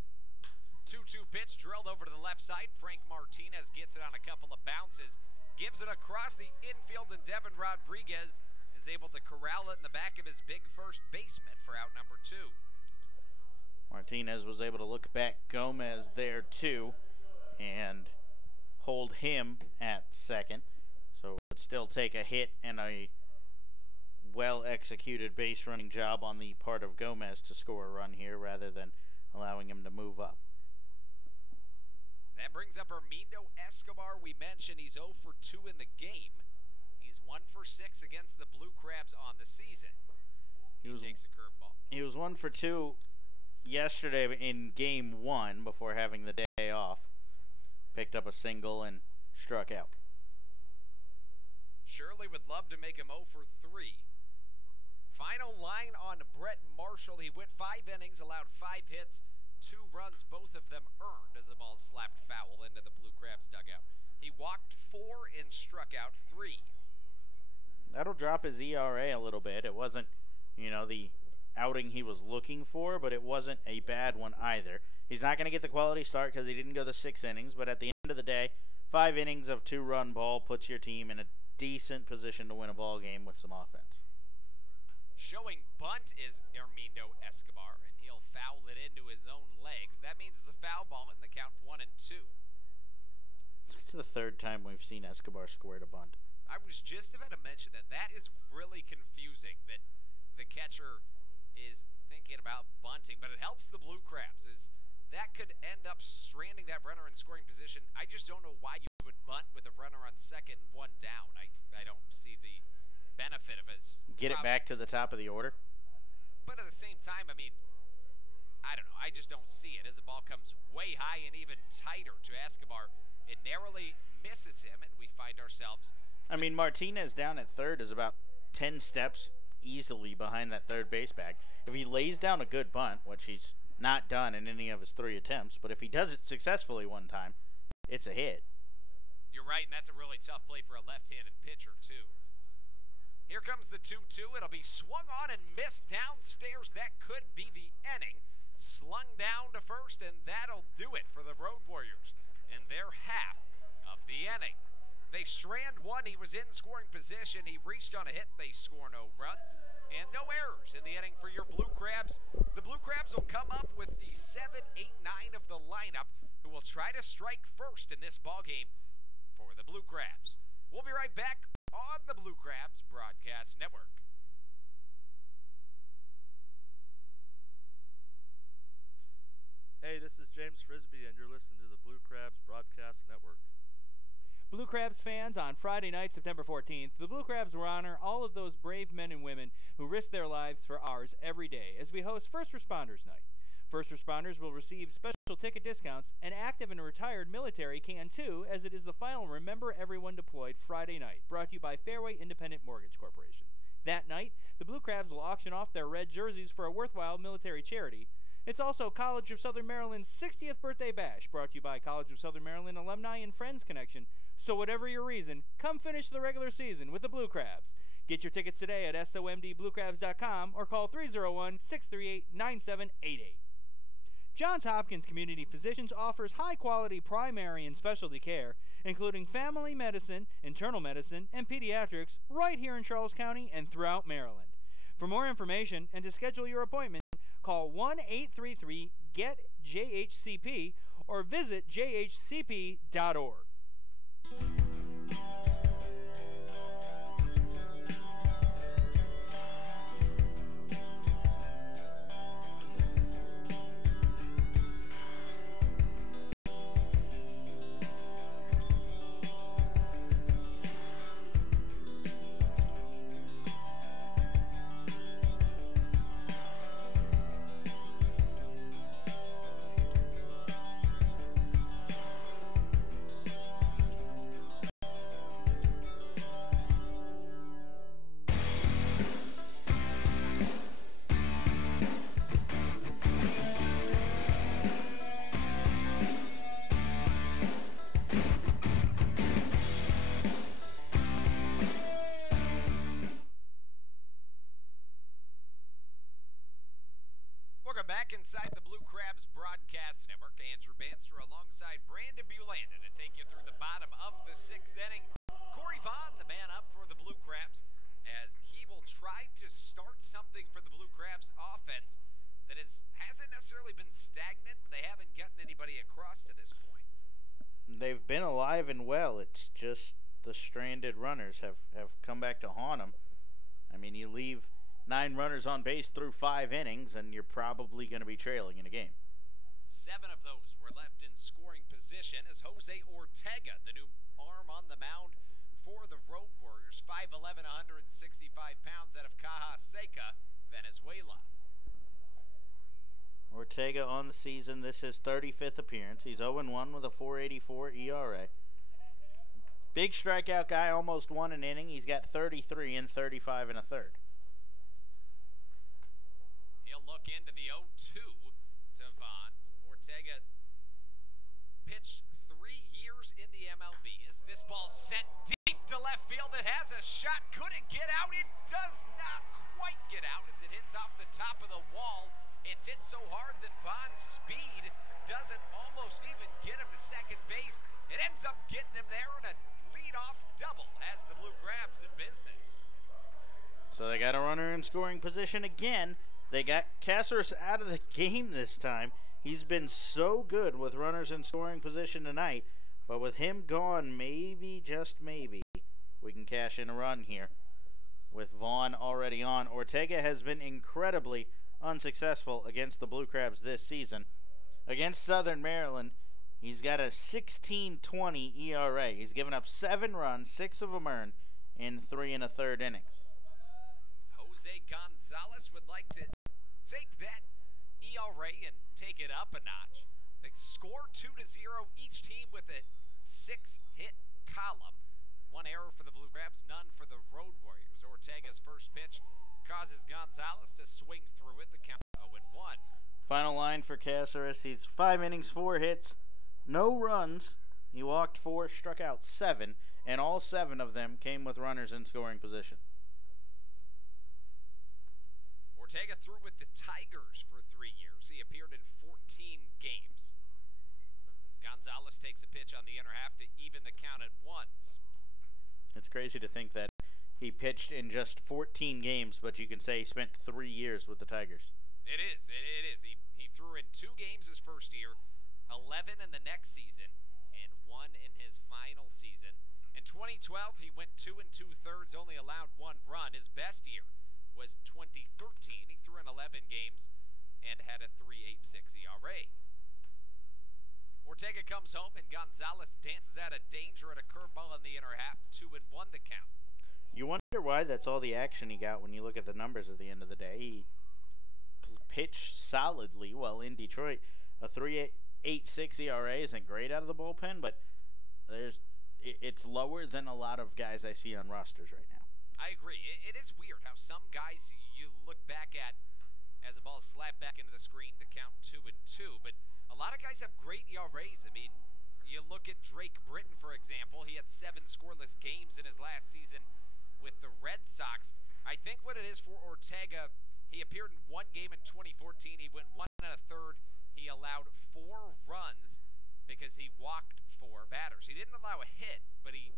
2-2 pitch drilled over to the left side. Frank Martinez gets it on a couple of bounces, gives it across the infield, and Devin Rodriguez is able to corral it in the back of his big first baseman for out number 2. Martinez was able to look back Gomez there too and hold him at second. So it would still take a hit and a well-executed base running job on the part of Gomez to score a run here rather than allowing him to move up. That brings up Hermindo Escobar. We mentioned he's 0 for 2 in the game. He's 1 for 6 against the Blue Crabs on the season. He takes a curveball. He was 1 for 2 yesterday in game 1 before having the day off. Picked up a single and struck out. Shirley would love to make him 0 for 3. Final line on Brett Marshall. He went 5 innings, allowed 5 hits, 2 runs, both of them earned as the ball slapped foul into the Blue Crabs dugout. He walked 4 and struck out 3. That'll drop his ERA a little bit. It wasn't, the outing he was looking for, but it wasn't a bad one either. He's not going to get the quality start because he didn't go the 6 innings, but at the end of the day, 5 innings of 2-run ball puts your team in a decent position to win a ball game with some offense. Showing bunt is Hermindo Escobar, and he'll foul it into his own legs. That means it's a foul ball in the count 1 and 2. It's the 3rd time we've seen Escobar square a bunt. I was just about to mention that. That is really confusing that the catcher is thinking about bunting, but it helps the Blue Crabs. That could end up stranding that runner in scoring position. I just don't know why you would bunt with a runner on second and 1 down. I don't see the benefit of it. Get it back to the top of the order? But at the same time, I don't know. I just don't see it. As the ball comes way high and even tighter to Escobar, it narrowly misses him, and we find ourselves... Martinez down at third is about 10 steps easily behind that third base bag. If he lays down a good bunt, which he's not done in any of his 3 attempts, but if he does it successfully one time, it's a hit. You're right, and that's a really tough play for a left-handed pitcher, too. Here comes the 2-2. It'll be swung on and missed downstairs. That could be the inning. Slung down to first, and that'll do it for the Road Warriors in their half of the inning. They Strand 1, he was in scoring position. He reached on a hit. They score no runs. And no errors in the inning for your Blue Crabs. The Blue Crabs will come up with the 7, 8, 9 of the lineup, who will try to strike first in this ballgame for the Blue Crabs. We'll be right back on the Blue Crabs Broadcast Network. Hey, this is James Frisbee, and you're listening to the Blue Crabs Broadcast Network. Blue Crabs fans, on Friday night, September 14th, the Blue Crabs will honor all of those brave men and women who risk their lives for ours every day as we host First Responders Night. First responders will receive special ticket discounts, and active and retired military can too, as it is the final Remember Everyone Deployed Friday night, brought to you by Fairway Independent Mortgage Corporation. That night, the Blue Crabs will auction off their red jerseys for a worthwhile military charity. It's also College of Southern Maryland's 60th birthday bash, brought to you by College of Southern Maryland Alumni and Friends Connection. So whatever your reason, come finish the regular season with the Blue Crabs. Get your tickets today at somdbluecrabs.com or call 301-638-9788. Johns Hopkins Community Physicians offers high-quality primary and specialty care, including family medicine, internal medicine, and pediatrics right here in Charles County and throughout Maryland. For more information and to schedule your appointment, call 1-833-GET-JHCP or visit jhcp.org. Welcome back inside the Blue Crabs Broadcast Network. Andrew Banster alongside Brandon Bulanda to take you through the bottom of the 6th inning. Corey Vaughn, the man up for the Blue Crabs, as he will try to start something for the Blue Crabs offense that hasn't necessarily been stagnant, but they haven't gotten anybody across to this point. They've been alive and well. It's just the stranded runners have come back to haunt them. I mean, you leave 9 runners on base through 5 innings, and you're probably going to be trailing in a game. 7 of those were left in scoring position as Jose Ortega, the new arm on the mound for the Road Warriors, 5'11", 165 pounds out of Caja Seca, Venezuela. Ortega on the season, this is his 35th appearance. He's 0-1 with a 4.84 ERA. Big strikeout guy, almost won an inning. He's got 33 and 35 and a third. He'll look into the 0-2 to Vaughn. Ortega pitched 3 years in the MLB. As this ball sent deep to left field, it has a shot. Could it get out? It does not quite get out as it hits off the top of the wall. It's hit so hard that Vaughn's speed doesn't almost even get him to second base. It ends up getting him there, and a leadoff double has the Blue Crabs in business. So they got a runner in scoring position again. They got Caceres out of the game this time. He's been so good with runners in scoring position tonight, but with him gone, maybe, just maybe, we can cash in a run here. With Vaughn already on, Ortega has been incredibly unsuccessful against the Blue Crabs this season. Against Southern Maryland, he's got a 16.20 ERA. He's given up 7 runs, 6 of them earned in 3 1/3 innings. Jose Gonzalez would like to take that ERA and take it up a notch. They score 2-0 each team with a 6-hit column. 1 error for the Blue Crabs, none for the Road Warriors. Ortega's first pitch causes Gonzalez to swing through it. The count 0-1. Final line for Caceres. He's 5 innings, 4 hits, no runs. He walked 4, struck out 7, and all 7 of them came with runners in scoring position. Ortega threw with the Tigers for 3 years. He appeared in 14 games. Gonzalez takes a pitch on the inner half to even the count at 1s. It's crazy to think that he pitched in just 14 games, but you can say he spent 3 years with the Tigers. It is. It is. He threw in 2 games his first year, 11 in the next season, and 1 in his final season. In 2012, he went 2 2/3, only allowed 1 run. His best year was 2013. He threw in 11 games and had a 3.86 ERA. Ortega comes home, and Gonzalez dances out of danger at a curveball in the inner half. 2-1 the count. You wonder why that's all the action he got when you look at the numbers at the end of the day. He pitched solidly well in Detroit. A 3.86 ERA isn't great out of the bullpen, but it's lower than a lot of guys I see on rosters right now. I agree. It is weird how some guys you look back at as the ball is slapped back into the screen, the count 2-2, but a lot of guys have great ERAs. I mean, you look at Drake Britton, for example. He had 7 scoreless games in his last season with the Red Sox. I think what it is for Ortega, he appeared in 1 game in 2014. He went 1 1/3. He allowed 4 runs because he walked 4 batters. He didn't allow a hit, but he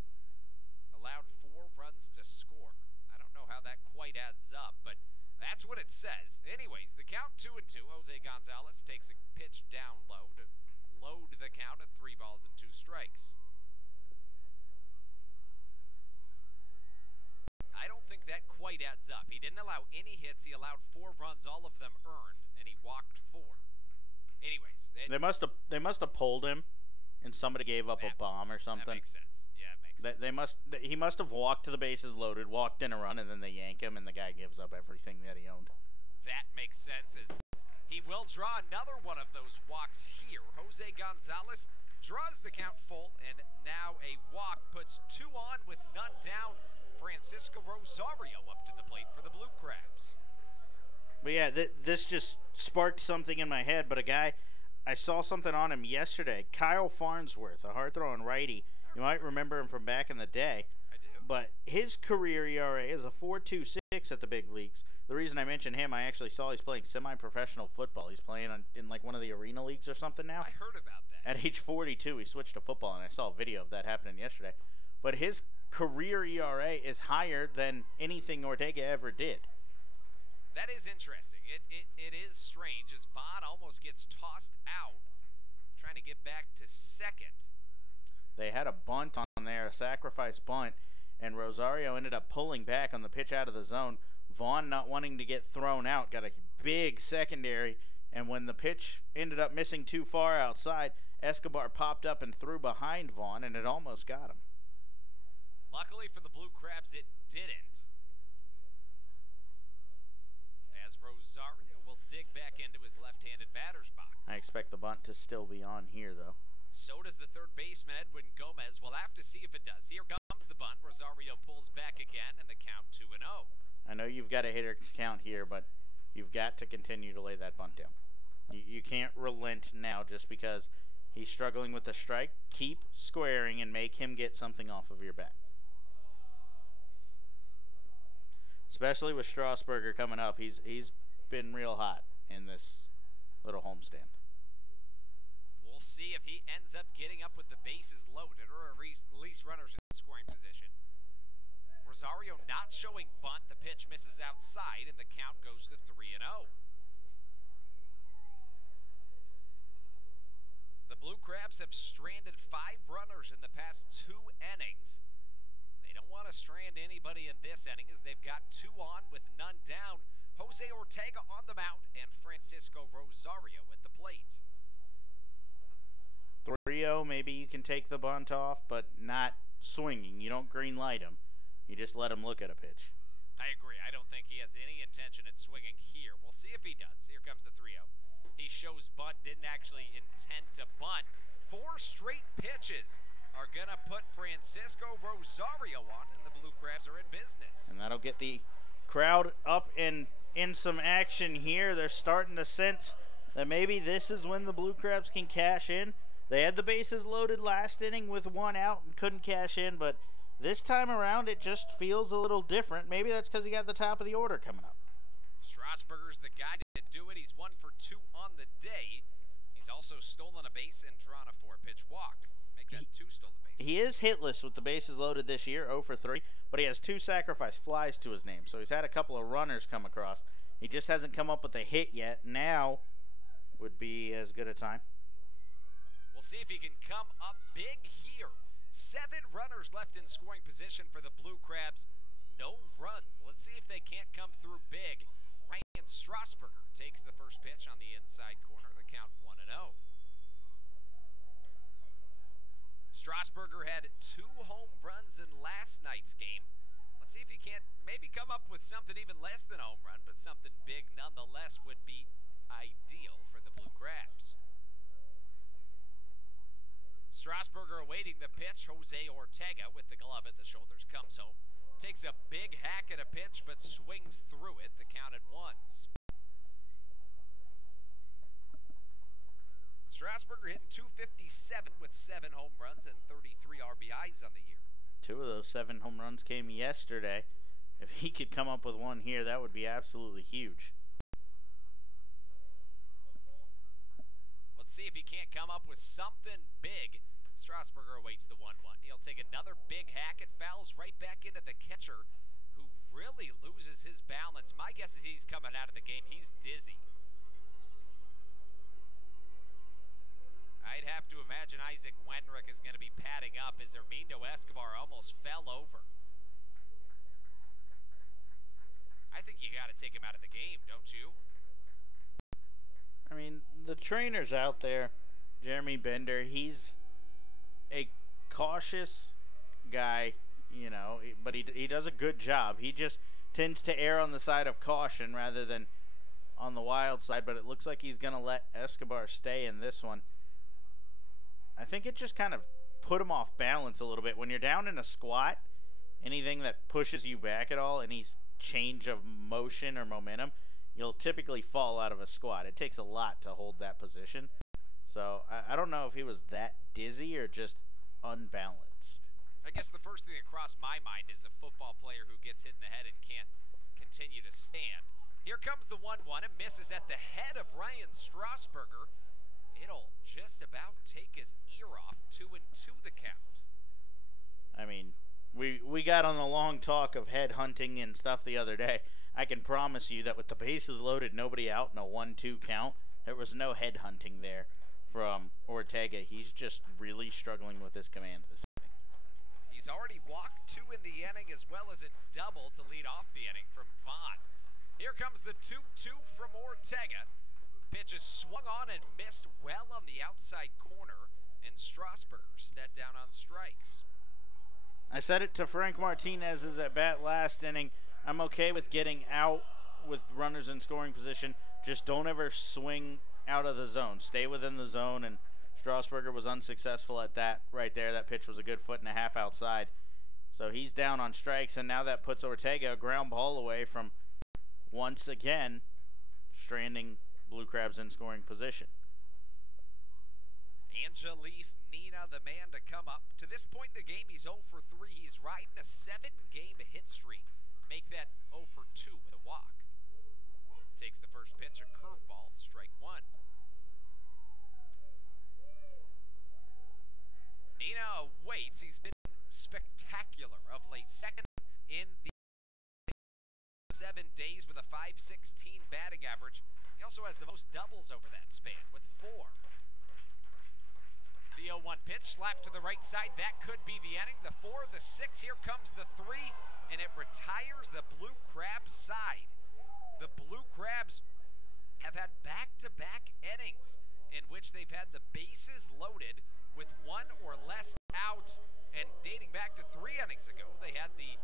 allowed 4 runs to score. I don't know how that quite adds up, but that's what it says. Anyways, the count 2-2. Jose Gonzalez takes a pitch down low to load the count at 3 balls and 2 strikes. I don't think that quite adds up. He didn't allow any hits. He allowed 4 runs, all of them earned, and he walked 4. Anyways, They must have pulled him, and somebody gave up a bomb or something. That makes sense. Yeah, it makes sense. He must have walked to the bases loaded, walked in a run, and then they yank him, and the guy gives up everything that he owned. That makes sense. As he will draw another one of those walks here. Jose Gonzalez draws the count full, and now a walk puts 2 on with none down. Francisco Rosario up to the plate for the Blue Crabs. But yeah, this just sparked something in my head. But a guy, I saw something on him yesterday. Kyle Farnsworth, a hard-throwing righty. You might remember him from back in the day. I do. But his career ERA is a 4.26 at the big leagues. The reason I mentioned him, I actually saw he's playing semi-professional football. He's playing in like one of the arena leagues or something now. I heard about that. At age 42, he switched to football, and I saw a video of that happening yesterday. But his career ERA is higher than anything Ortega ever did. That is interesting. It is strange as Vaughn almost gets tossed out trying to get back to second. They had a bunt on there, a sacrifice bunt, and Rosario ended up pulling back on the pitch out of the zone. Vaughn, not wanting to get thrown out, got a big secondary, and when the pitch ended up missing too far outside, Escobar popped up and threw behind Vaughn, and it almost got him. Luckily for the Blue Crabs, it didn't. As Rosario will dig back into his left-handed batter's box. I expect the bunt to still be on here, though. So does the third baseman, Edwin Gomez. We'll have to see if it does. Here comes the bunt. Rosario pulls back again, and the count 2-0. I know you've got a hitter's count here, but you've got to continue to lay that bunt down. You can't relent now just because he's struggling with the strike. Keep squaring and make him get something off of your bat. Especially with Strasburger coming up. He's been real hot in this little homestand. We'll see if he ends up getting up with the bases loaded or at least runners in scoring position. Rosario not showing bunt. The pitch misses outside, and the count goes to 3-0. The Blue Crabs have stranded 5 runners in the past 2 innings. They don't want to strand anybody in this inning as they've got 2 on with none down. Jose Ortega on the mound and Francisco Rosario at the plate. 3-0, maybe you can take the bunt off, but not swinging. You don't green light him. You just let him look at a pitch. I agree. I don't think he has any intention at swinging here. We'll see if he does. Here comes the 3-0. He shows bunt, didn't actually intend to bunt. 4 straight pitches are going to put Francisco Rosario on, and the Blue Crabs are in business. And that'll get the crowd up and in some action here. They're starting to sense that maybe this is when the Blue Crabs can cash in. They had the bases loaded last inning with 1 out and couldn't cash in, but this time around it just feels a little different. Maybe that's because he got the top of the order coming up. Strasburger's the guy to do it. He's 1 for 2 on the day. He's also stolen a base and drawn a 4-pitch walk. Make that 2 stolen bases. he is hitless with the bases loaded this year, 0 for 3, but he has 2 sacrifice flies to his name. So he's had a couple of runners come across. He just hasn't come up with a hit yet. Now would be as good a time. We'll see if he can come up big here. 7 runners left in scoring position for the Blue Crabs. No runs. Let's see if they can't come through big. Ryan Strasburger takes the first pitch on the inside corner. The count 1-0. Strasburger had 2 home runs in last night's game. Let's see if he can't maybe come up with something even less than a home run, but something big nonetheless would be ideal for the Blue Crabs. Strasburger awaiting the pitch. Jose Ortega with the glove at the shoulders comes home. Takes a big hack at a pitch, but swings through it. The count at 1s. Strasburger hitting .257 with 7 home runs and 33 RBIs on the year. 2 of those 7 home runs came yesterday. If he could come up with one here, that would be absolutely huge. Let's see if he can't come up with something big. Strasburger awaits the 1-1. He'll take another big hack. It fouls right back into the catcher, who really loses his balance. My guess is he's coming out of the game. He's dizzy. I'd have to imagine Isaac Wenrick is going to be padding up as Ermindo Escobar almost fell over. I think you got to take him out of the game, don't you? I mean, the trainer's out there, Jeremy Bender. He's a cautious guy, you know, but he does a good job. He just tends to err on the side of caution rather than on the wild side, but it looks like he's going to let Escobar stay in this one. I think it just kind of put him off balance a little bit. When you're down in a squat, anything that pushes you back at all, any change of motion or momentum, you'll typically fall out of a squat. It takes a lot to hold that position. So I don't know if he was that dizzy or just unbalanced. I guess the first thing that crossed my mind is a football player who gets hit in the head and can't continue to stand. Here comes the 1-1. It misses at the head of Ryan Strasburger. It'll just about take his ear off. 2-2 the count. I mean, we got on a long talk of head hunting and stuff the other day. I can promise you that with the bases loaded, nobody out in a 1-2 count, there was no head hunting there from Ortega. He's just really struggling with his command this inning. He's already walked 2 in the inning as well as a double to lead off the inning from Vaughn. Here comes the 2-2 from Ortega. Pitch is swung on and missed well on the outside corner, and Strasburger stepped down on strikes. I said it to Frank Martinez's at bat last inning. I'm okay with getting out with runners in scoring position. Just don't ever swing out of the zone. Stay within the zone, and Strasburger was unsuccessful at that right there. That pitch was a good 1.5 feet outside. So he's down on strikes, and now that puts Ortega a ground ball away from once again stranding Blue Crabs in scoring position. Angelis Nina, the man to come up. To this point in the game, he's 0 for 3. He's riding a 7-game hit streak. Make that 0 for 2 with a walk. Takes the first pitch, a curveball, strike 1. Nina awaits. He's been spectacular of late. Second in the 7 days with a .516 batting average. He also has the most doubles over that span with 4. The 0-1 pitch slapped to the right side. That could be the inning. The 4, the 6. Here comes the 3, and it retires the Blue Crabs side. The Blue Crabs have had back-to-back innings in which they've had the bases loaded with 1 or less outs. And dating back to 3 innings ago, they had the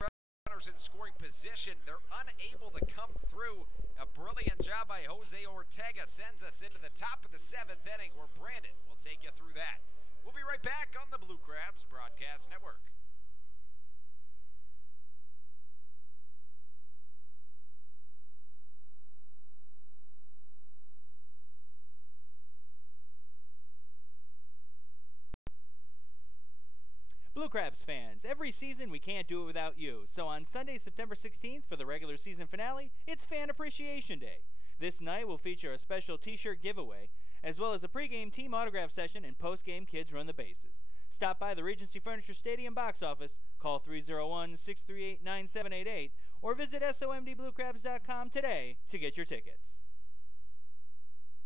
runners in scoring position. They're unable to come through. A brilliant job by Jose Ortega sends us into the top of the 7th inning, where Brandon will take you through that. We'll be right back on the Blue Crabs Broadcast Network. Blue Crabs fans, every season we can't do it without you. So on Sunday, September 16th, for the regular season finale, it's Fan Appreciation Day. This night will feature a special t-shirt giveaway, as well as a pregame team autograph session and postgame Kids Run the Bases. Stop by the Regency Furniture Stadium box office, call 301-638-9788, or visit somdbluecrabs.com today to get your tickets.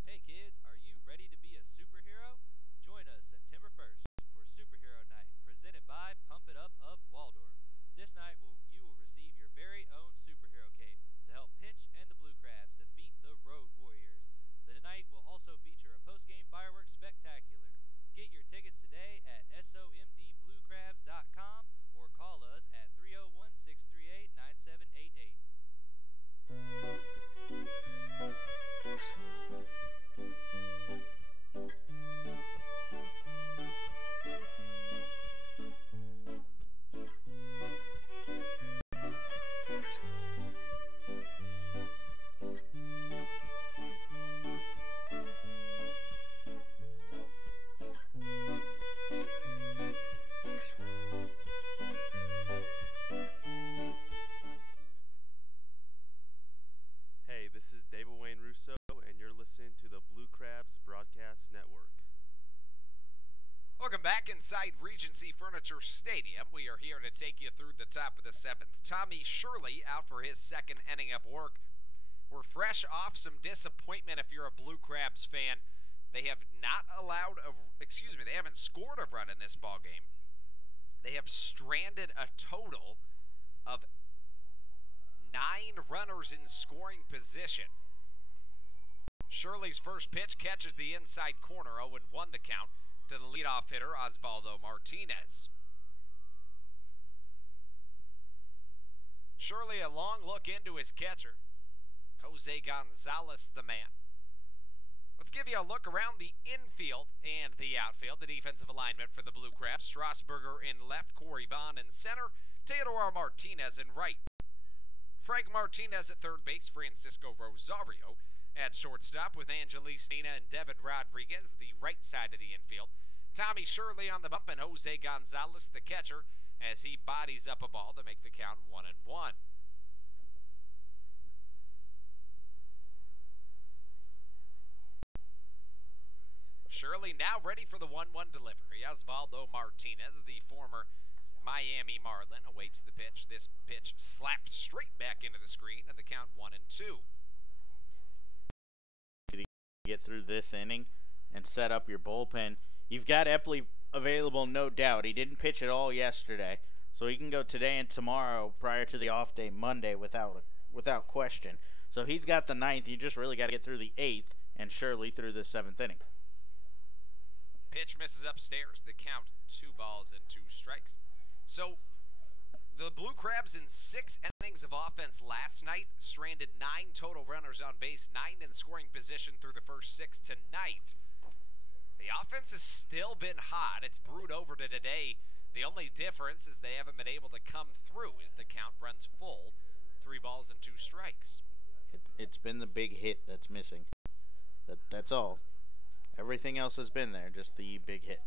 Hey kids, are you ready to be a superhero? Join us September 1st for Superhero Night, presented by Pump It Up of Waldorf. This night you will receive your very own superhero cape to help Pinch and the Blue Crabs defeat the Road Warriors. The night will also feature a post-game fireworks spectacular. Get your tickets today at somdbluecrabs.com or call us at 301-638-9788. Hey, this is David Wayne Russo, and you're listening to the Blue Crabs Broadcast Network. Welcome back inside Regency Furniture Stadium. We are here to take you through the top of the 7th. Tommy Shirley out for his second inning of work. We're fresh off some disappointment if you're a Blue Crabs fan. They have not allowed they haven't scored a run in this ball game. They have stranded a total of 9 runners in scoring position. Shirley's first pitch catches the inside corner, 0-1 the count to the leadoff hitter, Osvaldo Martinez. Shirley a long look into his catcher, Jose Gonzalez the man. Let's give you a look around the infield and the outfield. The defensive alignment for the Blue Crabs: Strasburger in left, Corey Vaughn in center, Teodoro Martinez in right. Frank Martinez at third base, Francisco Rosario at shortstop with Angelis Nina and Devin Rodriguez, the right side of the infield. Tommy Shirley on the bump and Jose Gonzalez, the catcher, as he bodies up a ball to make the count 1-1. Shirley now ready for the 1-1 delivery. Osvaldo Martinez, the former Miami Marlin, awaits the pitch. This pitch slapped straight back into the screen, and the count 1-2. Get through this inning and set up your bullpen. You've got Epley available, no doubt. He didn't pitch at all yesterday, so he can go today and tomorrow prior to the off day Monday without question. So he's got the 9th. You just really got to get through the 8th and Shirley through the 7th inning. Pitch misses upstairs. The count 2-2. So the Blue Crabs in 6 innings of offense last night stranded 9 total runners on base, 9 in scoring position through the first 6 tonight. The offense has still been hot. It's brewed over to today. The only difference is they haven't been able to come through as the count runs full. 3-2. It's been the big hit that's missing. That's all. Everything else has been there, just the big hit.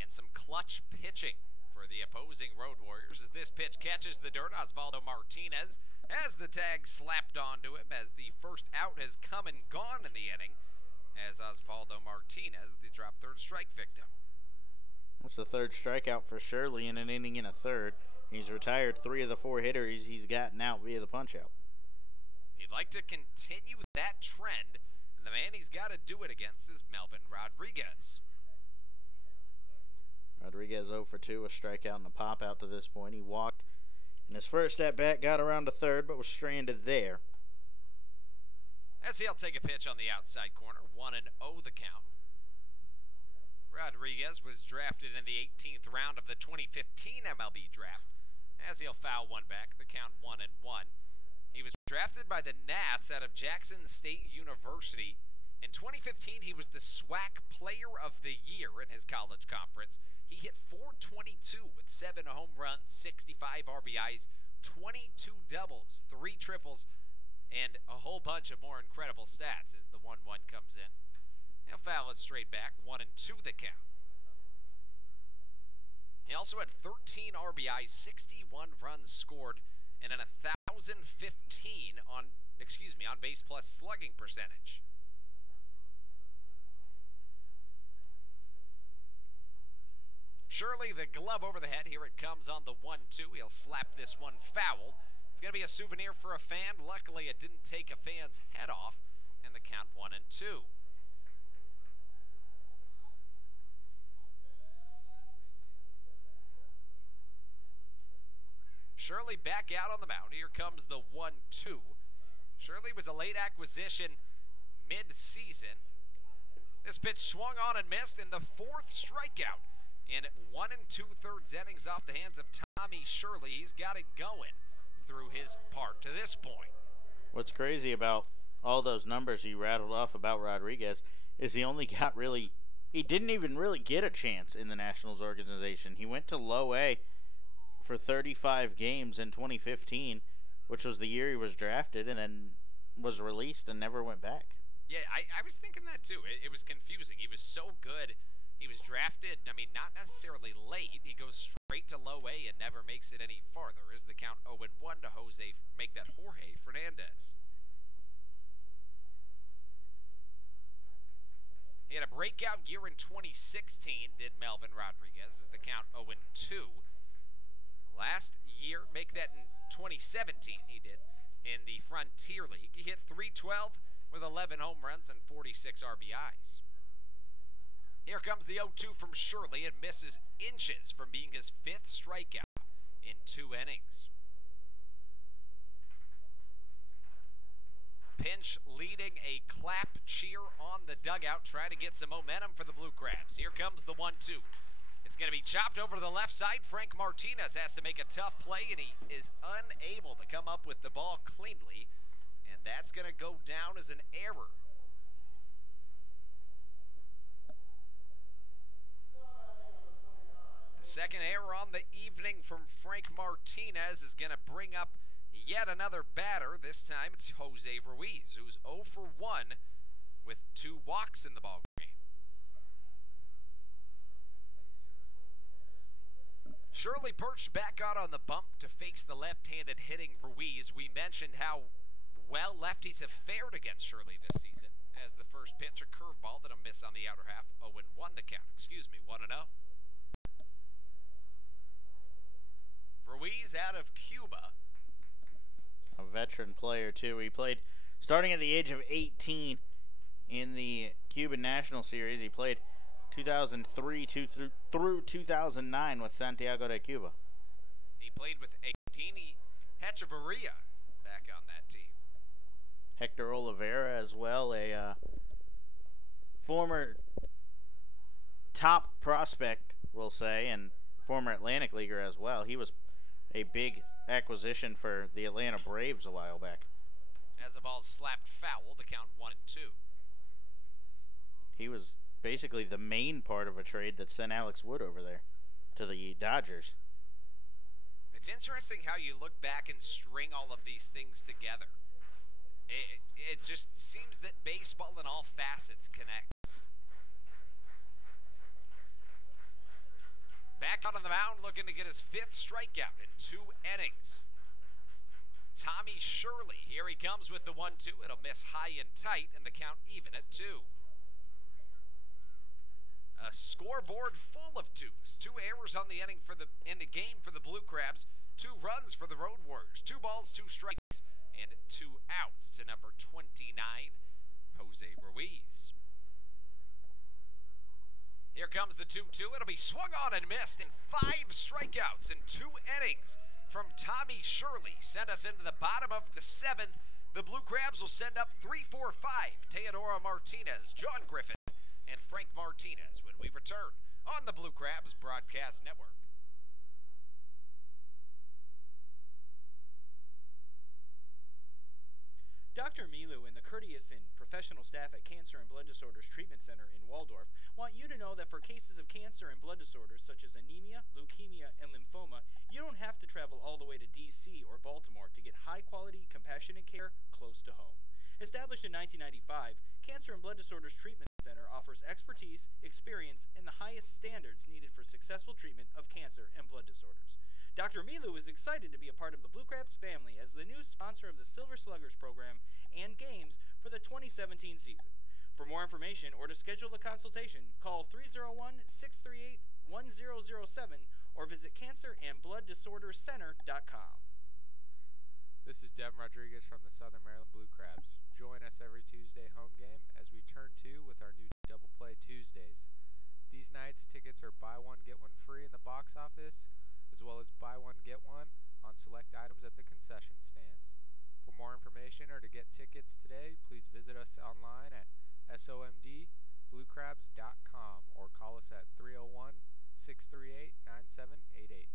And some clutch pitching for the opposing Road Warriors as this pitch catches the dirt. Osvaldo Martinez has the tag slapped onto him as the first out has come and gone in the inning, as Osvaldo Martinez, the drop third strike victim. That's the 3rd strikeout for Shirley in an inning and a third. He's retired 3 of the 4 hitters he's gotten out via the punch-out. He'd like to continue that trend, and the man he's got to do it against is Melvin Rodriguez. Rodriguez 0 for 2, a strikeout and a pop-out to this point. He walked in his first at-bat, got around to third, but was stranded there. As he'll take a pitch on the outside corner, 1-0 the count. Rodriguez was drafted in the 18th round of the 2015 MLB draft. As he'll foul one back, the count 1-1. He was drafted by the Nats out of Jackson State University. In 2015, he was the SWAC Player of the Year in his college conference. He hit .422 with 7 home runs, 65 RBIs, 22 doubles, 3 triples, and a whole bunch of more incredible stats as the 1-1 comes in. He'll foul it straight back, 1-2 the count. He also had 13 RBIs, 61 runs scored, and an 1,015 on base plus slugging percentage. Shirley, the glove over the head. Here it comes on the 1-2. He'll slap this one foul. It's going to be a souvenir for a fan. Luckily, it didn't take a fan's head off, and the count 1-2. Shirley back out on the mound. Here comes the 1-2. Shirley was a late acquisition mid-season. This pitch swung on and missed in the 4th strikeout in 1 2/3 innings off the hands of Tommy Shirley. He's got it going through his part to this point. What's crazy about all those numbers you rattled off about Rodriguez is he didn't even really get a chance in the Nationals organization. He went to low A for 35 games in 2015, which was the year he was drafted, and then was released and never went back. Yeah, I was thinking that too. It was confusing. He was so good. He was drafted, not necessarily late. He goes straight to low A and never makes it any farther. Is the count 0-1 to Jose, make that Jorge Fernandez. He had a breakout year in 2016, did Melvin Rodriguez, is the count 0-2. Last year, make that in 2017, he did, in the Frontier League. He hit .312 with 11 home runs and 46 RBIs. Here comes the 0-2 from Shirley. It misses inches from being his 5th strikeout in 2 innings. Pinch leading a clap cheer on the dugout, trying to get some momentum for the Blue Crabs. Here comes the 1-2. It's going to be chopped over to the left side. Frank Martinez has to make a tough play, and he is unable to come up with the ball cleanly. And that's going to go down as an error. The second error on the evening from Frank Martinez is going to bring up yet another batter. This time it's Jose Ruiz, who's 0 for 1 with 2 walks in the ballgame. Shirley perched back out on the bump to face the left-handed hitting Ruiz. We mentioned how well lefties have fared against Shirley this season. As the first pitch, a curveball that'll miss on the outer half. 0-1 the count. 1-0. Ruiz out of Cuba. A veteran player, too. He played starting at the age of 18 in the Cuban National Series. He played 2003 through 2009 with Santiago de Cuba. He played with Agdini Hechavarria back on that team. Hector Oliveira as well, a former top prospect, we'll say, and former Atlantic Leaguer as well. He was a big acquisition for the Atlanta Braves a while back. As the ball slapped foul, the count 1-2. He was basically the main part of a trade that sent Alex Wood over there to the Dodgers. It's interesting how you look back and string all of these things together. It just seems that baseball in all facets connects. Back out on the mound, looking to get his 5th strikeout in 2 innings. Tommy Shirley, here he comes with the 1-2. It'll miss high and tight, and the count even at 2. A scoreboard full of 2s. 2 errors on the inning in the game for the Blue Crabs. 2 runs for the Road Warriors. 2 balls, 2 strikes, and 2 outs to number 29, Jose Ruiz. Here comes the 2-2. It'll be swung on and missed in 5 strikeouts in 2 innings from Tommy Shirley. Send us into the bottom of the 7th. The Blue Crabs will send up 3-4-5. Teodoro Martinez, John Griffith, and Frank Martinez when we return on the Blue Crabs Broadcast Network. Dr. Milu and the courteous and professional staff at Cancer and Blood Disorders Treatment Center in Waldorf want you to know that for cases of cancer and blood disorders such as anemia, leukemia, and lymphoma, you don't have to travel all the way to D.C. or Baltimore to get high-quality, compassionate care close to home. Established in 1995, Cancer and Blood Disorders Treatment Center offers expertise, experience, and the highest standards needed for successful treatment of cancer and blood disorders. Dr. Milu is excited to be a part of the Blue Crabs family as the new sponsor of the Silver Sluggers program and games for the 2017 season. For more information or to schedule a consultation, call 301-638-1000 or visit cancerandblooddisorderscenter.com. This is Devin Rodriguez from the Southern Maryland Blue Crabs. Join us every Tuesday home game as we turn to with our new Double Play Tuesdays. These nights, tickets are buy one, get one free in the box office, as well as buy one, get one on select items at the concession stands. For more information or to get tickets today, please visit us online at somdbluecrabs.com or call us at 301-638-9788.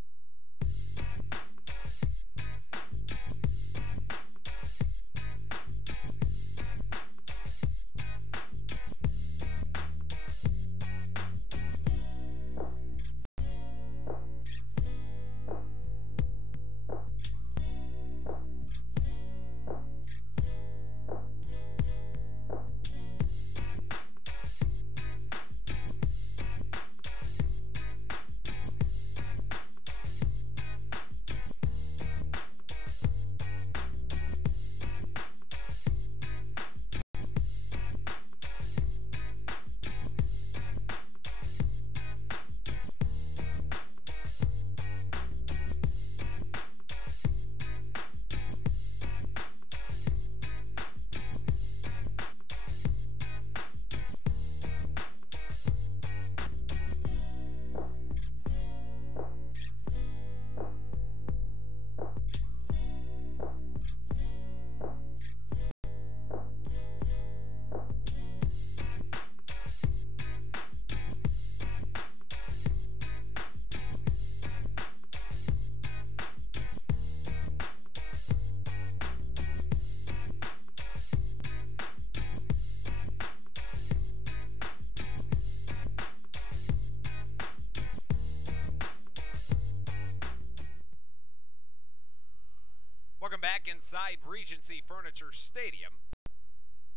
Welcome back inside Regency Furniture Stadium.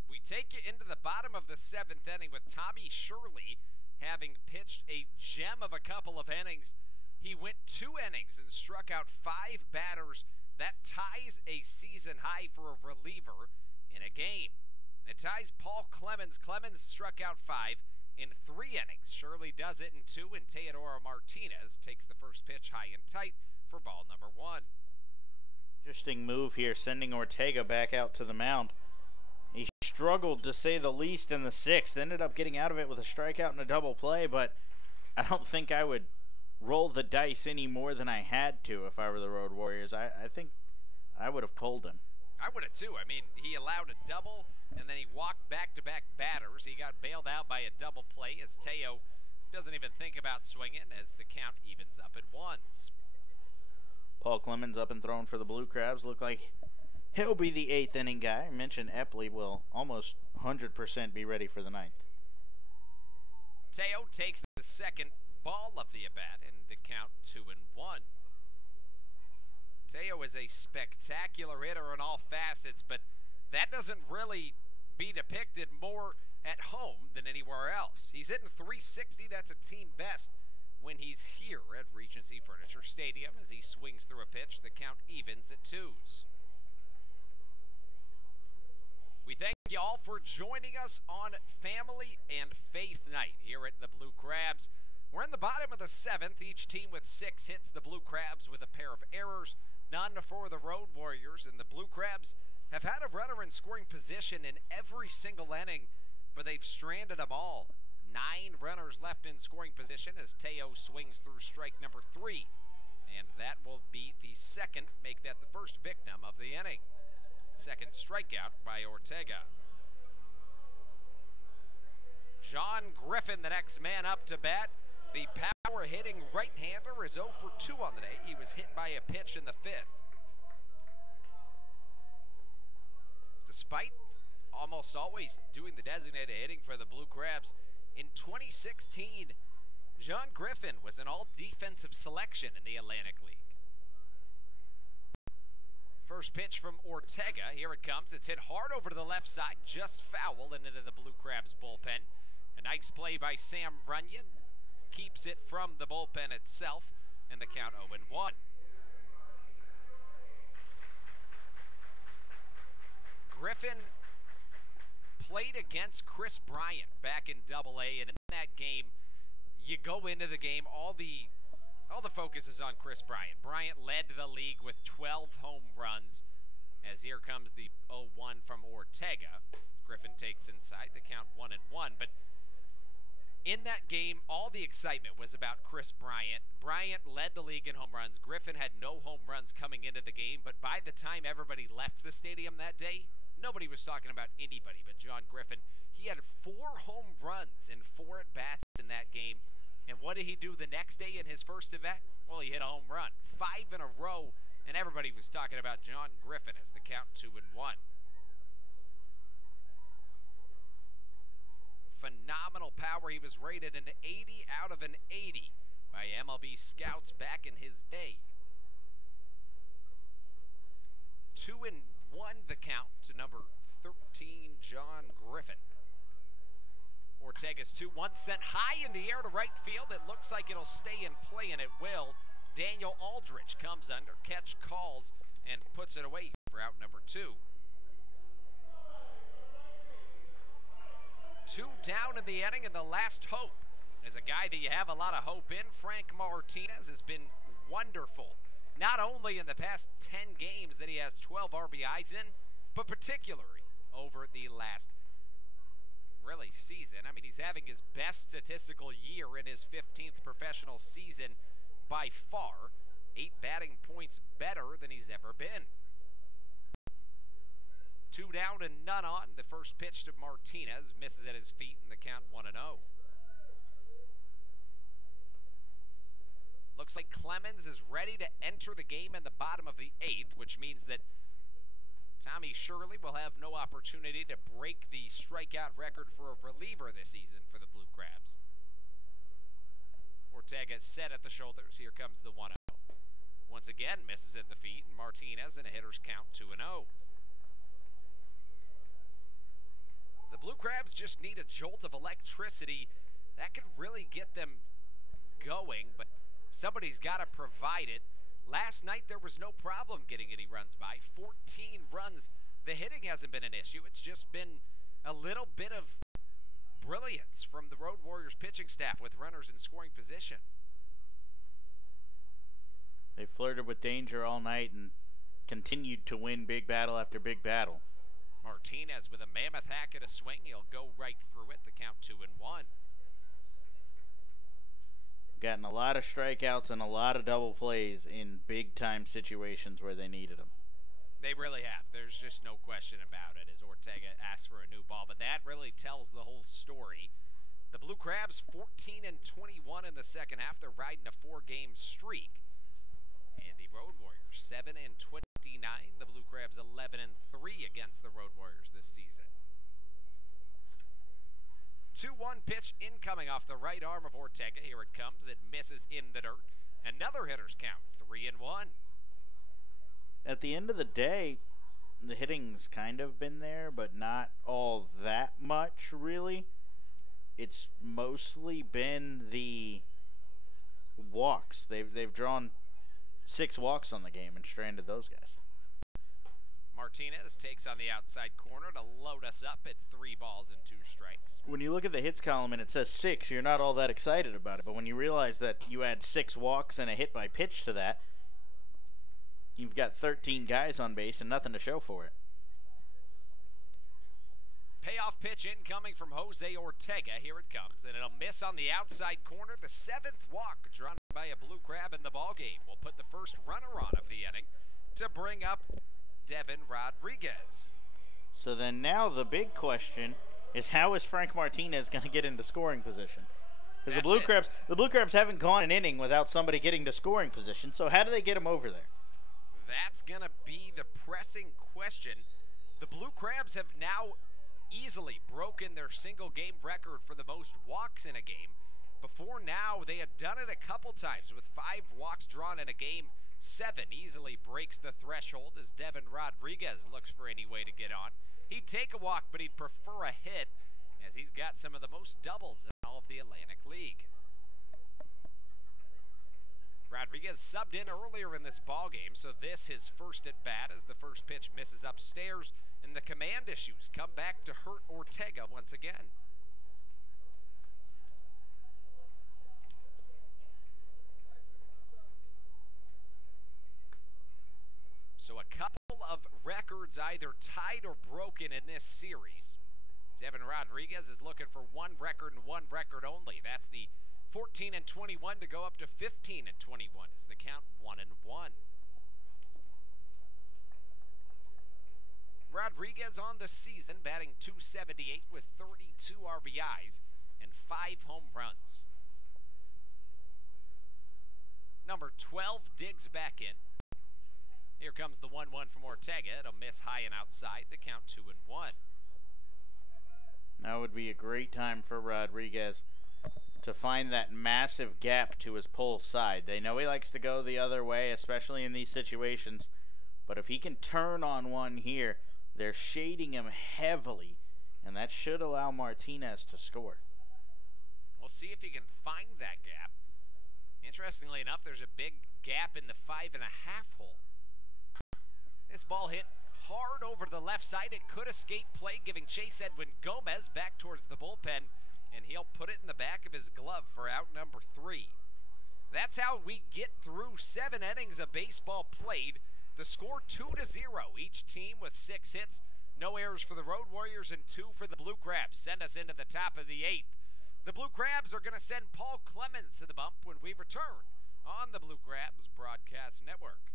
We take you into the bottom of the 7th inning with Tommy Shirley having pitched a gem of a couple of innings. He went 2 innings and struck out 5 batters. That ties a season high for a reliever in a game. It ties Paul Clemens. Clemens struck out 5 in 3 innings. Shirley does it in 2, and Teodoro Martinez takes the first pitch high and tight for ball number 1. Interesting move here, sending Ortega back out to the mound. He struggled, to say the least, in the 6th. Ended up getting out of it with a strikeout and a double play, but I don't think I would roll the dice any more than I had to if I were the Road Warriors. I think I would have pulled him. I would have too. I mean, he allowed a double, and then he walked back-to-back batters. He got bailed out by a double play as Teo doesn't even think about swinging as the count evens up at 1s. Paul Clemens up and throwing for the Blue Crabs. Look like he'll be the 8th inning guy. I mentioned Epley will almost 100% be ready for the 9th. Teo takes the second ball of the at-bat, and the count 2-1. Teo is a spectacular hitter in all facets, but that doesn't really be depicted more at home than anywhere else. He's hitting .360. That's a team best when he's here at Regency Furniture Stadium. As he swings through a pitch, the count evens at 2s. We thank you all for joining us on Family and Faith Night here at the Blue Crabs. We're in the bottom of the 7th, each team with 6 hits. The Blue Crabs with a pair of errors, none for the Road Warriors, and the Blue Crabs have had a runner in scoring position in every single inning, but they've stranded them all. 9 runners left in scoring position as Teo swings through strike number 3. And that will be the second, make that the first victim of the inning. Second strikeout by Ortega. John Griffin, the next man up to bat. The power-hitting right-hander is 0 for 2 on the day. He was hit by a pitch in the 5th. Despite almost always doing the designated hitting for the Blue Crabs, in 2016, John Griffin was an all-defensive selection in the Atlantic League. First pitch from Ortega. Here it comes. It's hit hard over to the left side, just foul and into the Blue Crabs bullpen. A nice play by Sam Runyon. Keeps it from the bullpen itself, and the count 0-1. Griffin played against Chris Bryant back in Double-A, and in that game, you go into the game, all the All the focus is on Chris Bryant. Bryant led the league with 12 home runs, as here comes the 0-1 from Ortega. Griffin takes inside, the count 1-1, but in that game, all the excitement was about Chris Bryant. Bryant led the league in home runs. Griffin had no home runs coming into the game, but by the time everybody left the stadium that day, nobody was talking about anybody but John Griffin. He had 4 home runs and 4 at-bats in that game. And what did he do the next day in his first at-bat? Well, he hit a home run. 5 in a row, and everybody was talking about John Griffin as the count 2-1. Phenomenal power. He was rated an 80 out of an 80 by MLB scouts back in his day. 2-1 the count to number 13, John Griffin. Ortega's 2-1 sent high in the air to right field. It looks like it'll stay in play, and it will. Daniel Aldrich comes under, catch calls, and puts it away for out number 2. 2 down in the inning, and the last hope is a guy that you have a lot of hope in. Frank Martinez has been wonderful, not only in the past 10 games that he has 12 RBIs in, but particularly over the last season. I mean, he's having his best statistical year in his 15th professional season by far. 8 batting points better than he's ever been. 2 down and none on. The first pitch to Martinez misses at his feet, and the count 1-0. Looks like Clemens is ready to enter the game in the bottom of the 8th, which means that Tommy Shirley will have no opportunity to break the strikeout record for a reliever this season for the Blue Crabs. Ortega set at the shoulders. Here comes the 1-0. Once again, misses at the feet, and Martinez in a hitter's count 2-0. The Blue Crabs just need a jolt of electricity that could really get them going, but somebody's got to provide it. Last night, there was no problem getting any runs by. 14 runs. The hitting hasn't been an issue. It's just been a little bit of brilliance from the Road Warriors pitching staff with runners in scoring position. They flirted with danger all night and continued to win big battle after big battle. Martinez with a mammoth hack at a swing. He'll go right through it. The count 2-1. Gotten a lot of strikeouts and a lot of double plays in big-time situations where they needed them. They really have. There's just no question about it as Ortega asks for a new ball. But that really tells the whole story. The Blue Crabs 14-21 in the second half. They're riding a 4-game streak. And the Road Warriors 7-29. The Blue Crabs 11-3 against the Road Warriors this season. 2-1 pitch incoming off the right arm of Ortega. Here it comes. It misses in the dirt. Another hitter's count, 3-1. At the end of the day, the hitting's kind of been there, but not all that much, really. It's mostly been the walks. They've drawn 6 walks on the game and stranded those guys. Martinez takes on the outside corner to load us up at 3 balls and 2 strikes. When you look at the hits column and it says 6, you're not all that excited about it. But when you realize that you add 6 walks and a hit by pitch to that, you've got 13 guys on base and nothing to show for it. Payoff pitch incoming from Jose Ortega. Here it comes, and it'll miss on the outside corner. The 7th walk drawn by a Blue Crab in the ballgame will put the first runner on of the inning to bring up Devin Rodriguez. So then now the big question is, how is Frank Martinez going to get into scoring position? Because the Blue Crabs haven't gone an inning without somebody getting to scoring position. So how do they get him over there? That's going to be the pressing question. The Blue Crabs have now easily broken their single game record for the most walks in a game. Before now, they had done it a couple times with 5 walks drawn in a game. 7 easily breaks the threshold as Devin Rodriguez looks for any way to get on. He'd take a walk, but he'd prefer a hit as he's got some of the most doubles in all of the Atlantic League. Rodriguez subbed in earlier in this ballgame, so this his first at bat as the first pitch misses upstairs, and the command issues come back to hurt Ortega once again. So a couple of records either tied or broken in this series. Devin Rodriguez is looking for one record and one record only. That's the 14-21 to go up to 15-21 as the count 1-1. Rodriguez on the season batting .278 with 32 RBIs and 5 home runs. Number 12 digs back in. Here comes the 1-1 from Ortega. It'll miss high and outside. The count 2-1. That would be a great time for Rodriguez to find that massive gap to his pull side. They know he likes to go the other way, especially in these situations. But if he can turn on one here, they're shading him heavily, and that should allow Martinez to score. We'll see if he can find that gap. Interestingly enough, there's a big gap in the 5.5 hole. This ball hit hard over the left side. It could escape play, giving Chase Edwin Gomez back towards the bullpen, and he'll put it in the back of his glove for out number 3. That's how we get through 7 innings of baseball played. The score 2-0. Each team with 6 hits. No errors for the Road Warriors and 2 for the Blue Crabs. Send us into the top of the 8th. The Blue Crabs are going to send Paul Clemens to the bump when we return on the Blue Crabs Broadcast Network.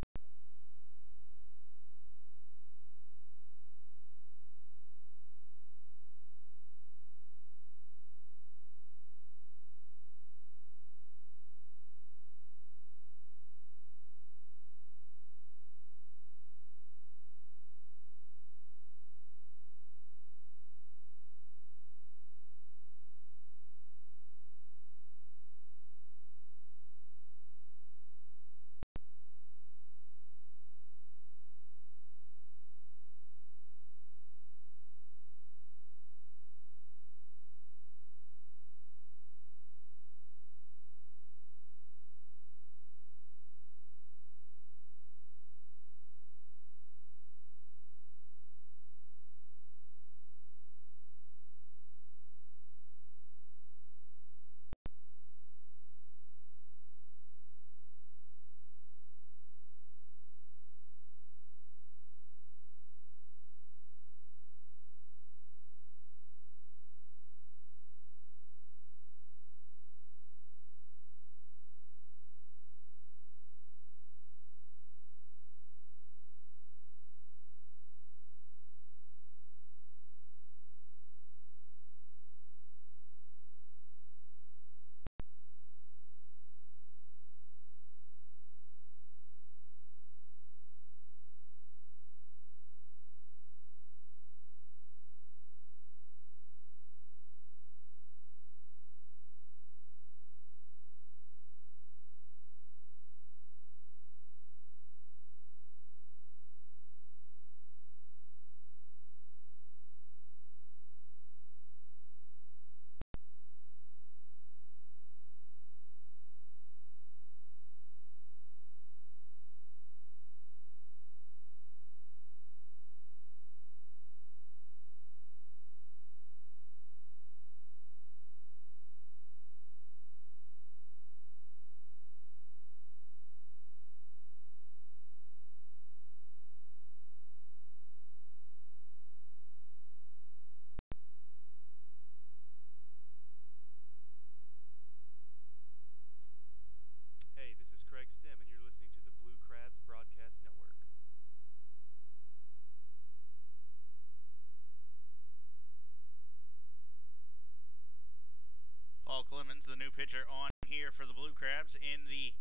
Clemens, the new pitcher, on here for the Blue Crabs in the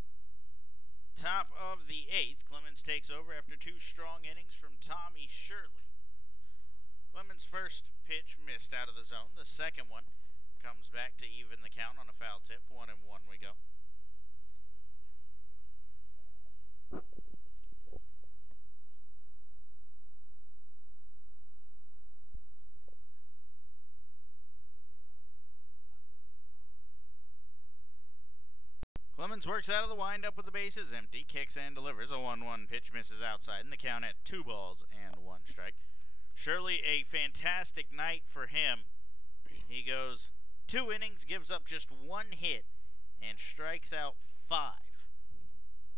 top of the 8th. Clemens takes over after 2 strong innings from Tommy Shirley. Clemens' first pitch missed out of the zone. The second one comes back to even the count on a foul tip. 1-1 we go. Clemens works out of the windup with the bases empty, kicks and delivers. A 1-1 pitch misses outside, and the count at 2 balls and 1 strike. Surely a fantastic night for him. He goes 2 innings, gives up just 1 hit, and strikes out 5.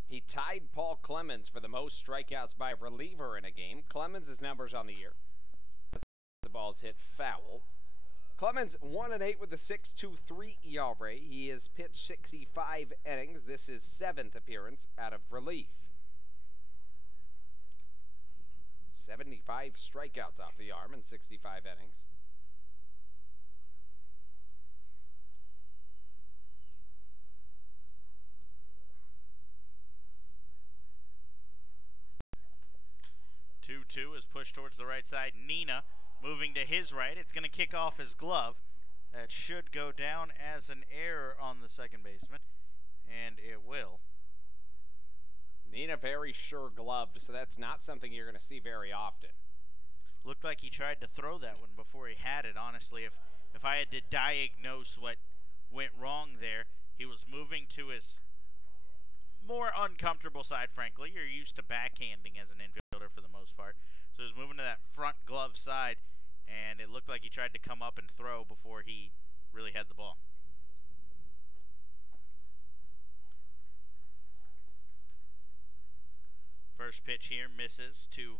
He tied Paul Clemens for the most strikeouts by a reliever in a game. Clemens' numbers on the year. The ball's hit foul. Clemens 1-8 with a 6.23 ERA. He has pitched 65 innings. This is 7th appearance out of relief. 75 strikeouts off the arm in 65 innings. Two is pushed towards the right side. Nina moving to his right. It's going to kick off his glove. That should go down as an error on the second baseman, and it will. Nina very sure gloved, so that's not something you're going to see very often. Looked like he tried to throw that one before he had it. Honestly, if I had to diagnose what went wrong there, he was moving to his more uncomfortable side, frankly. You're used to backhanding as an infielder for the most part. So he was moving to that front glove side, and it looked like he tried to come up and throw before he really had the ball. First pitch here misses to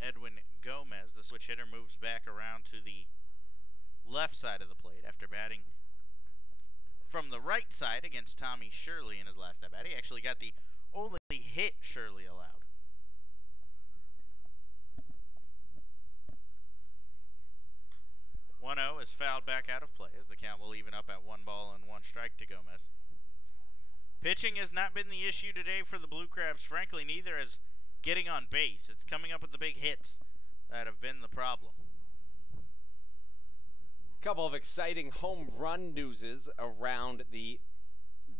Edwin Gomez. The switch hitter moves back around to the left side of the plate after batting from the right side against Tommy Shirley in his last at bat. He actually got the only hit Shirley allowed. One-0 is fouled back out of play as the count will even up at 1 ball and 1 strike to Gomez. Pitching has not been the issue today for the Blue Crabs. Frankly, neither has getting on base. It's coming up with the big hits that have been the problem. Couple of exciting home run newses around the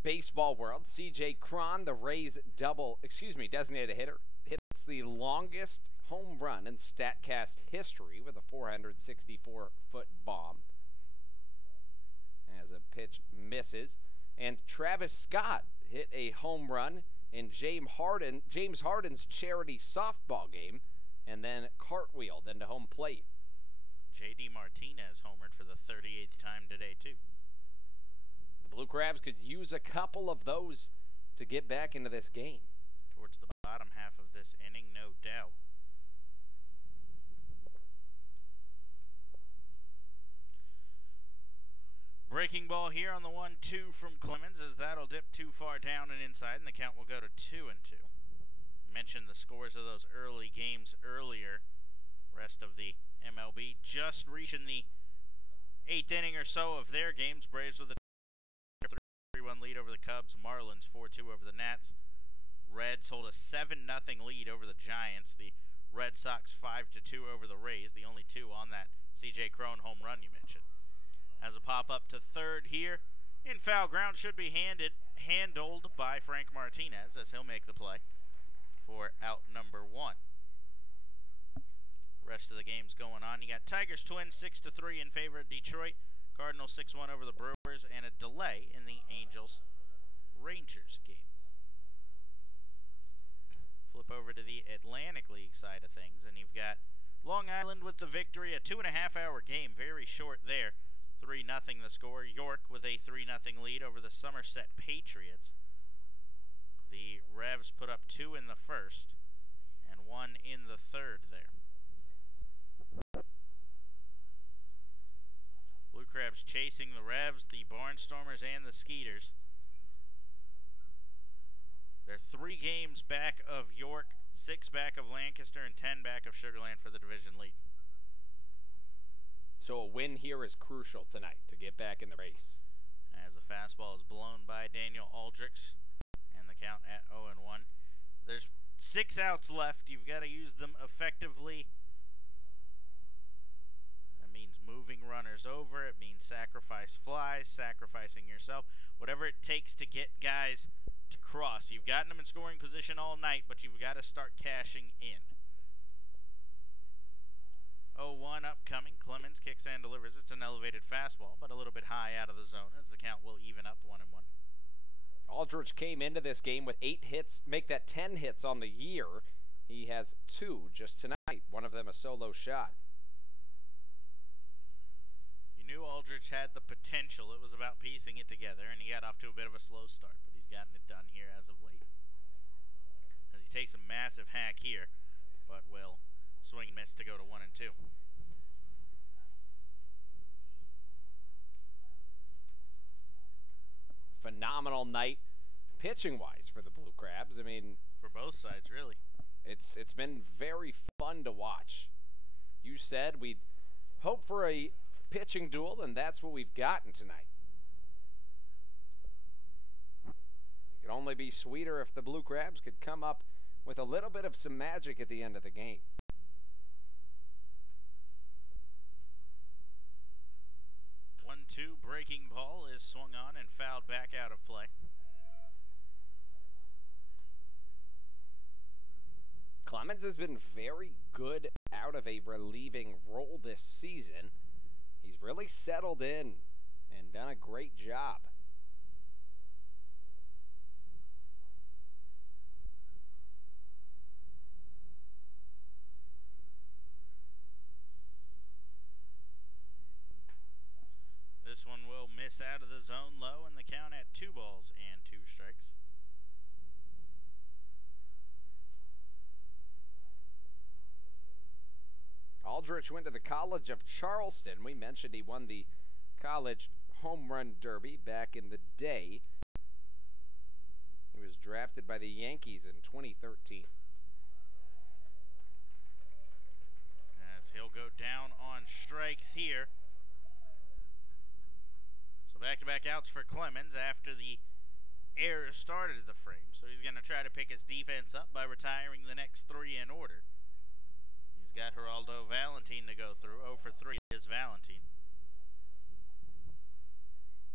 baseball world. C.J. Cron, the Rays designated hitter, hits the longest home run in StatCast history with a 464-foot bomb as a pitch misses. And Travis Scott hit a home run in James Harden's charity softball game and then cartwheeled into home plate. J.D. Martinez homered for the 38th time today, too. The Blue Crabs could use a couple of those to get back into this game. Towards the bottom half of this inning, no doubt. Breaking ball here on the 1-2 from Clemens as that'll dip too far down and inside, and the count will go to 2-2. Mentioned the scores of those early games earlier. Rest of the MLB just reaching the 8th inning or so of their games. Braves with a 3-1 lead over the Cubs. Marlins 4-2 over the Nats. Reds hold a 7-0 lead over the Giants. The Red Sox 5-2 over the Rays. The only two on that C.J. Cron home run you mentioned. As a pop-up to third here in foul ground should be handled by Frank Martinez as he'll make the play for out number 1. Rest of the game's going on. You got Tigers Twins 6-3 in favor of Detroit. Cardinals 6-1 over the Brewers, and a delay in the Angels Rangers game. Flip over to the Atlantic League side of things, and you've got Long Island with the victory, a 2.5-hour game, very short there. 3-0 the score. York with a 3-0 lead over the Somerset Patriots. The Revs put up 2 in the first and 1 in the third there. Blue Crabs chasing the Revs, the Barnstormers, and the Skeeters. They're 3 games back of York, 6 back of Lancaster, and 10 back of Sugar Land for the division lead. So a win here is crucial tonight to get back in the race. As the fastball is blown by Daniel Aldrich, and the count at 0-1. There's 6 outs left. You've got to use them effectively. That means moving runners over. It means sacrifice flies, sacrificing yourself. Whatever it takes to get guys to cross. You've gotten them in scoring position all night, but you've got to start cashing in. 0-1 upcoming. Clemens kicks and delivers. It's an elevated fastball, but a little bit high out of the zone as the count will even up 1-1. Aldrich came into this game with 8 hits, make that 10 hits on the year. He has 2 just tonight, one of them a solo shot. You knew Aldrich had the potential. It was about piecing it together, and he got off to a bit of a slow start, but he's gotten it done here as of late. As he takes a massive hack here, but will swing and miss to go to 1-2. Phenomenal night pitching-wise for the Blue Crabs. I mean, for both sides, really. It's been very fun to watch. You said we'd hope for a pitching duel, and that's what we've gotten tonight. It could only be sweeter if the Blue Crabs could come up with a little bit of some magic at the end of the game. One-two breaking ball is swung on and fouled back out of play. Clemens has been very good out of a relieving role this season. He's really settled in and done a great job. This one will miss out of the zone low, and the count at 2 balls and 2 strikes. Aldrich went to the College of Charleston. We mentioned he won the college home run derby back in the day. He was drafted by the Yankees in 2013. As he'll go down on strikes here. So back-to-back outs for Clemens after the error started at the frame. So he's going to try to pick his defense up by retiring the next 3 in order. He's got Geraldo Valentin to go through. 0 for 3 is Valentin.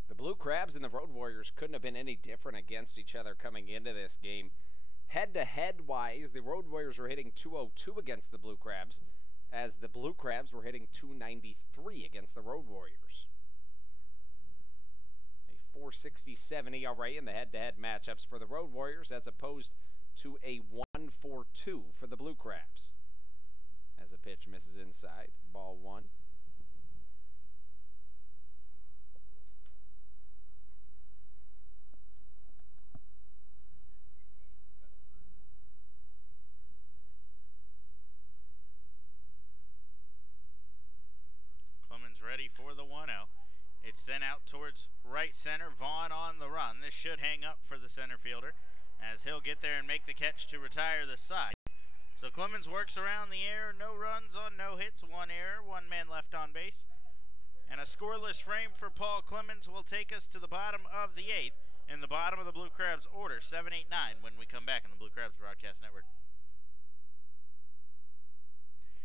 The Blue Crabs and the Road Warriors couldn't have been any different against each other coming into this game. Head-to-head wise, the Road Warriors were hitting .202 against the Blue Crabs, as the Blue Crabs were hitting .293 against the Road Warriors. A .467 ERA in the head-to-head matchups for the Road Warriors, as opposed to a 1.42 for the Blue Crabs. As a pitch misses inside, ball 1. Clemens ready for the 1-0. It's sent out towards right center. Vaughn on the run. This should hang up for the center fielder, as he'll get there and make the catch to retire the side. So Clemens works around the air. No runs on no hits. 1 error. 1 man left on base. And a scoreless frame for Paul Clemens will take us to the bottom of the 8th in the bottom of the Blue Crabs order. 7-8-9 when we come back on the Blue Crabs Broadcast Network.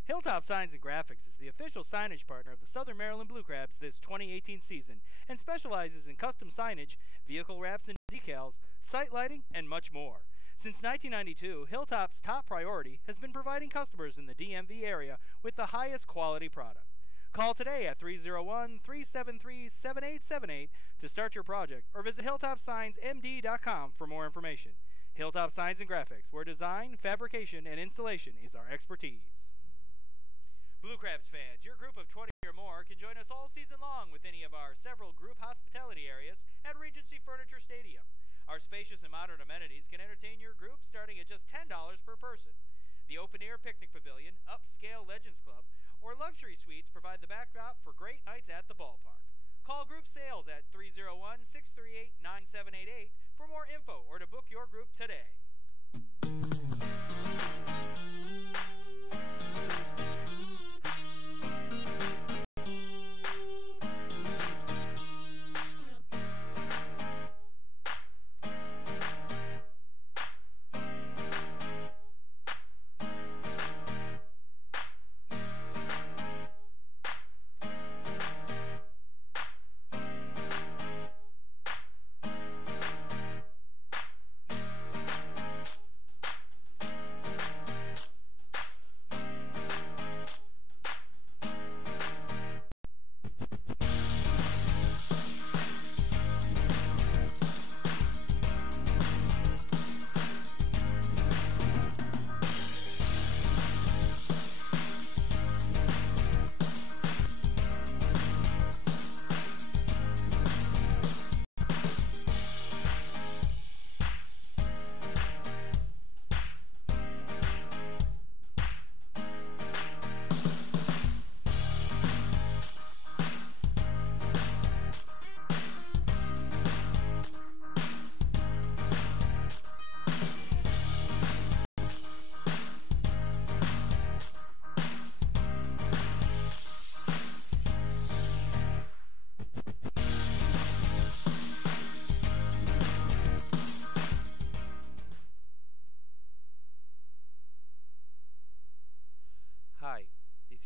Hilltop Signs and Graphics is the official signage partner of the Southern Maryland Blue Crabs this 2018 season and specializes in custom signage, vehicle wraps and decals, site lighting, and much more. Since 1992, Hilltop's top priority has been providing customers in the DMV area with the highest quality product. Call today at 301-373-7878 to start your project, or visit hilltopsignsmd.com for more information. Hilltop Signs and Graphics, where design, fabrication, and installation is our expertise. Blue Crabs fans, your group of 20 or more can join us all season long with any of our several group hospitality areas at Regency Furniture Stadium. Our spacious and modern amenities can entertain your group starting at just $10 per person. The open-air picnic pavilion, upscale Legends Club, or luxury suites provide the backdrop for great nights at the ballpark. Call group sales at 301-638-9788 for more info or to book your group today.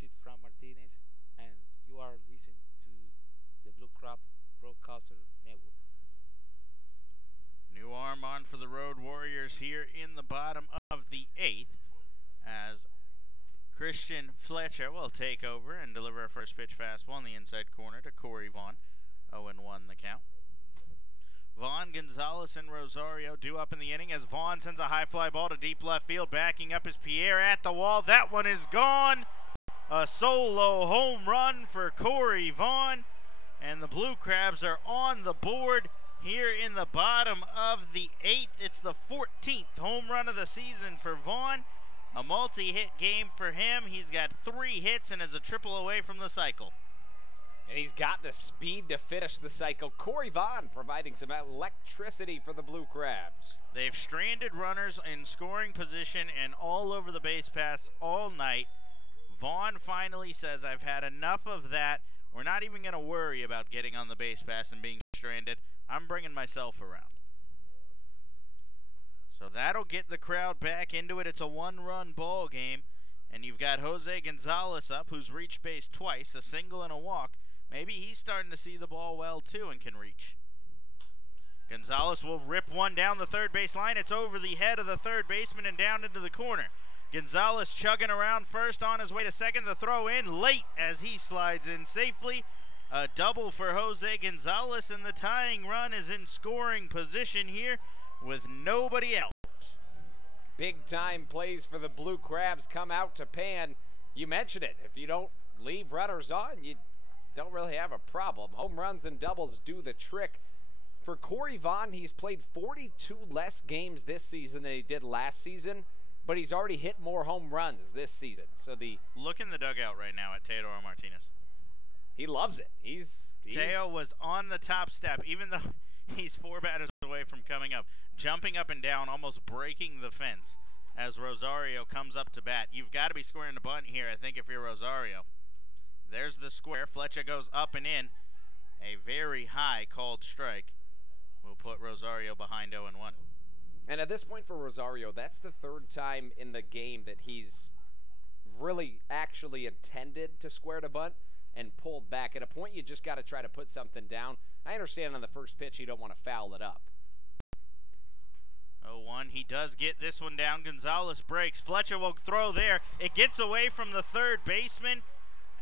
is Fran Martinez, and you are listening to the Blue Crab Broadcaster Network. New arm on for the Road Warriors here in the bottom of the 8th as Christian Fletcher will take over and deliver a first pitch fastball in the inside corner to Corey Vaughn. 0-1 the count. Vaughn, Gonzalez, and Rosario due up in the inning as Vaughn sends a high fly ball to deep left field. Backing up is Pierre at the wall. That one is gone. A solo home run for Corey Vaughn. And the Blue Crabs are on the board here in the bottom of the 8th. It's the 14th home run of the season for Vaughn. A multi-hit game for him. He's got 3 hits and is a triple away from the cycle. And he's got the speed to finish the cycle. Corey Vaughn providing some electricity for the Blue Crabs. They've stranded runners in scoring position and all over the base paths all night. Vaughn finally says, I've had enough of that. We're not even going to worry about getting on the base pass and being stranded. I'm bringing myself around. So that'll get the crowd back into it. It's a 1-run ball game. And you've got Jose Gonzalez up, who's reached base twice, a single and a walk. Maybe he's starting to see the ball well, too, and can reach. Gonzalez will rip one down the third base line. It's over the head of the third baseman and down into the corner. Gonzalez chugging around first on his way to second. The throw in late as he slides in safely. A double for Jose Gonzalez, and the tying run is in scoring position here with nobody else. Big time plays for the Blue Crabs come out to pan. You mentioned it. If you don't leave runners on, you don't really have a problem. Home runs and doubles do the trick. For Corey Vaughn, he's played 42 less games this season than he did last season, but he's already hit more home runs this season. So look in the dugout right now at Teodoro Martinez. He loves it. Teo was on the top step, even though he's 4 batters away from coming up, jumping up and down, almost breaking the fence as Rosario comes up to bat. You've got to be squaring the bunt here, I think, if you're Rosario. There's the square. Fletcher goes up and in. A very high called strike will put Rosario behind 0-1. And at this point for Rosario, that's the 3rd time in the game that he's really actually intended to square the bunt and pulled back. At a point, you just got to try to put something down. I understand on the first pitch you don't want to foul it up. 0-1. He does get this one down. Gonzalez breaks. Fletcher will throw there. It gets away from the third baseman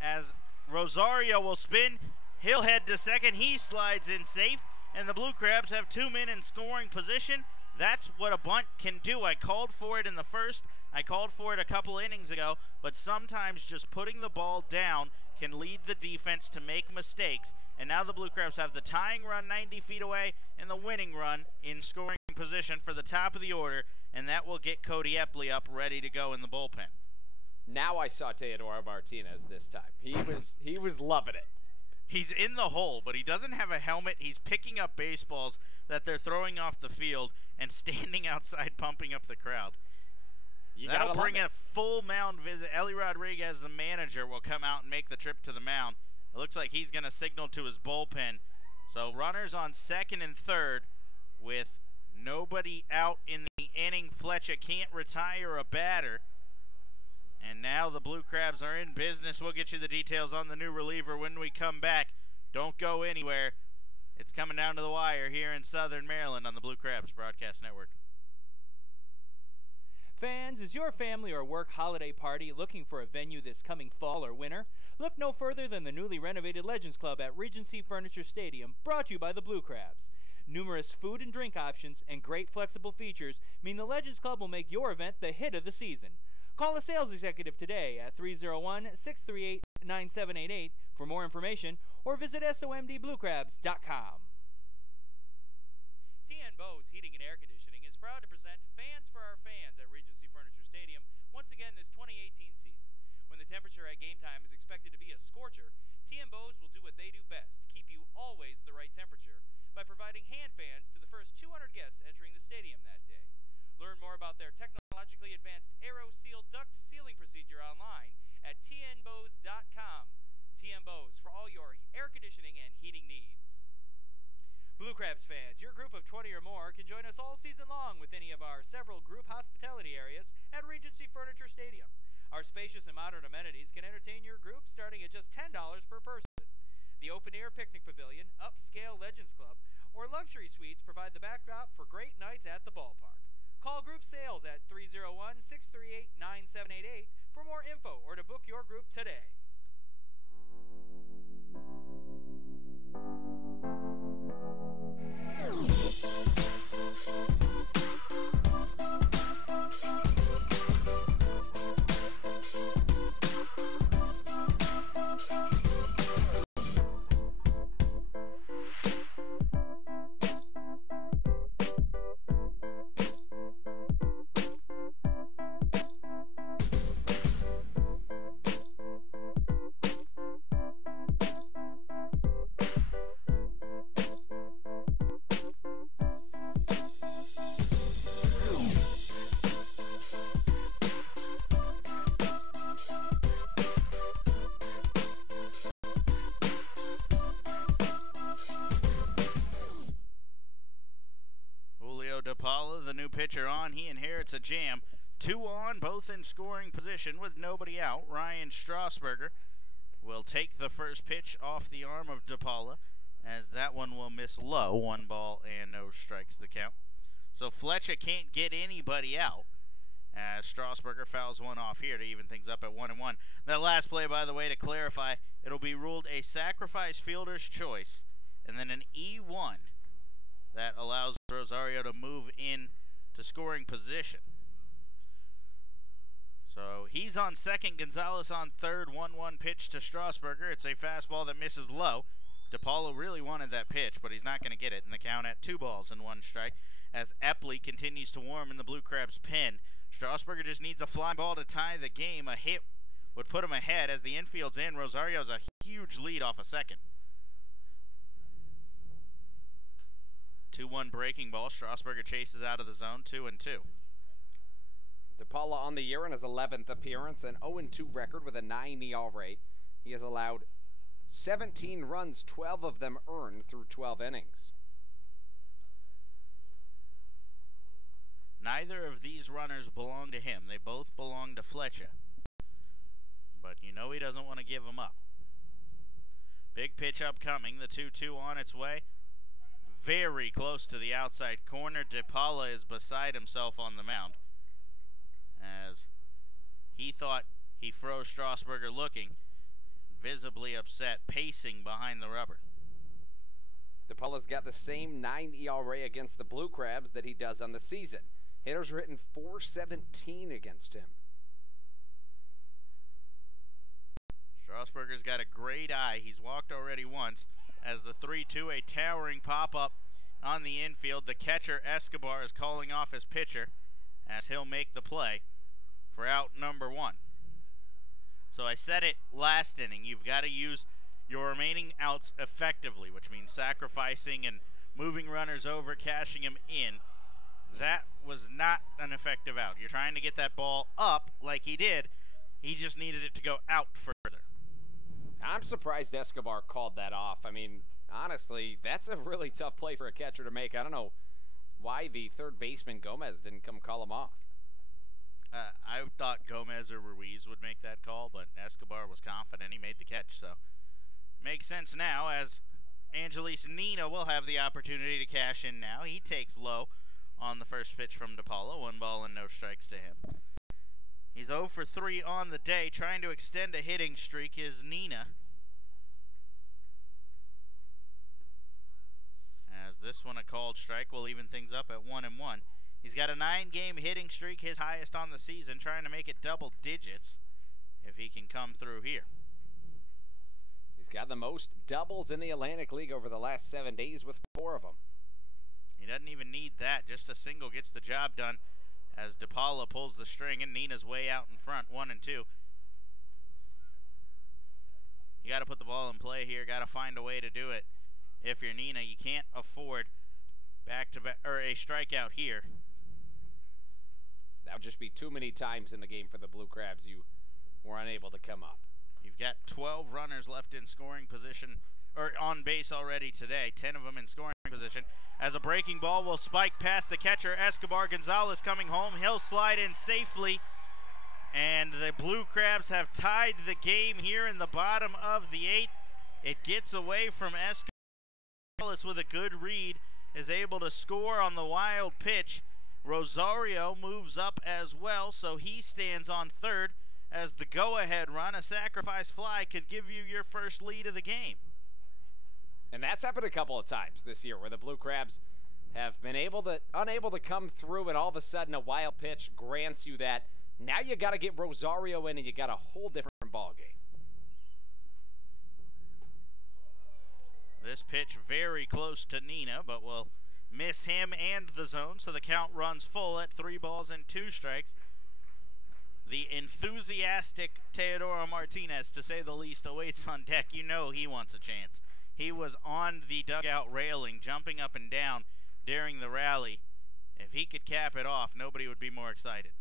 as Rosario will spin. He'll head to second. He slides in safe, and the Blue Crabs have 2 men in scoring position. That's what a bunt can do. I called for it in the first. I called for it a couple innings ago, but sometimes just putting the ball down can lead the defense to make mistakes. And now the Blue Crabs have the tying run 90 feet away and the winning run in scoring position for the top of the order, and that will get Cody Epley up ready to go in the bullpen. Now I saw Teodoro Martinez this time. He was loving it. He's in the hole, but he doesn't have a helmet. He's picking up baseballs that they're throwing off the field and standing outside pumping up the crowd. That'll bring in a full mound visit. Ellie Rodriguez, the manager, will come out and make the trip to the mound. It looks like he's going to signal to his bullpen. So runners on second and third with nobody out in the inning. Fletcher can't retire a batter. And now the Blue Crabs are in business. We'll get you the details on the new reliever when we come back. Don't go anywhere. It's coming down to the wire here in Southern Maryland on the Blue Crabs Broadcast Network. Fans, is your family or work holiday party looking for a venue this coming fall or winter? Look no further than the newly renovated Legends Club at Regency Furniture Stadium, brought to you by the Blue Crabs. Numerous food and drink options and great flexible features mean the Legends Club will make your event the hit of the season. Call a sales executive today at 301-638-9788 for more information or visit somdbluecrabs.com. TN Bose Heating and Air Conditioning is proud to present Fans for Our Fans at Regency Furniture Stadium once again this 2018 season. When the temperature at game time is expected to be a scorcher, TN Bose will do what they do best, keep you always the right temperature by providing hand fans to the first 200 guests entering the stadium that day. Learn more about their technologically advanced AeroSeal duct sealing procedure online at tnbose.com. TN Bose for all your air conditioning and heating needs. Blue Crabs fans, your group of 20 or more can join us all season long with any of our several group hospitality areas at Regency Furniture Stadium. Our spacious and modern amenities can entertain your group starting at just $10 per person. The open-air picnic pavilion, upscale Legends Club, or luxury suites provide the backdrop for great nights at the ballpark. Call group sales at 301-638-9788 for more info or to book your group today. DePaula, the new pitcher on, he inherits a jam. 2 on, both in scoring position with nobody out. Ryan Strasburger will take the first pitch off the arm of DePaula, as that one will miss low. 1 ball and no strikes the count. So Fletcher can't get anybody out, as Strasburger fouls one off here to even things up at 1-1. That last play, by the way, to clarify, it'll be ruled a sacrifice fielder's choice, and then an E1 that allows Rosario to move in to scoring position. So he's on second, Gonzalez on third. 1-1 pitch to Strasburger. It's a fastball that misses low. DePaula really wanted that pitch, but he's not going to get it in the count at 2 balls and 1 strike, as Epley continues to warm in the Blue Crabs pen. Strasburger just needs a fly ball to tie the game. A hit would put him ahead as the infield's in. Rosario's a huge lead off a second. 2-1 breaking ball. Strasburger chases out of the zone. 2-2. DePaula on the year in his 11th appearance, an 0-2 record with a 9 ERA. He has allowed 17 runs, 12 of them earned through 12 innings. Neither of these runners belong to him. They both belong to Fletcher. But you know he doesn't want to give them up. Big pitch upcoming. The 2-2 on its way. Very close to the outside corner. DePaula is beside himself on the mound, as he thought he froze Strasburger looking, visibly upset, pacing behind the rubber. DePaula's got the same 9 ERA against the Blue Crabs that he does on the season. Hitters are hitting .417 against him. Strasburger's got a great eye. He's walked already once. As the 3-2, a towering pop-up on the infield. The catcher, Escobar, is calling off his pitcher, as he'll make the play for out number 1. So I said it last inning, you've got to use your remaining outs effectively, which means sacrificing and moving runners over, cashing them in. That was not an effective out. You're trying to get that ball up like he did. He just needed it to go out further. I'm surprised Escobar called that off. I mean, honestly, that's a really tough play for a catcher to make. I don't know why the third baseman, Gomez, didn't come call him off. I thought Gomez or Ruiz would make that call, but Escobar was confident. He made the catch, so makes sense now, as Angelis Nina will have the opportunity to cash in now. He takes low on the first pitch from DePaula. 1 ball and no strikes to him. He's 0 for 3 on the day. Trying to extend a hitting streak is Nina, as this one a called strike will even things up at 1-1. He's got a 9-game hitting streak, his highest on the season, trying to make it double digits if he can come through here. He's got the most doubles in the Atlantic League over the last 7 days with 4 of them. He doesn't even need that. Just a single gets the job done, as DePaula pulls the string and Nina's way out in front, 1-2. You got to put the ball in play here. Got to find a way to do it. If you're Nina, you can't afford back-to-back or a strikeout here. That would just be too many times in the game for the Blue Crabs you were unable to come up. You've got 12 runners left in scoring position, or on base already today, 10 of them in scoring position, as a breaking ball will spike past the catcher, Escobar. Gonzalez coming home. He'll slide in safely, And the Blue Crabs have tied the game here in the bottom of the 8th. It gets away from Escalante with a good read, is able to score on the wild pitch. Rosario moves up as well, so he stands on third as the go-ahead run. A sacrifice fly could give you your first lead of the game. And that's happened a couple of times this year where the Blue Crabs have been unable to come through, and all of a sudden a wild pitch grants you that. Now you got to get Rosario in, and you got a whole different ball game. This pitch very close to Nina, but will miss him and the zone, so the count runs full at 3 balls and 2 strikes. The enthusiastic Teodoro Martinez, to say the least, awaits on deck. You know he wants a chance. He was on the dugout railing, jumping up and down during the rally. If he could cap it off, nobody would be more excited.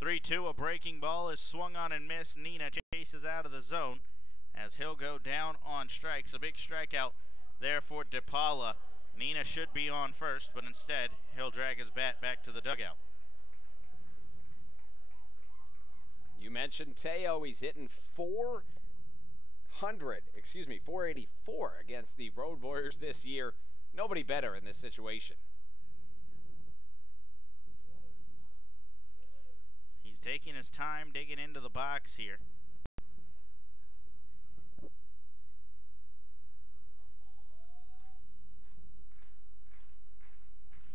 3-2, a breaking ball is swung on and missed. Nina chases out of the zone as he'll go down on strikes. A big strikeout there for DePaula. Nina should be on first, but instead he'll drag his bat back to the dugout. You mentioned Teo. He's hitting 484 against the Road Warriors this year. Nobody better in this situation. He's taking his time digging into the box here.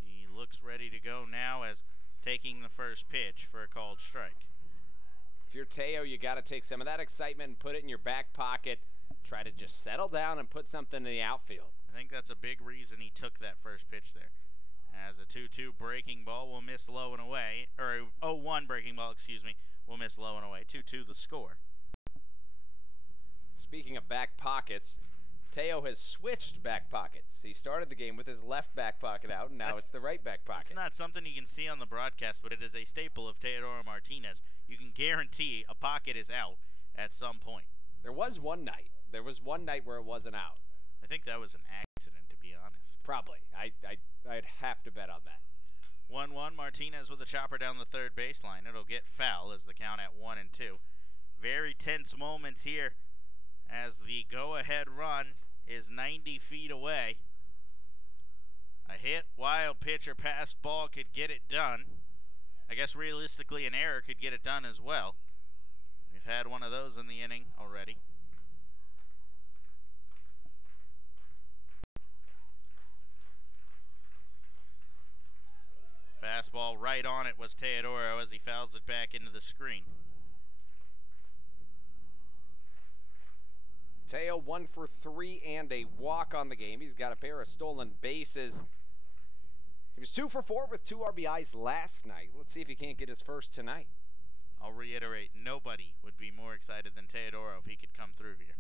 He looks ready to go now as taking the first pitch for a called strike. If you're Teo, you got to take some of that excitement and put it in your back pocket. Try to just settle down and put something in the outfield. I think that's a big reason he took that first pitch there. As a 2-2 breaking ball will miss low and away, or a 0-1 breaking ball, will miss low and away. 2-2 the score. Speaking of back pockets, Teo has switched back pockets. He started the game with his left back pocket out, and now it's the right back pocket. It's not something you can see on the broadcast, but it is a staple of Teodoro Martinez. You can guarantee a pocket is out at some point. There was one night where it wasn't out. I think that was an accident, to be honest. Probably. I'd have to bet on that. 1-1, Martinez with a chopper down the third baseline. It'll get foul as the count at 1-2. Very tense moments here as the go-ahead run is 90 feet away. A hit, wild pitch, or pass ball could get it done. I guess realistically an error could get it done as well. We've had one of those in the inning already. Fastball right on it was Teodoro as he fouls it back into the screen. Teo 1 for 3 and a walk on the game. He's got a pair of stolen bases. He was 2 for 4 with 2 RBIs last night. Let's see if he can't get his first tonight. I'll reiterate, nobody would be more excited than Teodoro if he could come through here.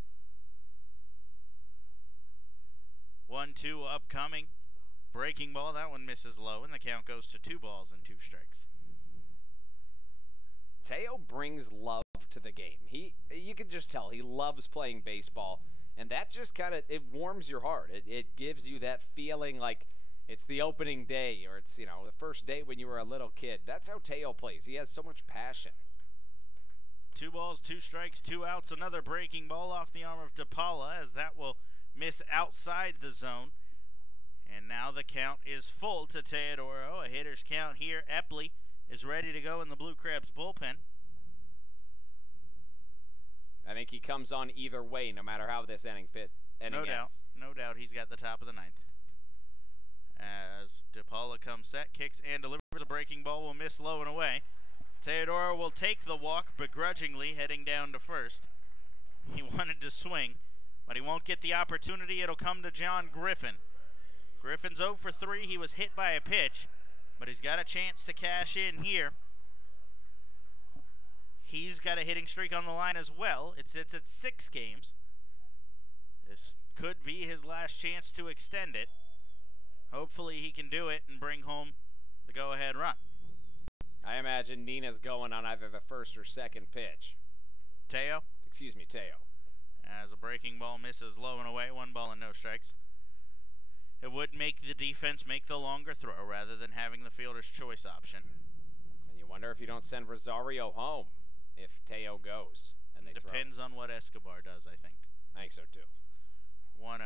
1-2 upcoming. Breaking ball, that one misses low, and the count goes to 2 balls and 2 strikes. Teo brings love to the game. You can just tell he loves playing baseball, and that just it warms your heart. It gives you that feeling like it's the opening day, or it's, the first day when you were a little kid. That's how Teo plays. He has so much passion. 2 balls, 2 strikes, 2 outs. Another breaking ball off the arm of DePaula as that will miss outside the zone. And now the count is full to Teodoro. A hitter's count here. Epley is ready to go in the Blue Crabs bullpen. I think he comes on either way, no matter how this inning ends. No doubt he's got the top of the 9th. As DePaula comes set, kicks and delivers. A breaking ball will miss low and away. Teodoro will take the walk begrudgingly, heading down to first. He wanted to swing, but he won't get the opportunity. It'll come to John Griffin. Griffin's 0 for 3. He was hit by a pitch, but he's got a chance to cash in here. He's got a hitting streak on the line as well. It sits at 6 games. This could be his last chance to extend it. Hopefully he can do it and bring home the go-ahead run. I imagine Nina's going on either the first or second pitch. Teo? Excuse me, Teo. As a breaking ball misses low and away, 1 ball and no strikes. It would make the defense make the longer throw rather than having the fielder's choice option. And you wonder if you don't send Rosario home if Teo goes. And they Depends on what Escobar does, I think. I think so, too. 1-0.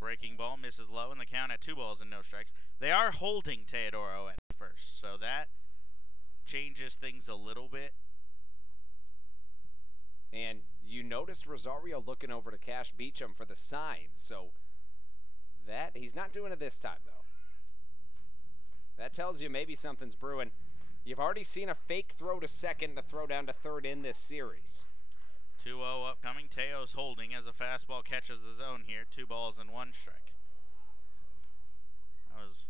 Breaking ball misses low, and the count at 2 balls and no strikes. They are holding Teodoro at first, so that changes things a little bit. And you noticed Rosario looking over to Cash Beecham for the signs, so that he's not doing it this time, though. That tells you maybe something's brewing. You've already seen a fake throw to second to throw down to third in this series. 2-0 upcoming. Teo's holding as a fastball catches the zone here. 2 balls and 1 strike. That was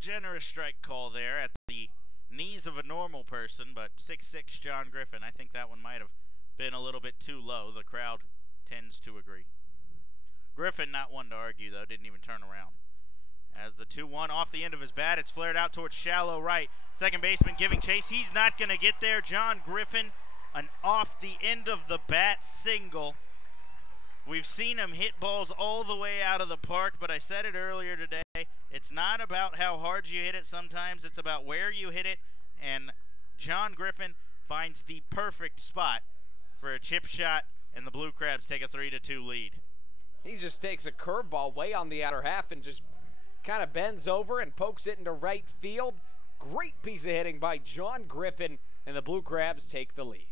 generous strike call there at the knees of a normal person, but 6'6" John Griffin. I think that one might have been a little bit too low. The crowd tends to agree. Griffin, not one to argue, though, didn't even turn around. As the 2-1 off the end of his bat, it's flared out towards shallow right. Second baseman giving chase. He's not going to get there. John Griffin, an off the end of the bat single. We've seen him hit balls all the way out of the park, but I said it earlier today, it's not about how hard you hit it sometimes, it's about where you hit it, and John Griffin finds the perfect spot for a chip shot, and the Blue Crabs take a 3-2 lead. He just takes a curveball way on the outer half and just kind of bends over and pokes it into right field. Great piece of hitting by John Griffin, and the Blue Crabs take the lead.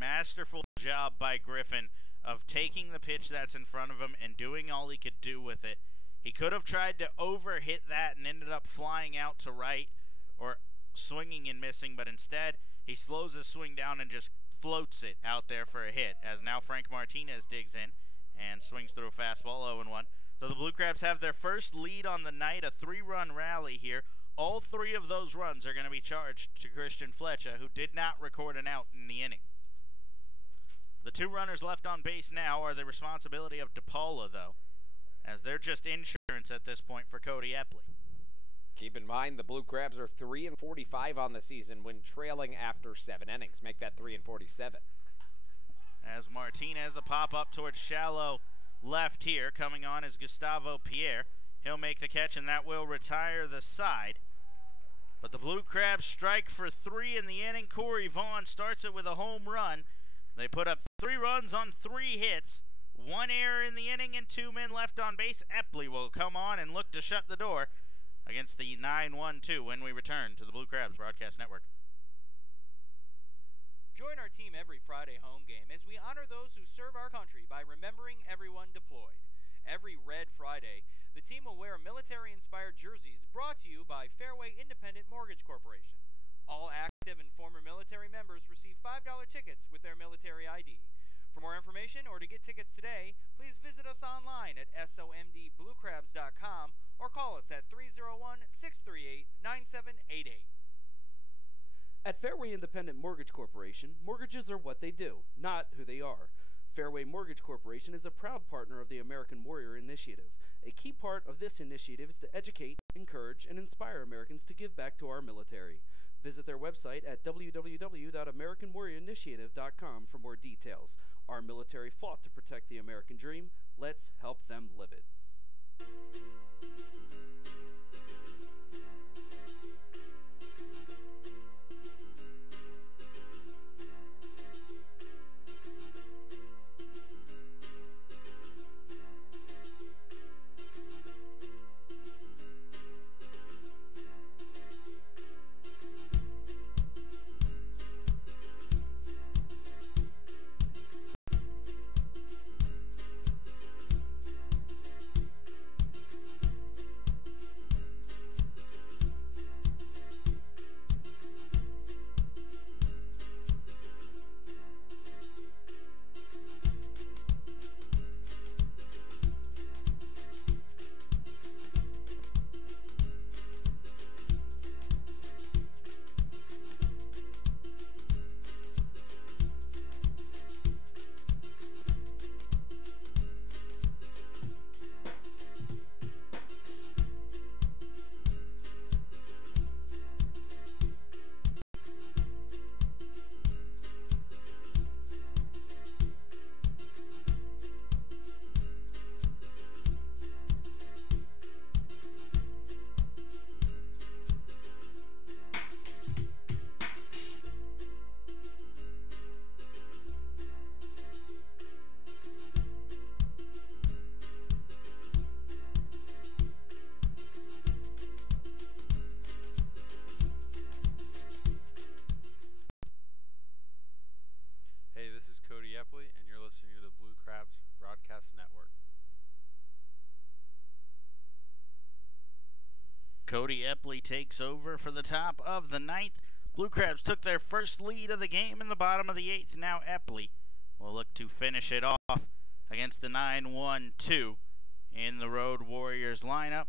Masterful job by Griffin of taking the pitch that's in front of him and doing all he could do with it. He could have tried to overhit that and ended up flying out to right or swinging and missing, but instead he slows his swing down and just floats it out there for a hit, as now Frank Martinez digs in and swings through a fastball, 0-1. So the Blue Crabs have their first lead on the night, a 3-run rally here. All 3 of those runs are going to be charged to Christian Fletcher, who did not record an out in the inning. The 2 runners left on base now are the responsibility of DePaula, though, as they're just insurance at this point for Cody Epley. Keep in mind the Blue Crabs are 3-45 on the season when trailing after 7 innings. Make that 3-47. As Martinez, a pop-up towards shallow left here. Coming on is Gustavo Pierre. He'll make the catch, and that will retire the side. But the Blue Crabs strike for 3 in the inning. Corey Vaughn starts it with a home run. They put up 3 runs on 3 hits. 1 error in the inning and 2 men left on base. Epley will come on and look to shut the door against the 9-1-2 when we return to the Blue Crabs Broadcast Network. Join our team every Friday home game as we honor those who serve our country by remembering everyone deployed. Every Red Friday, the team will wear military-inspired jerseys brought to you by Fairway Independent Mortgage Corporation. All active and former military members receive $5 tickets with their military ID. For more information or to get tickets today, please visit us online at somdbluecrabs.com or call us at 301-638-9788. At Fairway Independent Mortgage Corporation, mortgages are what they do, not who they are. Fairway Mortgage Corporation is a proud partner of the American Warrior Initiative. A key part of this initiative is to educate, encourage, and inspire Americans to give back to our military. Visit their website at www.americanwarriorinitiative.com for more details. Our military fought to protect the American dream. Let's help them live it. Cody Epley takes over for the top of the ninth. Blue Crabs took their first lead of the game in the bottom of the eighth. Now Epley will look to finish it off against the 9-1-2 in the Road Warriors lineup.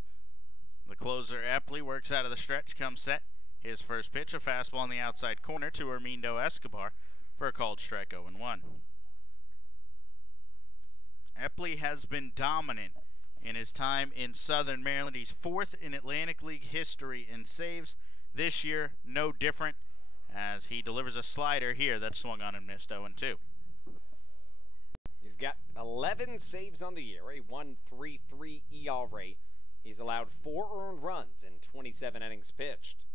The closer Epley works out of the stretch, comes set. His first pitch, a fastball on the outside corner to Armindo Escobar for a called strike 0-1. Epley has been dominant in his time in Southern Maryland. He's fourth in Atlantic League history in saves. This year, no different, as he delivers a slider here that swung on and missed 0-2. He's got 11 saves on the year, a 1.33 ERA. He's allowed 4 earned runs in 27 innings pitched.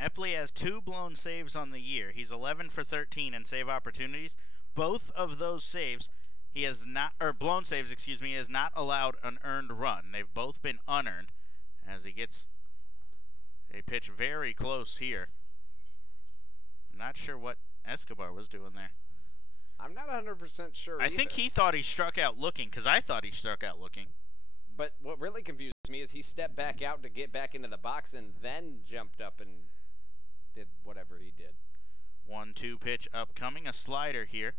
Epley has 2 blown saves on the year. He's 11 for 13 in save opportunities. Both of those saves, he has not, or blown saves, excuse me, he has not allowed an earned run. They've both been unearned, as he gets a pitch very close here. I'm not sure what Escobar was doing there. I'm not 100% sure I either. think he thought he struck out looking, because I thought he struck out looking. But what really confused me is he stepped back out to get back into the box and then jumped up and did whatever he did. 1-2 pitch upcoming, a slider here,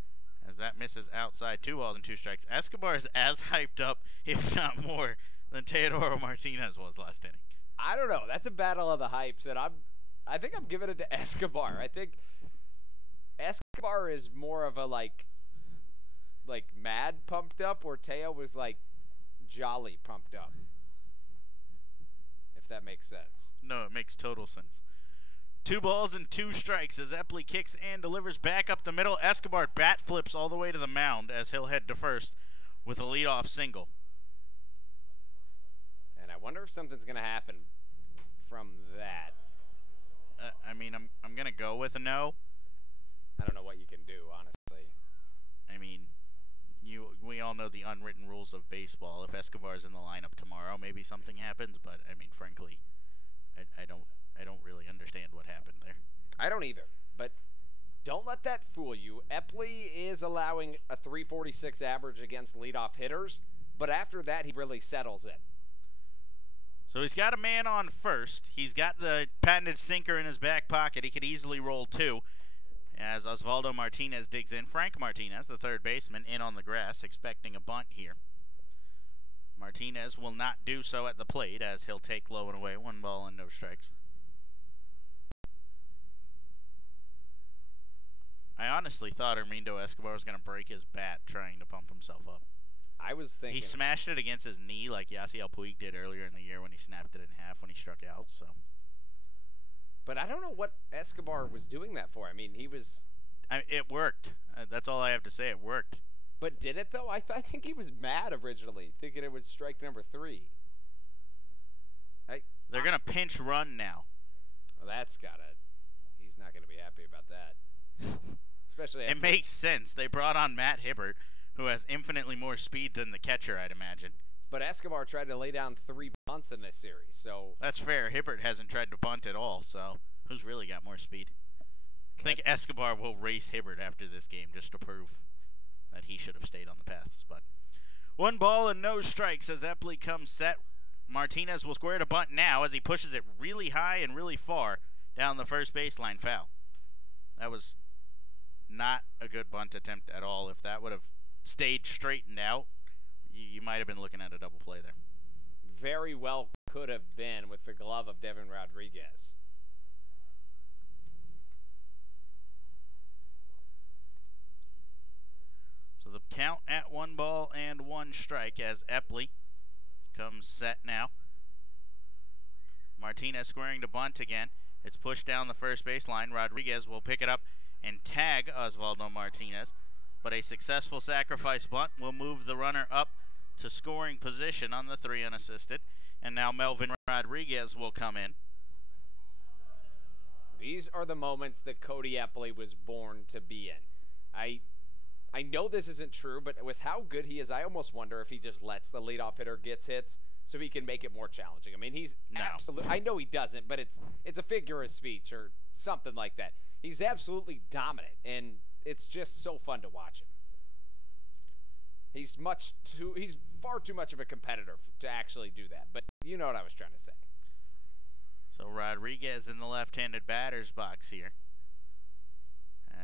as that misses outside. 2 balls and 2 strikes. Escobar is as hyped up, if not more, than Teodoro Martinez was last inning. I don't know. That's a battle of the hypes, and I think I'm giving it to Escobar. I think Escobar is more of a like mad pumped up, or Teo was like jolly pumped up. If that makes sense. No, it makes total sense. 2 balls and 2 strikes as Epley kicks and delivers back up the middle. Escobar bat flips all the way to the mound as he'll head to first with a leadoff single. And I wonder if something's going to happen from that. I mean, I'm going to go with a no. I don't know what you can do, honestly. I mean, we all know the unwritten rules of baseball. If Escobar's in the lineup tomorrow, maybe something happens, but I mean, frankly, I don't really understand what happened there. I don't either, but don't let that fool you. Epley is allowing a 346 average against leadoff hitters, but after that, he really settles in. So he's got a man on first. He's got the patented sinker in his back pocket. He could easily roll 2 as Osvaldo Martinez digs in. Frank Martinez, the third baseman, in on the grass, expecting a bunt here. Martinez will not do so at the plate as he'll take low and away. 1 ball and no strikes. I honestly thought Armindo Escobar was going to break his bat trying to pump himself up. I was thinking... He smashed it against his knee like Yasiel Puig did earlier in the year when he snapped it in half when he struck out. So, But I don't know what Escobar was doing that for. I mean, he was... it worked. That's all I have to say. It worked. But did it, though? I think he was mad originally, thinking it was strike number 3. They're going to pinch run now. Well, that's got to... He's not going to be happy about that. Especially It makes sense. They brought on Matt Hibbert, who has infinitely more speed than the catcher, I'd imagine. But Escobar tried to lay down 3 bunts in this series, so... That's fair. Hibbert hasn't tried to bunt at all, so who's really got more speed? I think Escobar will race Hibbert after this game just to prove that he should have stayed on the paths. But 1 ball and no strikes as Epley comes set. Martinez will square to bunt now as he pushes it really high and really far down the first baseline, foul. That was not a good bunt attempt at all. If that would have stayed straightened out, you might have been looking at a double play there. Very well could have been with the glove of Devin Rodriguez. So the count at 1 ball and 1 strike as Epley comes set now. Martinez squaring to bunt again. It's pushed down the first baseline. Rodriguez will pick it up and tag Osvaldo Martinez. But a successful sacrifice bunt will move the runner up to scoring position on the 3 unassisted. And now Melvin Rodriguez will come in. These are the moments that Cody Epley was born to be in. I know this isn't true, but with how good he is, I almost wonder if he just lets the leadoff hitter gets hits so he can make it more challenging. I mean, he's absolutely... I know he doesn't, but it's a figure of speech or something like that. He's absolutely dominant, and it's just so fun to watch him. He's far too much of a competitor to actually do that. But you know what I was trying to say. So Rodriguez in the left-handed batter's box here,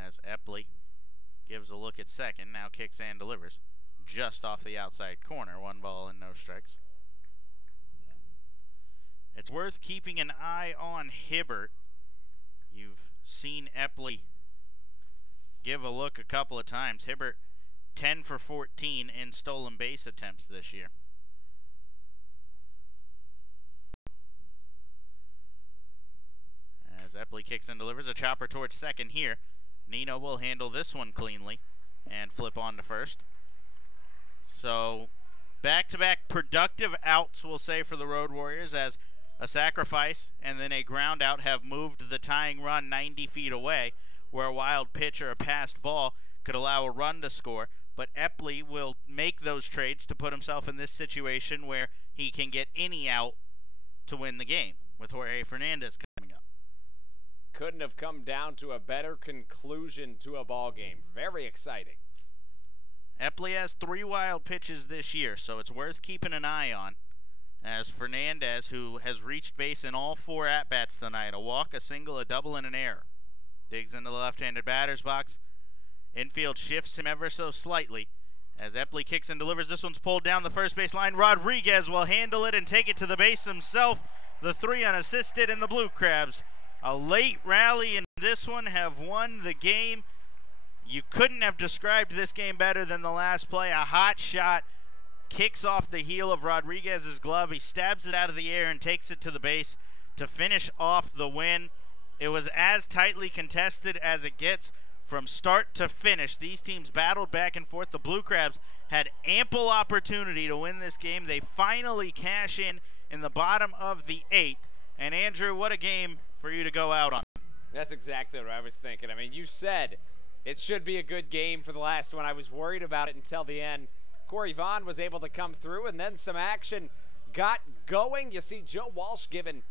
as Epley gives a look at second, now kicks and delivers just off the outside corner. 1 ball and no strikes. It's worth keeping an eye on Hibbert. You've seen Epley give a look a couple of times. Hibbert 10 for 14 in stolen base attempts this year. As Epley kicks and delivers a chopper towards second here. Nino will handle this one cleanly and flip on to first. So back-to-back productive outs, we'll say, for the Road Warriors, as a sacrifice and then a ground out have moved the tying run 90 feet away, where a wild pitch or a passed ball could allow a run to score. But Epley will make those trades to put himself in this situation where he can get any out to win the game, with Jorge Fernandez coming up. Couldn't have come down to a better conclusion to a ball game. Very exciting. Epley has 3 wild pitches this year, so it's worth keeping an eye on, as Fernandez, who has reached base in all 4 at-bats tonight, a walk, a single, a double, and an error, digs into the left-handed batter's box. Infield shifts him ever so slightly as Epley kicks and delivers. This one's pulled down the first base line. Rodriguez will handle it and take it to the base himself. The 3 unassisted, and the Blue Crabs, a late rally in this one, have won the game. You couldn't have described this game better than the last play. A hot shot kicks off the heel of Rodriguez's glove. He stabs it out of the air and takes it to the base to finish off the win. It was as tightly contested as it gets from start to finish. These teams battled back and forth. The Blue Crabs had ample opportunity to win this game. They finally cash in the bottom of the 8th. And Andrew, what a game for you to go out on. That's exactly what I was thinking. I mean, you said it should be a good game for the last one. I was worried about it until the end. Corey Vaughn was able to come through, and then some action got going. You see Joe Walsh giving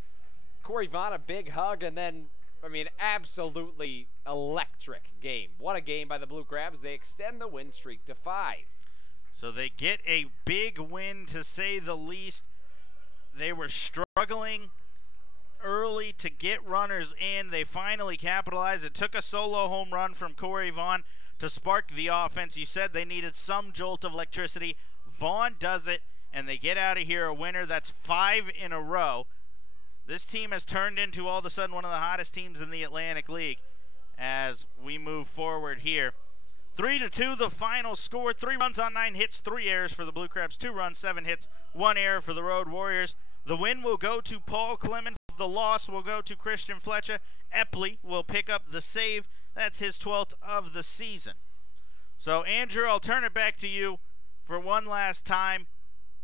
Corey Vaughn a big hug, and then, I mean, absolutely electric game. What a game by the Blue Crabs. They extend the win streak to 5. So they get a big win, to say the least. They were struggling early to get runners in. They finally capitalized. It took a solo home run from Corey Vaughn to spark the offense. You said they needed some jolt of electricity. Vaughn does it, and they get out of here a winner. That's 5 in a row. This team has turned into all of a sudden one of the hottest teams in the Atlantic League as we move forward here. 3-2 the final score. 3 runs on 9 hits, 3 errors for the Blue Crabs. 2 runs, 7 hits, 1 error for the Road Warriors. The win will go to Paul Clemens. The loss will go to Christian Fletcher. Epley will pick up the save. That's his 12th of the season. So, Andrew, I'll turn it back to you for one last time.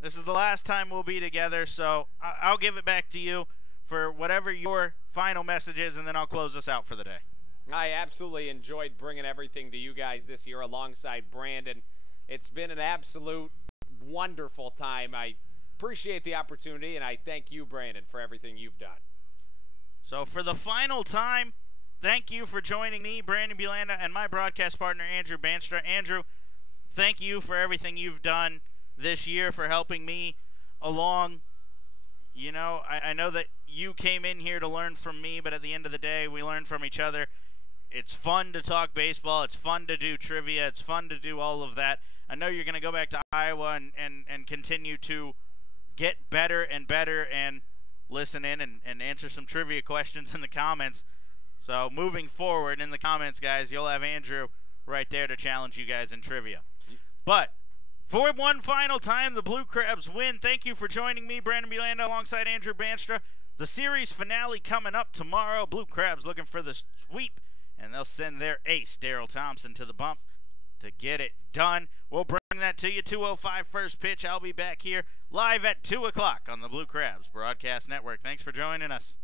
This is the last time we'll be together, so I'll give it back to you for whatever your final message is, and then I'll close us out for the day. I absolutely enjoyed bringing everything to you guys this year alongside Brandon. It's been an absolute wonderful time. I appreciate the opportunity, and I thank you, Brandon, for everything you've done. So for the final time, thank you for joining me, Brandon Bulanda, and my broadcast partner, Andrew Banstra. Andrew, thank you for everything you've done this year, for helping me along. You know, I know that you came in here to learn from me, but at the end of the day, we learn from each other. It's fun to talk baseball. It's fun to do trivia. It's fun to do all of that. I know you're going to go back to Iowa and continue to get better and better and listen in and answer some trivia questions in the comments. So moving forward in the comments, guys, you'll have Andrew right there to challenge you guys in trivia. But for one final time, the Blue Crabs win. Thank you for joining me, Brandon Bulanda, alongside Andrew Banstra. The series finale coming up tomorrow. Blue Crabs looking for the sweep, and they'll send their ace, Daryl Thompson, to the bump to get it done. We'll bring that to you. 2:05 first pitch. I'll be back here live at 2 o'clock on the Blue Crabs Broadcast Network. Thanks for joining us.